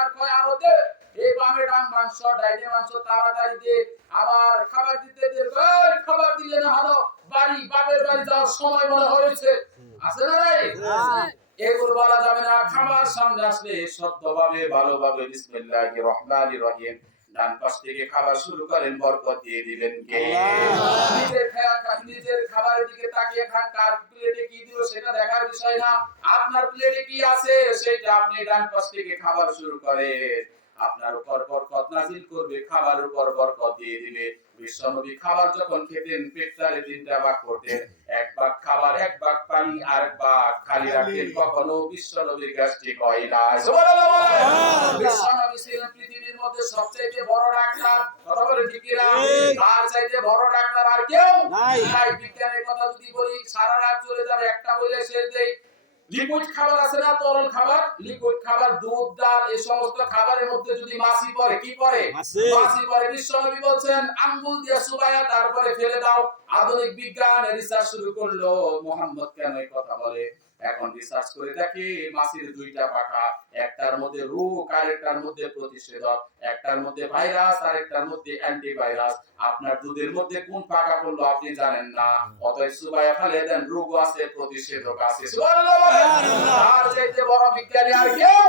আর কয় আরো দে। এই বামে ডান মাংস, ডাইনে মাংস, তাড়াতাড়ি দে। আবার খাবার দিতে দে, এই খাবার দিলে না হলো, বাড়ি বাপের বাড়ি যাওয়ার সময় মনে হয়েছে। আছে না নাই? এগুলো বলা যাবে না। খাবার সামনে আসলে সত্যভাবে ভালোভাবে বিসমিল্লাহির রহমানির রহিম ডান পাশ থেকে খাবার শুরু করেন, বরকত দিয়ে দিবেন কে? নিজের খাবারের দিকে তাকিয়ে খান, কার প্লেটে কি দিল সেটা দেখার বিষয় না, আপনার প্লেটে কি আছে সেটা আপনি ডান পাশ থেকে খাবার শুরু করেন। আপনার উপর বরকত নাজিল করবে, খাবারের উপর বরকত দিয়ে দিবে। বিশ্বনবী খাবার যখন খেতেন, পেটটারে 3টা ভাগ করতেন, 1 ভাগ খাবার, 1 ভাগ পানি, আর 1 ভাগ খালি রাখতেন। কখনো বিশ্বনবীর গ্যাস্ট্রিক হয় না। সুবহানাল্লাহ বলেন। বিশ্বনবী ছিলেন পৃথিবীর মধ্যে সবচেয়ে বড় ডাক্তার। কথা বলে ঠিক কি না? তার চাইতে বড় ডাক্তার আর কেউ নাই। বিজ্ঞানের কথা যদি বলি সারা রাত চলে যাবে, একটা বলে শেষ দেই। লিকুইড খাবার আছে না, তরল খাবার, লিকুইড খাবার, দুধ, ডাল, এই সমস্ত খাবারের মধ্যে যদি মাছি পড়ে, কি পড়ে? মাছি পড়ে। বিশ্বনবী বলেন, আঙ্গুল দিয়ে চুবায়া তারপরে ফেলে দাও। আধুনিক বিজ্ঞান রিসার্চ শুরু করলো, মোহাম্মদ কেন এই কথা বলে। এখন রিসার্চ করে দেখে মাছির 2টা পাখা, একটার মধ্যে রোগ আর একটার মধ্যে প্রতিষেধক, একটার মধ্যে ভাইরাস আর একটার মধ্যে অ্যান্টিভাইরাস। আপনার দুধের মধ্যে কোন পাখা পড়লো আপনি জানেন না, অতএব চুবায়া ফেলে দেন, রোগ আছে, প্রতিষেধক আছে। সুবহানাল্লাহ। তার চাইতে বড় বিজ্ঞানী আর কেউ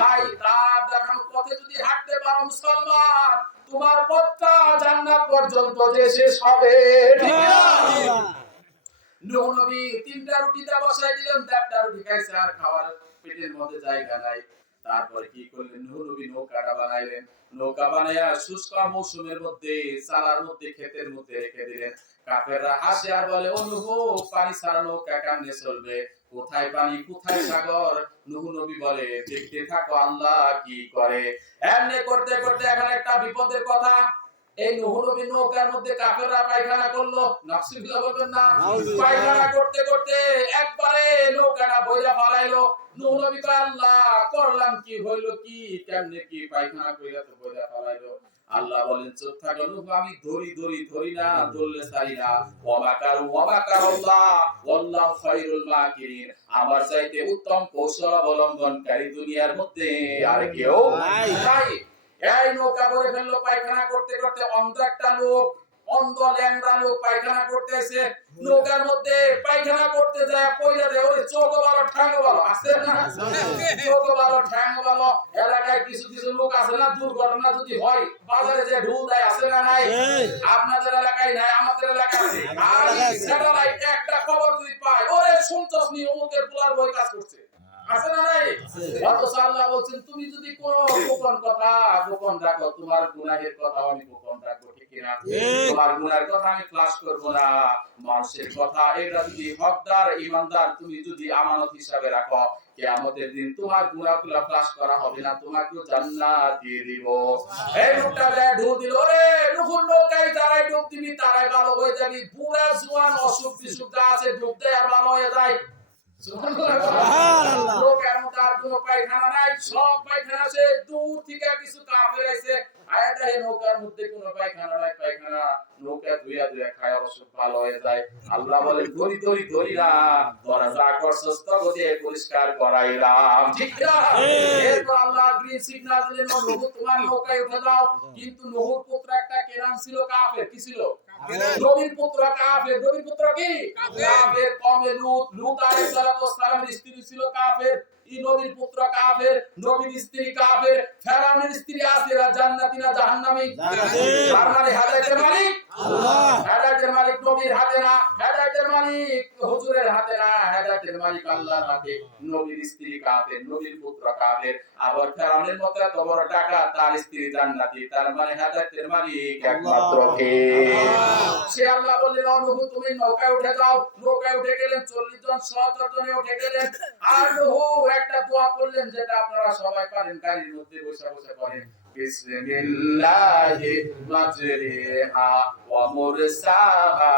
নাই। তার দেখানো পথে যদি হাঁটতে পারো মুসলমান, তোমার পথটা জান্নাত পর্যন্ত যে শেষ হবে। ঠিক না? নূহ নবী 3টা রুটিটা বসাই দিলেন, 4টা রুটি খাইছে, আর খাওয়ার পেটের মধ্যে জায়গা নাই। তারপরে কি করলেন, নূহ নবী নৌকাটা বানাইলেন। নৌকা বানায়া শুষ্ক মৌসুমের মধ্যে চালার মধ্যে ক্ষেতের মধ্যে রেখে দিলেন। কাফেররা হাসে আর বলে, ও নূহ, পানি ছাড়া নৌকা কেমনে চলবে? কোথায় পানি কোথায় সাগর? নূহ নবী বলে, দেখতে থাকো আল্লাহ কি করে। এমনি করতে করতে এখন একটা বিপদের কথা, এই নূহ নবী নৌকার মধ্যে কাফেররা পায়খানা করলো, নাউজুবিল্লাহ বলবেন না? পায়খানা করতে করতে একবারে নৌকাটা বইরা ফলাইলো। নূহ নবী কয়, আল্লাহ করলাম কি, হইলো কি, কেমনে কি পায়খানা কইরা তো বইরা ফলাইলো। আল্লাহ বলেন, চুপ থাকো নূহ, আমি ধরি না, ধরলে ছাড়ি না। ওয়া মাকারুল্লাহ ওয়াল্লাহু খায়রুল মাকিরিন। আমার চাইতে উত্তম কৌশল অবলম্বনকারী দুনিয়ার মধ্যে আর কেউ নাই। এই নৌকা করে ফেললো পায়খানা করতে করতে। অন্ধ একটা লোক, অন্ধ ল্যাংড়া লোক পায়খানা করতে এসে নৌকার মধ্যে পায়খানা করতে যায়, পয়লা দেয়, ওরে চোখ ভালো ঠ্যাং ভালো আছে না, চোখ ভালো ঠ্যাং ভালো। এলাকায় কিছু কিছু লোক আছে না, দুর্ঘটনা যদি হয় বাজারে যে ঢুল দেয়, আছে না নাই? আপনাদের এলাকায় নাই, আমাদের এলাকায় আছে। আর স্যাটেলাইট একটা খবর যদি পায়, ওরে শুনছস নি অমুকের পোলার বই কাজ করছে, আছে না নাই? অথচ আল্লাহ বলছেন, তুমি যদি কোন গোপন কথা গোপন রাখো, তোমার গুনাহের কথা আমি গোপন রাখবো, ঠিক কিনা? তোমার গুনাহের কথা আমি ফ্লাশ করব না। মানুষের কথা এটা যদি হকদার ইমানদার তুমি যদি আমানত হিসাবে রাখো, কিয়ামতের দিন তোমার গুনাহগুলো ফ্লাশ করা হবে না, তোমাকে জান্নাত দিয়ে দিব। এই লোকটা ঢুল দিল, রে নূহুর নৌকায় যারাই ডুব দিবি তারাই ভালো হয়ে যাবি। বুড়া জোয়ান অসুখ বিসুখ যা আছে ডুব দেয় আর ভালো হয়ে যায়। সুবহানাল্লাহ। লোকের মধ্যে আর কোনো পায়খানা নাই, সব পায়খানা আছে। দূর থেকে কিছু কাফের এসে আয়া দেখে নৌকার মধ্যে কোনো পায়খানা নাই, পায়খানা নৌকা ধুইয়া ধুইয়া খায়, অসুখ ভালো হয়ে যায়। আল্লাহ বলে, ধরি না, তোরা যা করছস তবে দিয়ে পরিষ্কার করাইলাম, ঠিক না? এরপর আল্লাহ গ্রিন সিগন্যাল দিলেন, নূহ তোমার নৌকায় উঠে যাও। কিন্তু নূহর পুত্র একটা কেনান ছিল কাফের। কি ছিল? নবীর পুত্র কাফের। নবীর পুত্র কি? কাফের। কমে লূত আলাইহিস সালামের স্ত্রী ছিল কাফের। এই নবীর পুত্র কাফের, নবীর স্ত্রী কাফের। ফেরাউনের স্ত্রী আসিরা জান্নাতি না জাহান্নামী? তার মানে হেদায়েতের মালিক আল্লাহ। হেদায়েতের মালিক নবীর হাতে না, হেদায়েতের মালিক হুজুরের হাতে না, হেদায়েতের মালিক আল্লাহর হাতে। নবীর স্ত্রী কাফের, নবীর পুত্র কাফের। আবার ফেরাউনের মতো এত বড় টাকা, তার স্ত্রী জান্নাতি। তার মানে হেদায়েতের মালিক একমাত্র কে? সে আল্লাহ বললেন, নূহ তুমি নৌকায় উঠে যাও। নৌকায় উঠে গেলেন, 40 জন 70 জনে উঠে গেলেন। আর নূহ একটা দোয়া পড়লেন, যেটা আপনারা সবাই পারেন, গাড়ির মধ্যে বসে বসে পড়েন। বিসমিল্লাহি মাজরিহা ওয়া মুরসাহা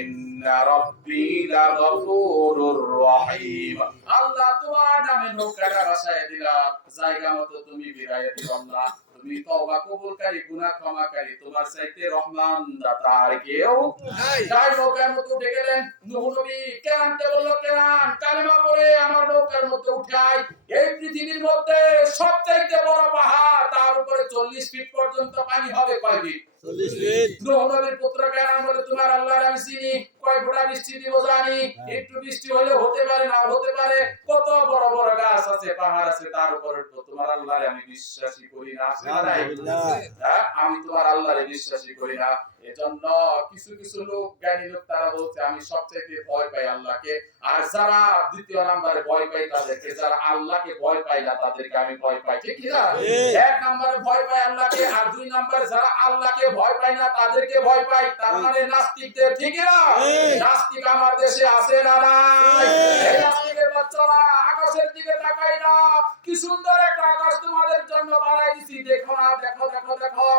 ইন্না রাব্বি লাগফুরুর রহিম। আল্লাহ তোমার নামে নৌকাটা ভাসায় দিলাম, জায়গা মতো তুমি বিরায় দিও আল্লাহ। তুমি তওবা কবুলকারী, গুনাহ ক্ষমাকারী, তোমার চাইতে রহমান দাতা আর কেউ নাই। তাই নৌকার মধ্যে উঠে গেলেন। নূহ নবী কেরানকে বলল, কেরান কালিমা পড়ে আমার নৌকার মধ্যে উঠাই। এই পৃথিবীর মধ্যে সবচাইতে বড় পাহাড়, তার উপরে 40 ফিট পর্যন্ত পানি হবে। কয় ফিট? 40 ফিট। নূহ নবীর পুত্র কেরান বলে, তোমার আল্লাহর আমি চিনি, কয় ফোঁটা বৃষ্টি দিব জানি, একটু বৃষ্টি হলে হতে পারে না হতে পারে, কত বড় বড় গাছ আছে, পাহাড় আছে, তার উপরে তোমার আল্লাহরে আমি বিশ্বাসই করি না। আমি তোমার আল্লাহরে বিশ্বাসই করি না। এজন্য কিছু কিছু লোক, জ্ঞানী লোক, তারা বলছে আমি সবচেয়ে ভয় পাই আল্লাহকে। আর যারা দ্বিতীয় নম্বরে ভয় পাই তাদেরকে, যারা আল্লাহকে ভয় পায় না তাদেরকে আমি ভয় পাই, ঠিক না? এক নম্বরে ভয় পাই আল্লাহকে, আর 2 নম্বরে যারা আল্লাহকে ভয় পায় না তাদেরকে ভয় পাই, তার মানে নাস্তিকদের, ঠিক না? নাস্তিক আমার দেশে আছে না নাই? এই নাস্তিকের বাচ্চারা আকাশের দিকে তাকাই না, কি সুন্দর একটা আকাশ তোমাদের জন্য বানাই দিয়েছি, দেখো না, দেখো দেখো দেখো।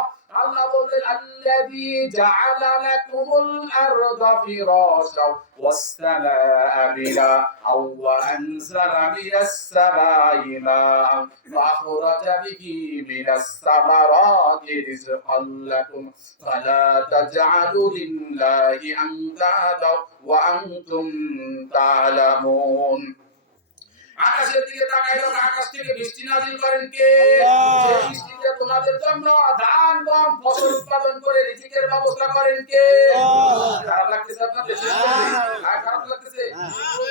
আল্লাহ বললেন, আল্লাযী জাআলা লাকুমুল আরদা ফিরাশা ওয়াস সামাআ বিনাআ ওয়া আনজালা মিনাস সামাই মাআ ওয়া আখরাজা বিহি মিনাস সামারাতি রিজকান লাকুম ফালা তাজআলু লিল্লাহি আনদাদা ওয়া আনতুম তা'লামুন। আকাশের দিকে তাকাই, আকাশ থেকে বৃষ্টি নাযিল করেন কে? যে বৃষ্টি আজকে তোমাদের জন্য ধান গম ফসল উৎপাদন করে রিজিকের ব্যবস্থা করেন কে? খারাপ লাগতেছে আপনাদের? খারাপ লাগতেছে?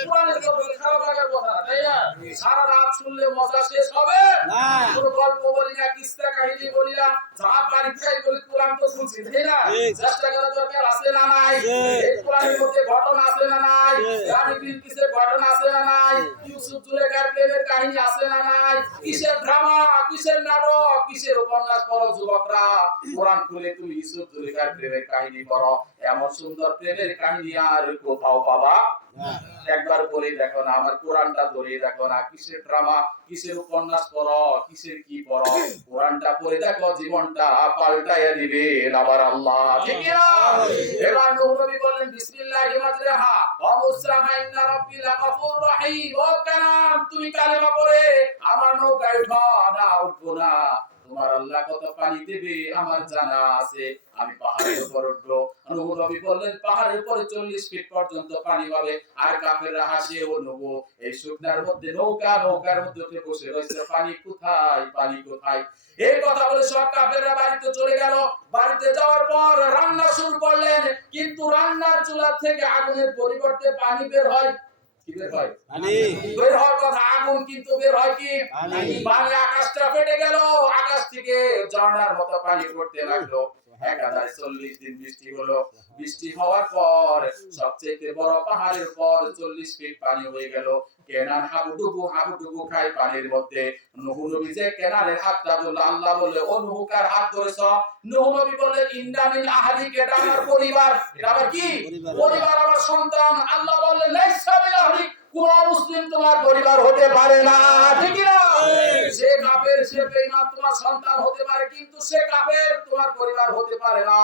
কোরআনের কথা খারাপ লাগার কথা না, তাই না? সারা রাত শুনলে মজা শেষ হবে না। কোনো গল্প বলি না, কিস্সা কাহিনী বলি না, যা পারি তাই বলি, কোরআন তো শুনছি, তাই না? চেষ্টা করার দরকার আছে না নাই? এই কোরআনের মধ্যে ঘটনা আছে না নাই? রানী বিলকিসের ঘটনা আছে না নাই? ইউসুফ জুলেখার প্রেমের কাহিনী আছে না নাই? কিসের ড্রামা, কিসের নাটক, কিসের উপন্যাস পড়ো যুবকরা? কোরআন খুলে তুমি ইউসুফ জুলেখার প্রেমের কাহিনী পড়ো, এমন সুন্দর প্রেমের কাহিনী আর কোথাও পাবা? একবার বলে দেখো না, আমার কোরআনটা ধরে দেখো না, কিসের ড্রামা, কিসের উপন্যাস পড়ো, কিসের কি পড়ো, কোরআনটা পড়ে দেখো, জীবনটা পাল্টাইয়া দিবে আমার আল্লাহ, ঠিক না? এবার নূহ নবী বললেন বিসমিল্লাহির মাজরাহা ওয়া মুরসাহা ইন্না রাব্বি লাগাফুর রহিম। ও কালাম, তুমি কালেমা পড়ে আমার নৌকায় উঠো না, উঠবো না, তোমার আল্লাহ কত পানি দেবে আমার জানা আছে, আমি পাহাড়ের উপর উঠবো। নূহ নবী বললেন পাহাড়ের উপরে 40 ফিট পর্যন্ত পানি হবে, আর কাফেররা হাসে, ও নূহ এই শুকনার মধ্যে নৌকার মধ্যে উঠে বসে রয়েছে, পানি কোথায়, পানি কোথায়? এই কথা বলে সব কাফেররা বাড়িতে চলে গেল। বাড়িতে যাওয়ার পর রান্না শুরু করলেন, কিন্তু রান্নার চুলা থেকে আগুনের পরিবর্তে পানি বের হয়। কি বের হয়? পানি। বের হওয়ার কথা, আগুন কিন্তু বের হয় কি? পানি। পানি। আকাশটা ফেটে গেল, আকাশ থেকে ঝর্ণার মতো পানি পড়তে লাগলো। 1040 দিন বৃষ্টি হলো। বৃষ্টি হওয়ার পর সবচেয়ে বড় পাহাড়ের পর 40 ফিট পানি হয়ে গেল। কেনান হাবুডুবু খায় পানির মধ্যে। নূহ নবী যে কেনানের হাতটা ধরল, আল্লাহ বলে, ও নূহ কার হাত ধরেছ? নূহ নবী বললেন ইন্না মিন আহলিকা, এটা আমার পরিবার। এটা আমার কি? পরিবার, আমার সন্তান। আল্লাহ বললেন লাইসা মিন আহলিক, কোন মুসলিম তোমার পরিবার হতে পারে না, ঠিক না? সে কাফের, সে বেঈমান তোমার সন্তান হতে পারে, কিন্তু সে কাফের তোমার পরিবার হতে পারে না।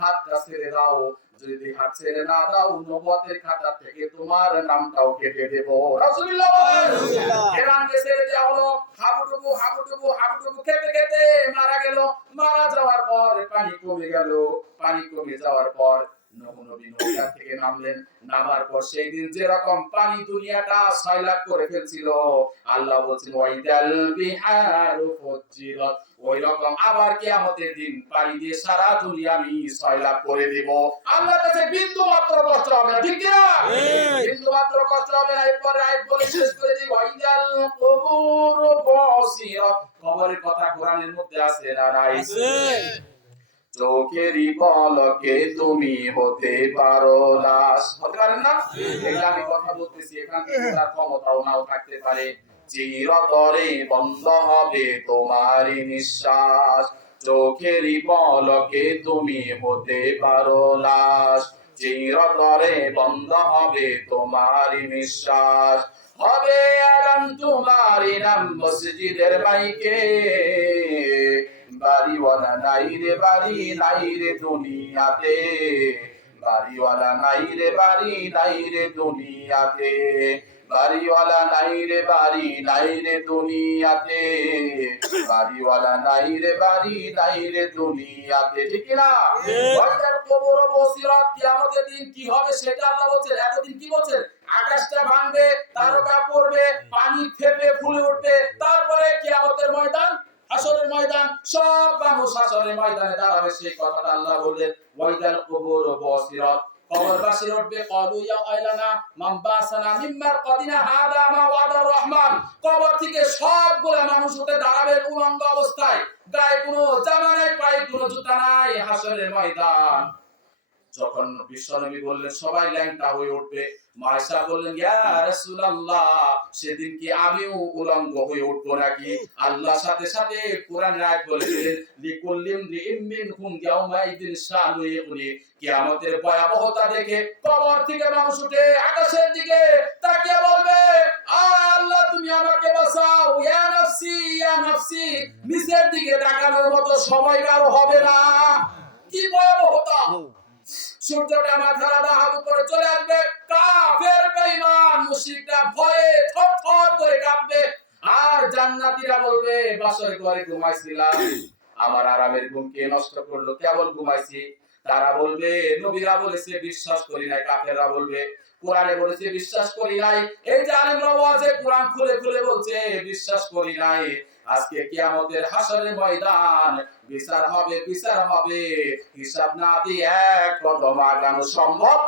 হাতটা ছেড়ে দাও, যদি হাত ছেড়ে না দাও নবুয়তের খাতা থেকে তোমার নামটাও কেটে দেব। রাসূলুল্লাহ বলেন কেরানকে ছেড়ে দেওয়া হলো। হাবুডুবু খেতে খেতে মারা গেল। মারা যাওয়ার পর পানি কমে গেল। পানি কমে যাওয়ার পর নূহ নবী নৌকা থেকে নামলেন। নামার পর সেই দিন যেরকম পানি দুনিয়াটা সয়লাব করে ফেলছিল, আল্লাহ বলছেন ওয়াইদাল বিহারু ফুজ্জিরাত, ওই রকম আবার কিয়ামতের দিন পানি দিয়ে সারা দুনিয়া আমি সয়লাব করে দেব। আল্লাহর কাছে বিন্দু মাত্র কষ্ট হবে না, ঠিক কি না? বিন্দু মাত্র কষ্ট হবে না। এরপর আয়াত বলে শেষ করে দিই, ওয়াইদাল কুবুরু বাসিরাত, কবরের কথা কোরআনের মধ্যে আছে না নাই? চোখেরই পলকে তুমি হতে পারো লাশ, হতে পারেন না? এটা আমি কথা বলতেছি, এখান থেকে তার ক্ষমতাও নাও থাকতে পারে। চিরতরে বন্ধ হবে তোমারই নিঃশ্বাস, চোখেরই পলকে তুমি হতে পারো লাশ, চিরতরে বন্ধ হবে তোমারই নিঃশ্বাস, হবে আরাম তোমারই নাম মসজিদের মাইকে, বাড়িওয়ালা নাই রে বাড়ি নাই রে দুনিয়াতে, বাড়িওয়ালা নাই রে বাড়ি নাই রে দুনিয়াতে, বাড়িওয়ালা নাই রে বাড়ি নাই রে দুনিয়াতে, বাড়িওয়ালা নাই রে বাড়ি নাই রে দুনিয়াতে, ঠিক না? ওয়াইদাল কুবুরু বুসিরাত, কিয়ামতের দিন কি হবে সেটা আল্লাহ বলছেন। এতদিন কি বলছেন? আকাশটা ভাঙবে, তারকা পড়বে, পানি ফেপে ফুলে উঠবে, তারপরে কিয়ামতের ময়দান, হাসরের ময়দান, সব মানুষ হাসরের ময়দানে দাঁড়াবে। সেই কথাটা আল্লাহ বললেন ওয়াইদাল কুবুরু বুসিরাত, কবরবাসী উঠবে, ক্বালু ইয়া ওয়াইলানা মান বাসানা মিন মারকাদিনা হাদা মা ওয়াদার রহমান, কবর থেকে সবগুলা মানুষ উঠে দাঁড়াবে উলঙ্গ অবস্থায়, গায়ে কোনো জামা নাই, পায়ে কোনো জুতা নাই, হাসরের ময়দান। যখন বিশ্বনবী বললেন সবাই ল্যাংটা হয়ে উঠবে, মায়েশা বললেন ইয়া রাসূলুল্লাহ, সেদিন কি আমিও উলঙ্গ হয়ে উঠবো নাকি? আল্লাহর সাথে সাথে কোরআনের আয়াত বলেছেন লিকুল্লিম মিনহুম ইয়াউমাইদিন শানু ইয়াকুনি, কিয়ামতের ভয়াবহতা দেখে কবর থেকে মানুষ উঠে আকাশের দিকে তাকিয়ে বলবে আল্লাহ তুমি আমাকে বাঁচাও, ইয়া নাফসি ইয়া নাফসি, নিচের দিকে তাকানোর মতো সময় কারো হবে না। কি ভয়াবহতা! সূর্যটা মাথার আধা হাত উপরে চলে আসবে, কাফের বেঈমান মুশরিকরা ভয়ে থরথর করে কাঁপবে, আর জান্নাতীরা বলবে বাসর ঘরে ঘুমাইছিলাম, আমার আরামের ঘুম কে নষ্ট করলো, কেবল ঘুমাইছি। তারা বলবে নবীরা বলেছে বিশ্বাস করি নাই, কাফেররা বলবে কোরআনে বলেছে বিশ্বাস করি নাই। এই যে আলেমরা ওয়াজে কোরআন খুলে খুলে বলছে বিশ্বাস করি নাই, আজকে কিয়ামতের হাসরের ময়দান, বিচার হবে, বিচার হবে, হিসাব না দিয়ে এক কদম আগানো সম্ভব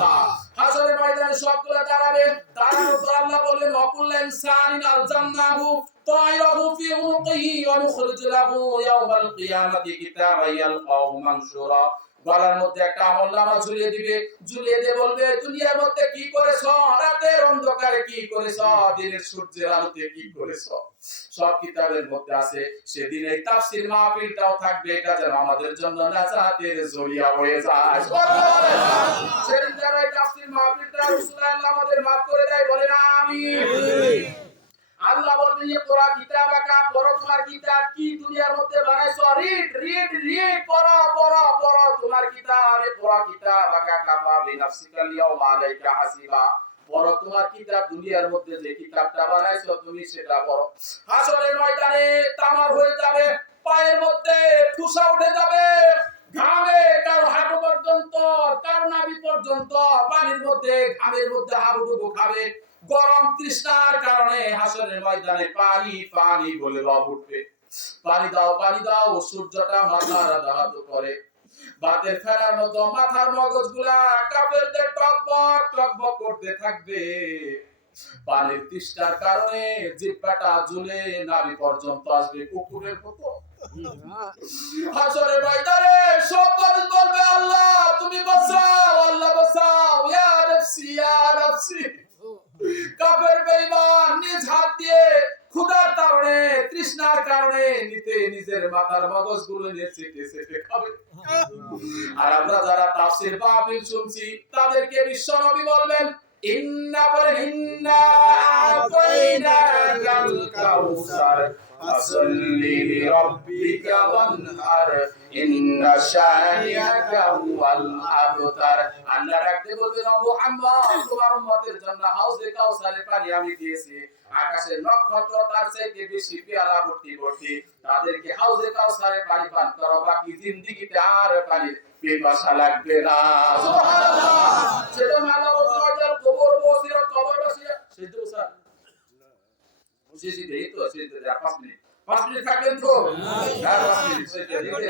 না। হাসরের ময়দানে সবগুলো দাঁড়াবে, দাঁড়ানোর পর আল্লাহ বলবেন ওয়াকুল্লু ইনসানিন আলজামনাহু তায়রাহু ফি উনুকিহি ওয়া নুখরিজু লাহু ইয়াওমাল কিয়ামাতি কিতাবান ইয়ালকাহু মানশুরা। গলার মধ্যে একটা আমলনামা ঝুলিয়ে দিবে, ঝুলিয়ে দিয়ে বলবে দুনিয়ার মধ্যে কি করেছো, রাতের অন্ধকারে কি করেছো, দিনের সূর্যের আলোতে কি করেছো, সব কিতাবের মধ্যে আছে। সেদিন এই তাফসীর মাহফিলটাও থাকবে, এটা যেন আমাদের জন্য নাজাতের জরিয়া হয়ে যায়। সেদিন যেন এই তাফসীর মাহফিলটা রাসূলুল্লাহ আমাদের মাফ করে দেয়, বলেন আমিন। আল্লাহ বলবেন ইকরা কিতাবাকা, পড়ো তোমার কিতাব কি দুনিয়ার মধ্যে বানাইছো, রিড রিড রিড, পড়ো পড়ো পড়ো তোমার কিতাব, ইকরা কিতাবাকা কাফা বিনাফসিকা আল-ইয়াওমা আলাইকা হাসিবা। পড়ো তোমার কিতাব, দুনিয়ার মধ্যে যে কিতাবটা বানাইছো তুমি সেটা পড়ো। হাসরের ময়দানে তামার হয়ে যাবে, পায়ের মধ্যে ঠুসা উঠে যাবে, ঘামে কারো হাঁটু পর্যন্ত, কারো নাভি পর্যন্ত, পানির মধ্যে ঘামের মধ্যে হাবুডুবু খাবে। গরম তৃষ্ণার কারণে হাসরের ময়দানে পানি পানি বলে রব উঠবে, পানি দাও পানি দাও। সূর্যটা মাথার আঘাত করে, বাতের ফেরার মতো মাথার মগজগুলা কাফেরদের টকবক টকবক করতে থাকবে। পানির তৃষ্ণার কারণে জিহ্বাটা ঝুলে নাভি পর্যন্ত আসবে কুকুরের মতো। হাসরের ময়দানে সব মানুষ বলবে আল্লাহ তুমি বাঁচাও, আল্লাহ বাঁচাও, ইয়া নাফসি ইয়া নাফসি। কাফের বেঈমান নিজ হাত দিয়ে ক্ষুধার কারণে, তৃষ্ণার কারণে নিজের মাথার মগজগুলো নিয়ে চেটে চেটে খাবে। আর আমরা যারা তাফসীর মাহফিল শুনছি তাদেরকে বিশ্বনবী বলবেন ইন্না আতাইনাকাল কাউসার ফাসাল্লি লিরাব্বিকা ওয়ানহার ইন্না শানিয়াকা হুয়াল আবতার। আল্লাহ রাখতে বলবেন ও মুহাম্মদ তোমার উম্মতের জন্য হাউজে কাউসারের পানি আমি দিয়েছি, আকাশের নক্ষত্র তার চাইতে বেশি পেয়ালা ভর্তি ভর্তি, তাদেরকে হাউজে কাউসারের পানি পান করো, বাকি জিন্দেগিতে আর পানির পিপাসা লাগবে না। সুবহানাল্লাহ। সেটা মালা ওয়াজাল কবর বসিরা, কবর বসিরা সেটা স্যার বুঝেছি দেই তো, সেটা 5 মিনিট থাকবেন তো, হ্যাঁ 5 মিনিট সেটা দিতে।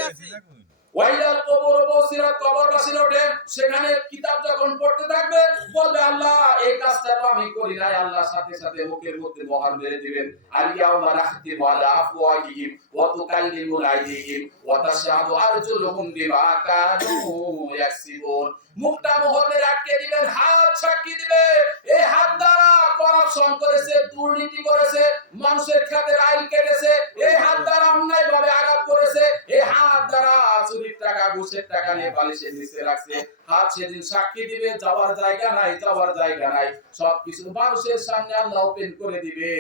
ওয়াইলাল কবর বসিরা, কবর বসিরা ওঠে, সেখানে কিতাব যখন পড়তে থাকবে বলবে আল্লাহ এই কাজটা তো আমি করি নাই, আল্লাহর সাথে সাথে মুখের মধ্যে মোহর মেরে দিবেন। আল ইয়াউমা নাখতিমু আলা আফওয়াহিহিম ওয়া তুকাল্লিমুনা আইদিহিম ওয়া তাশহাদু আরজুলুহুম বিমা কানু ইয়াকসিবুন। মুখটা মোহর মেরে আটকে দিবেন, হাত সাক্ষী দিবে, এই হাত দ্বারা করাপশন করেছে, দুর্নীতি করেছে, মানুষের খাতের আইল কেটেছে, এই হাত দ্বারা অন্যায়ভাবে আঘাত করেছে, এই হাত দ্বারা চুরির টাকা ঘুষের টাকা নিয়ে বালিশের নিচে রাখছে। হাত সেদিন সাক্ষী দিবে, যাওয়ার জায়গা নাই, যাওয়ার জায়গা নাই, সবকিছু মানুষের সামনে আল্লাহ ওপেন করে দিবে,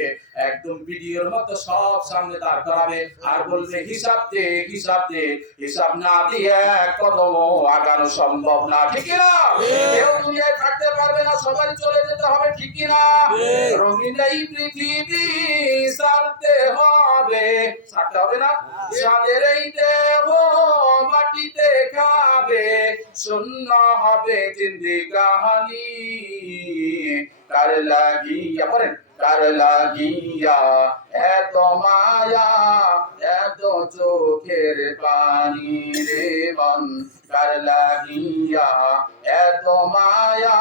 একদম ভিডিওর মতো সব সামনে দাঁড় করাবে আর বলবে হিসাব দে হিসাব দে। হিসাব না দিয়ে এক কদম আগানো সম্ভব না, ঠিক না? কেউ দুনিয়ায় থাকতে পারবে না, সবাই চলে যেতে হবে, ঠিক না? রঙিন এই পৃথিবী সারতে হবে, সারতে হবে না? সাদের এই দেহ মাটিতে খাবে, শূন্য হবে জিন্দেগানি। কার লাগিয়া পড়েন, কার লাগিয়া এত মায়া এত চোখের পানি রে মন, কার লাগিয়া এত মায়া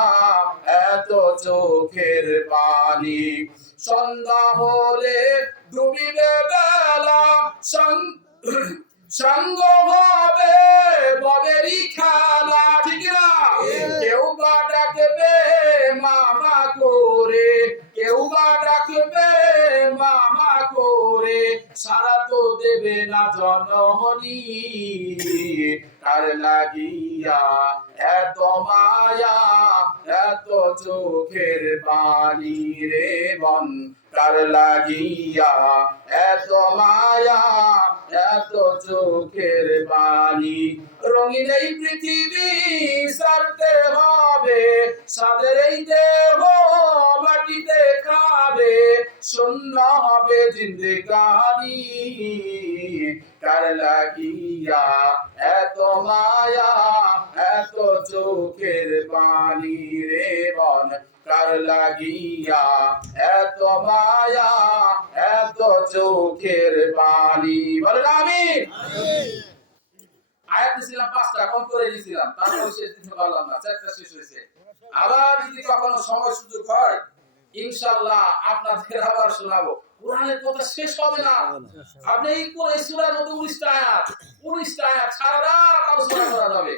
এত চোখের পানি। সন্ধ্যা হলে ডুবিবে বেলা, সঙ্গ হবে ববেরই খেলা, ঠিক না? কেউ বা ডাকবে মামা করে, কেউ বা ডাকবে মামা করে, সারা তো দেবে না জননী। কার লাগিয়া এত মায়া এত চোখের পানি রে মন, কার লাগিয়া এত মায়া এত চোখের পানি। রঙিন এই পৃথিবী সারতে হবে, সাদের এই দেহ মাটিতে খাবে, শূন্য হবে জিন্দেগানি। কার লাগিয়া এত মায়া এত চোখের পানি রে মন, কার লাগিয়া এত মায়া এত চোখের পানি, বলেন আমিন। আয়াত দিছিলাম 5টা, কম করে দিছিলাম, তারপর শেষ দিতে পারলাম না, 4টা শেষ হয়েছে। আবার যদি কখনো সময় সুযোগ হয় ইনশাআল্লাহ আপনাদের আবার শোনাবো। কোরআনের কথা শেষ হবে না। আপনি এই সূরার মধ্যে 19টা আয়াত, 19টা আয়াত সারা রাত আলোচনা করা যাবে।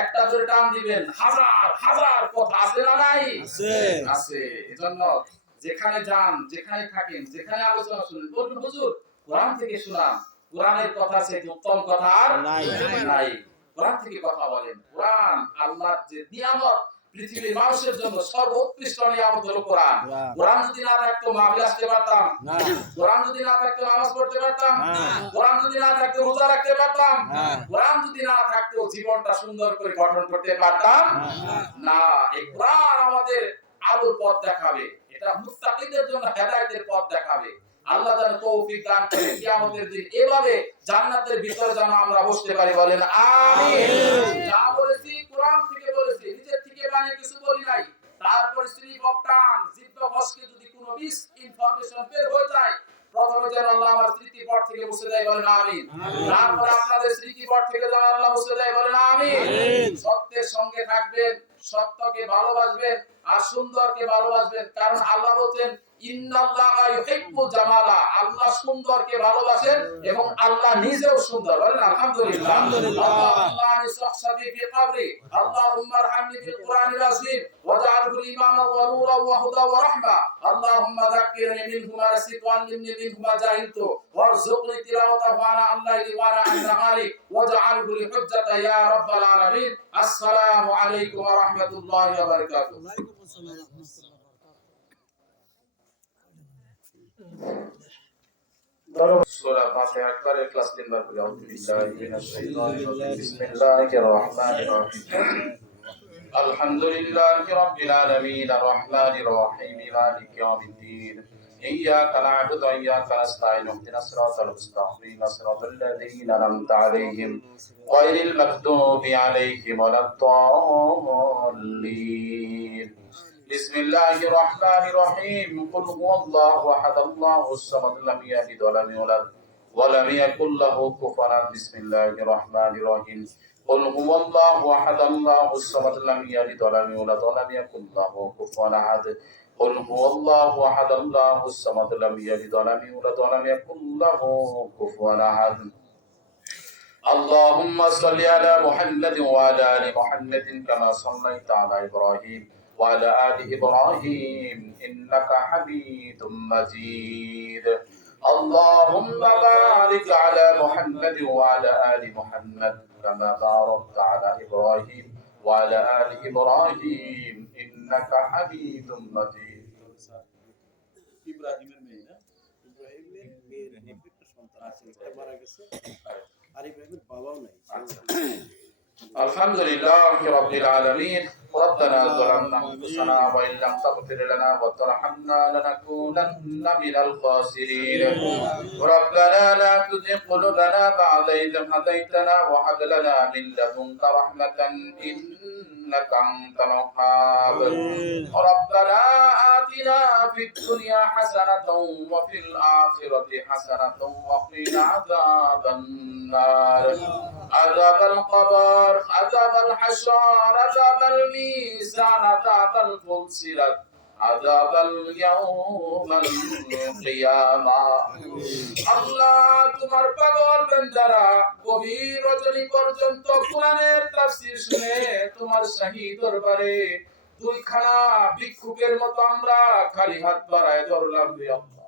একটা ধরে টান দিবেন, হাজার হাজার কথা আছে না নাই? আছে। আছে। এজন্য যেখানে যান, যেখানে থাকেন, যেখানে আলোচনা শুনেন, বলুন হুজুর কোরআন থেকে শোনান। কোরআনের কথা থেকে উত্তম কথা আর নাই। কোরআন থেকে কথা বলেন। কোরআন আল্লাহর যে নিয়ামত, পৃথিবীর মানুষের জন্য সর্বোৎকৃষ্ট নিয়ামত হলো কোরআন। কোরআন যদি না থাকতো মাহফিল আসতে পারতাম না, কোরআন যদি না থাকতো নামাজ পড়তে পারতাম না, কোরআন যদি না থাকতো রোজা রাখতে পারতাম না, কোরআন যদি না থাকতো জীবনটা সুন্দর করে গঠন করতে পারতাম না। এই কোরআন আমাদের আলোর পথ দেখাবে, এটা মুত্তাকিদের জন্য হেদায়েতের পথ দেখাবে। আল্লাহ যেন তৌফিক দান করেন কিয়ামতের দিন এভাবে জান্নাতের ভিতরে যেন আমরা বসতে পারি, বলেন আমিন। যা বলেছি কোরআন থেকে বলেছি, নিজের থেকে বানিয়ে কিছু বলি নাই। তারপর স্লিপ অফ টাং, জিহ্বা ফসকে যদি কোনো মিস ইনফরমেশন বের হয়ে যায়, প্রথমে যেন আল্লাহ আমার স্মৃতিপট থেকে মুছে দেয়, বলেন আমিন। তারপর আপনাদের স্মৃতিপট থেকে যেন আল্লাহ মুছে দেয়, বলেন আমিন। সত্যের সঙ্গে থাকবেন, সত্যকে ভালোবাসবেন আর সুন্দরকে ভালোবাসবেন, কারণ আল্লাহ বলেন ইন্নাল্লাহা ইউহিব্বুল জামালা, আল্লাহ সুন্দরকে ভালোবাসেন এবং আল্লাহ নিজেও সুন্দর, বলেন আলহামদুলিল্লাহ। আল্লাহুম্মা আনি সাহসাবি ফি কবরি, আল্লাহুম্মা আরহামনি বিল কুরআনিল আযীম ওয়াজআলহু ইমামান ওয়া নূরান ওয়া হুদা ওয়া রাহমা, আল্লাহুম্মা যাক্কিরনি মিনহু মা নাসিতু ওয়া আল্লিমনি মিনহু মা জাহিলতু ওয়ারযুকনি তিলাওয়াতাহু আনা আল-লাইলি ওয়া আনা আন-নাহারি ওয়াজআলহু লি হুজ্জাতা ইয়া রাব্বাল আলামিন। আসসালামু আলাইকুম ওয়া রাহমাতুল্লাহি ওয়া বারাকাতুহু। সূরা ফাতিহা একবার ইখলাস তিনবার পড়ে আউযু বিল্লাহি মিনাশ শাইতানির রাজিম বিসমিল্লাহির রহমানির রহিম আলহামদুলিল্লাহি রাব্বিল আলামিন আর রহমানির রহিম মালিকি ইয়াউমিদ্দিন ইয়্যাকা না'বুদু ওয়া ইয়্যাকা নাস্তাঈন ইহদিনাস সিরাতাল মুস্তাকিম সিরাতাল লাযীনা আন'আমতা আলাইহিম গায়রিল মাগদুবি আলাইহিম ওয়ালাদ-দাল্লিন। بسم الله الرحمن الرحيم قل هو الله احد الله الصمد لم يلد ولم يولد ولم يكن له كفوا احد بسم الله الرحمن الرحيم قل هو الله احد الله الصمد لم يلد ولم يولد ولم يكن له كفوا احد قل هو الله احد الله الصمد لم يلد ولم يولد ولم يكن له كفوا احد اللهم صل على محمد وعلى ال محمد كما صليت على ابراهيم وعلى آل إبراهيم إنك حميد مجيد اللهم بارك على محمد وعلى آل محمد كما باركت على إبراهيم وعلى آل إبراهيم إنك حميد مجيد ইব্রাহিমের মেয়ে না ইব্রাহিমের মেয়ের একটা সন্তান আছে, একটা মারা গেছে, আর ইব্রাহিমের বাবাও নাই। الحمد لله رب العالمين ربنا ظلمنا أنفسنا وإن لم تغفر لنا وترحمنا لنكونن من الخاسرين ربنا لا تزغ قلوبنا بعد إذ هديتنا وهب لنا من لدنك رحمة إنك أنت الوهاب ربنا آتنا في الدنيا حسنة وفي الآخرة حسنة وقنا عذاب النار عذاب القبر عذاب الحشر عذاب الميزان عذاب الفصلت عذاب اليوم القيامة আল্লাহ তোমার পাগল বান্দারা গভীর রজনী পর্যন্ত কোরআনের তাফসীর শুনে তোমার শাহী দরবারে দুইখানা ভিক্ষুকের মতো আমরা খালি হাত বাড়ায় ধরলাম রে আল্লাহ।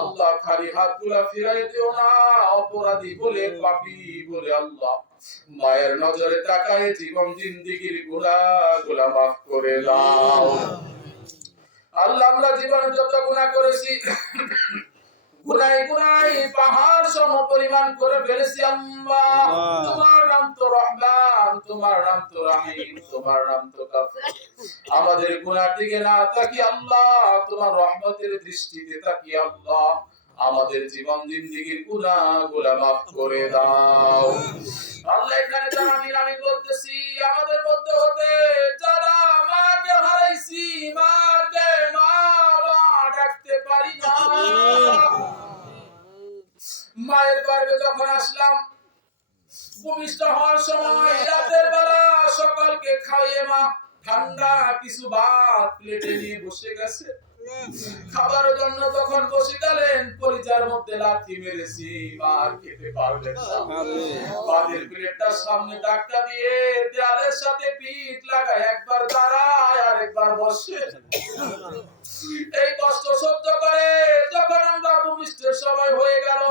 আল্লাহ খালি হাতগুলা ফিরাই দিও না, অপরাধী বলে পাপী বলে আল্লাহ মায়ের নজরে তাকায় জীবন জিন্দেগির গুনাহগুলা মাফ করে দাও। আল্লাহ আমরা জীবনে যত গুনাহ করেছি গুনাই পাহাড় সম পরিমাণ করে ফেলেছি আল্লাহ। তোমার নাম তো রহমান, তোমার নাম তো রহিম, তোমার নাম তো গফুর। আমাদের গুনার দিকে না তাকি আল্লাহ তোমার রহমতের দৃষ্টিতে তাকি আল্লাহ আমাদের জীবন জিন্দেগির গুনাহগুলা মাফ করে দাও। আল্লাহ এখানে যারা নিলামি করতেছি আমাদের মধ্যে হতে যারা মাকে হারাইছি, মাকে মা ডাকতে পারি না মায়ের গর্ভে যখন আসলাম, ভূমিষ্ঠ হওয়ার সময় রাতের বেলা সকলকে খাইয়ে মা ঠান্ডা কিছু ভাত প্লেটে নিয়ে বসে গেছে। খাবারের জন্য যখন বসে গেলেন, কলিজার মধ্যে লাথি মেরেছি, মা আর খেতে পারলেন না। ভাতের প্লেটটার সামনে ধাক্কা দিয়ে দেয়ালের সাথে পিঠ লাগায় একবার দাঁড়ায় আর একবার বসে। এই কষ্ট সহ্য করে যখন আমরা ভূমিষ্ঠের সময় হয়ে গেল,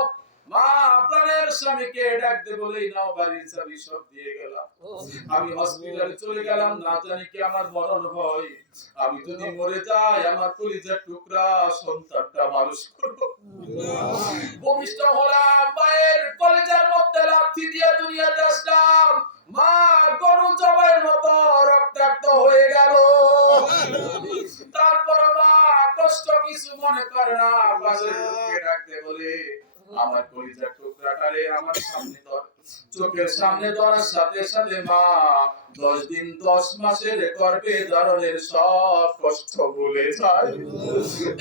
মা প্রাণের স্বামীকে ডাকতে বলেই নাও বাড়ির চাবি সব দিয়ে গেলাম। আমি হসপিটালে চলে গেলাম, না জানি কি আমার মরণ হয়। আমি যদি মরে যাই, আমার কলিজার টুকরা সন্তানটা মানুষ করব। ভূমিষ্ঠ হলাম, মায়ের কলিজার মধ্যে লাথি দিয়ে দুনিয়াতে আসলাম। মা গরু জবাইয়ের মতো রক্তাক্ত হয়ে গেল। তারপর মা কষ্ট কিছু মনে করে না, পাশের লোককে ডাকতে বলে আমার কলিজার টুকরাটারে আমার সামনে ধর। চোখের সামনে ধরার সাথে সাথে মা 10 দিন 10 মাসের গর্ভে ধারণের সব কষ্ট ভুলে যায়।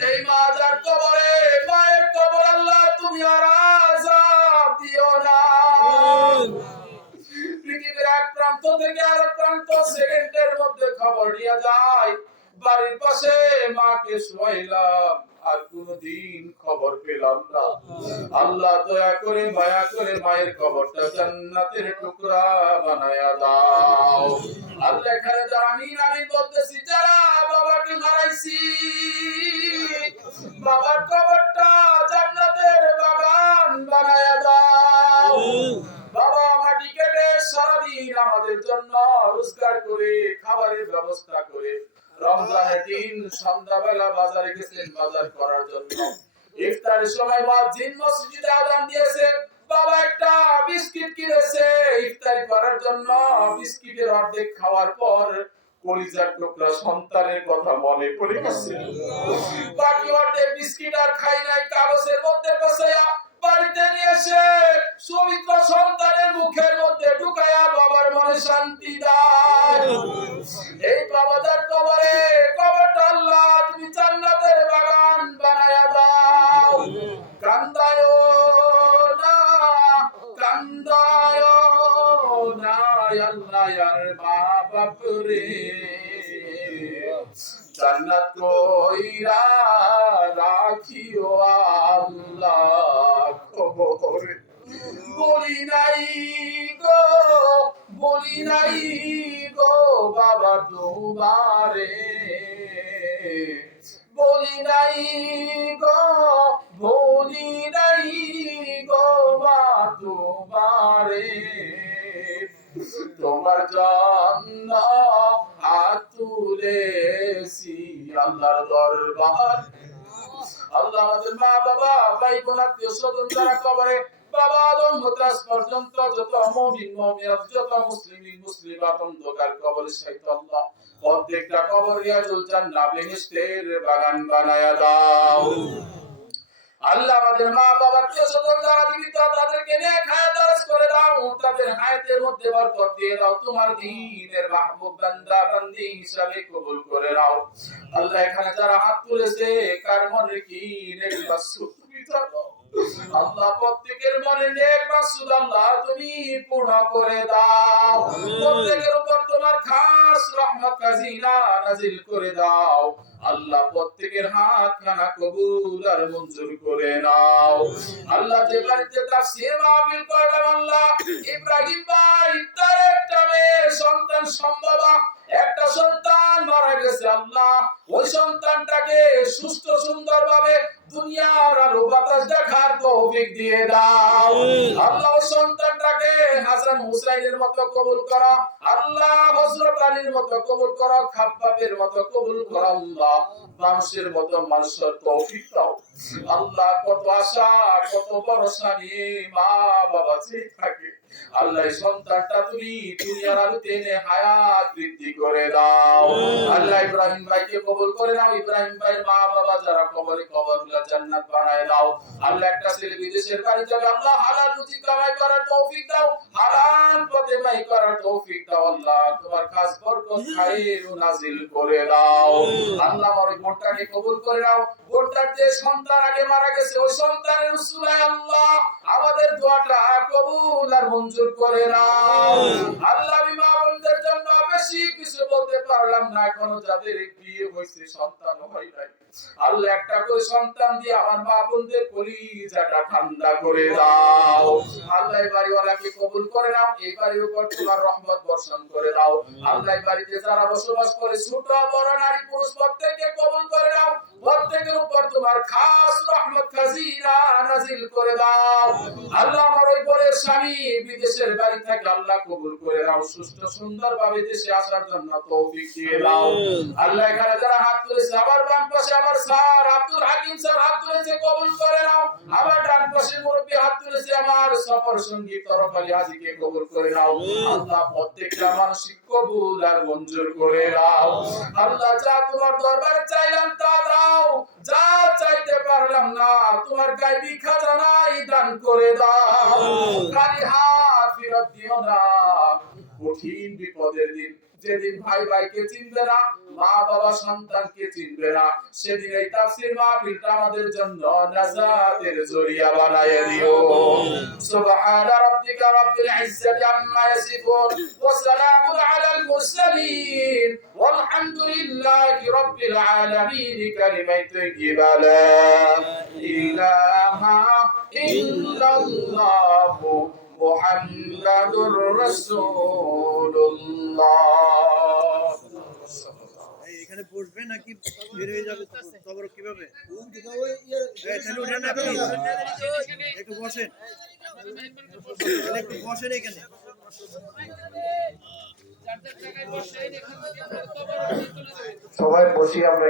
এই মা যার কবরে, মায়ের কবর আল্লাহ তুমি আর আযাব দিও না। পৃথিবীর এক প্রান্ত থেকে আরেক প্রান্ত সেকেন্ডের মধ্যে খবর নিয়ে যায়। বাড়ির পাশে মাকে শোয়াইলাম, আর কোনদিন খবর পেলাম না। আল্লাহ দয়া করে মায়া করে মায়ের কবরটা জান্নাতের টুকরা বানায়া দাও। আল্লাহ এখানে যারা আমিন আমিন বলতেছি, যারা বাবাকে হারাইছি, বাবার কবরটা জান্নাতের বাগান বানায়া দাও। বাবা মাটি কেটে সারাদিন আমাদের জন্য রোজগার করে খাবারের ব্যবস্থা করে রমজানের দিন সন্ধ্যাবেলা বাজারে গেছেন বাজার করার জন্য। ইফতারের সময় মুয়াজ্জিন মসজিদে আযান দিয়েছে, বাবা একটা বিস্কিট কিনেছে ইফতারি করার জন্য। বিস্কিটের অর্ধেক খাওয়ার পর কলিজার টুকরা সন্তানের কথা মনে পড়ে গেছে। বাকি অর্ধেক বিস্কিট আর খাই নাই, কাগজের মধ্যে বসায়া বাড়িতে নিয়ে এসে সুমিত্র সন্তানের মুখের মধ্যে ঢুকায়া বাবার মনে শান্তি দাও। এই বাবাদের কবরে, কবরটা আল্লাহ তুমি জান্নাতের বাগান বানায়া দাও। কান্দায়ো না, কান্দায়ো না আল্লাহ ইয়ার মা বাপ রে, জান্নাত কইরা রাখিও আল্লাহ কবরে। বলি নাই গো, বলি নাই গো বাবা তোমারে, বলি নাই গো, বলি নাই গো মা তোমারে। তোমার জন্য হাত তুলেছি আল্লাহর দরবার। আল্লাহ আমাদের মা বাবা ভাই বোন আত্মীয় স্বজন যারা কবরে, বাবা আদম হতে আজ পর্যন্ত যত মুমিন মুমিনাত, যত মুসলিমিন মুসলিমাত অন্ধকার কবরে শায়িত আল্লাহ প্রত্যেকটা কবর রিয়াজুল জান্নাহ বেহেশতের বাগান বানায়া দাও। আল্লাহ আমাদের মা বাবা আত্মীয় স্বজন যারা জীবিত তাদেরকে নেক হায়াত দারাজ করে দাও, তাদের হায়াতের মধ্যে বরকত দিয়ে দাও, তোমার দ্বীনের মাহবুব বান্দা বান্দি হিসাবে কবুল করে নাও। আল্লাহ এখানে যারা হাত তুলেছে কার মনে কি নেক মাকসুদ তুমি জানো। আল্লাহ প্রত্যেকের মনে নেক মাকসুদ আল্লাহ তুমি পূর্ণ করে দাও। প্রত্যেকের উপর তোমার খাস রহমত খাজিনা নাজিল করে দাও। আল্লাহ প্রত্যেকের হাত খানা কবুল আর মঞ্জুর করে নাও। আল্লাহ যে বাড়িতে তাফসীর মাহফিল করলাম, আল্লাহ ইব্রাহিম ভাই তার একটা মেয়ে সন্তান সম্ভব, একটা সন্তান মারা গেছে, আল্লাহ ওই সন্তানটাকে সুস্থ সুন্দরভাবে দুনিয়ার আলো বাতাস দেখার তৌফিক দিয়ে দাও। আল্লাহ ওই সন্তানটাকে হাসান হুসাইনের মতো কবুল করো, আল্লাহ হযরত আলীর মতো কবুল করো, খাব্বাবের মতো কবুল করো। আল্লাহ মানুষের মতো মানুষের তৌফিক দাও। আল্লাহ কত আশা কত ভরসা নিয়ে মা বাবা যে থাকে, আল্লাহ এই সন্তানটা তুমি দুনিয়ার আলোতে এনে হায়াত বৃদ্ধি করে দাও। আল্লাহ ইব্রাহিম ভাইকে কবুল করে নাও, ইব্রাহিম ভাইয়ের মা বাবা যারা কবরে, কবরগুলো জান্নাত বানায় দাও। আল্লাহ একটা ছেলে বিদেশের বাড়ি যাবে, আল্লাহ হালাল রুজি কামাই করার তৌফিক দাও, হালাল হালাল পথে ব্যয় করার তৌফিক দাও আল্লাহ, তোমার কাজ বরকত খায়ের নাজিল করে দাও আল্লাহ। আমার ওই বোনটাকে কবুল করে নাও, বোনটার যে সন্তান আগে মারা গেছে ওই সন্তানের উসিলায় আল্লাহ আমাদের দোয়াটা কবুল আর মঞ্জুর করে নাও আল্লাহ। আমি মা বোনদের জন্য বেশি কিছু বলতে পারলাম না, এখনো যাদের বিয়ে হয়েছে সন্তান হয় নাই আল্লাহ একটা করে সন্তান দিয়ে আমার মা বোনদের কলিজাটা ঠান্ডা করে দাও আল্লাহ। এই বাড়িওয়ালাকে কবুল করে নাও, এই বাড়ির উপর তোমার রহমত বর্ষণ করে দাও আল্লাহ। এই বাড়িতে যারা বসবাস করে ছোট বড় নারী পুরুষ প্রত্যেককে কবুল করে নাও, প্রত্যেকের উপর তোমার খাস রহমত খাজিনা নাজিল করে দাও আল্লাহ। আমার ওই বোনের স্বামী বিদেশের বাড়ি থেকে আল্লাহ কবুল করে নাও, সুস্থ সুন্দরভাবে দেশে আসার জন্য তৌফিক দিয়ে দাও আল্লাহ। এখানে যারা হাত তুলেছে আমার বাম পাশে আমার স্যার আব্দুল হাকিম স্যার হাত তুলেছে, কবুল করে নাও। আমার ডান পাশে মুরব্বি হাত তুলেছে আমার সফর সঙ্গী তরফ আলী হাজীকে কবুল করে নাও আল্লাহ। প্রত্যেকটা মানসিক কবুল আর মঞ্জুর করে নাও আল্লাহ। যা তোমার দরবারে চাইলাম তা দাও, যা চাইতে পারলাম না তোমার গায়বী খাজানাই দান করে দাও। খালি হাত ফেরত দিও না, কঠিন বিপদের দিন যেদিন ভাই ভাইকে চিনবে না, মা বাবা সন্তানকে চিনবে না, সেদিন এই তাফসীর মাহফিলটা আমাদের জন্য নাজাতের জরিয়া বানায় দিও। সুবহানা রাব্বিকা রাব্বিল ইজ্জাতি আম্মা ইয়াসিফুন ওয়া সালামুন আলাল মুরসালিন ওয়ালহামদুলিল্লাহি রাব্বিল আলামিন। কালিমায়ে তাইয়্যিবা লা ইলাহা ইল্লাল্লাহু মুহাম্মাদুর রাসূলুল্লাহ। এখানে বসবে নাকি বের হয়ে যাবে তবর কিভাবে? একটু বসেন, একটু বসেন এখানে। সবাই বসি আমরা।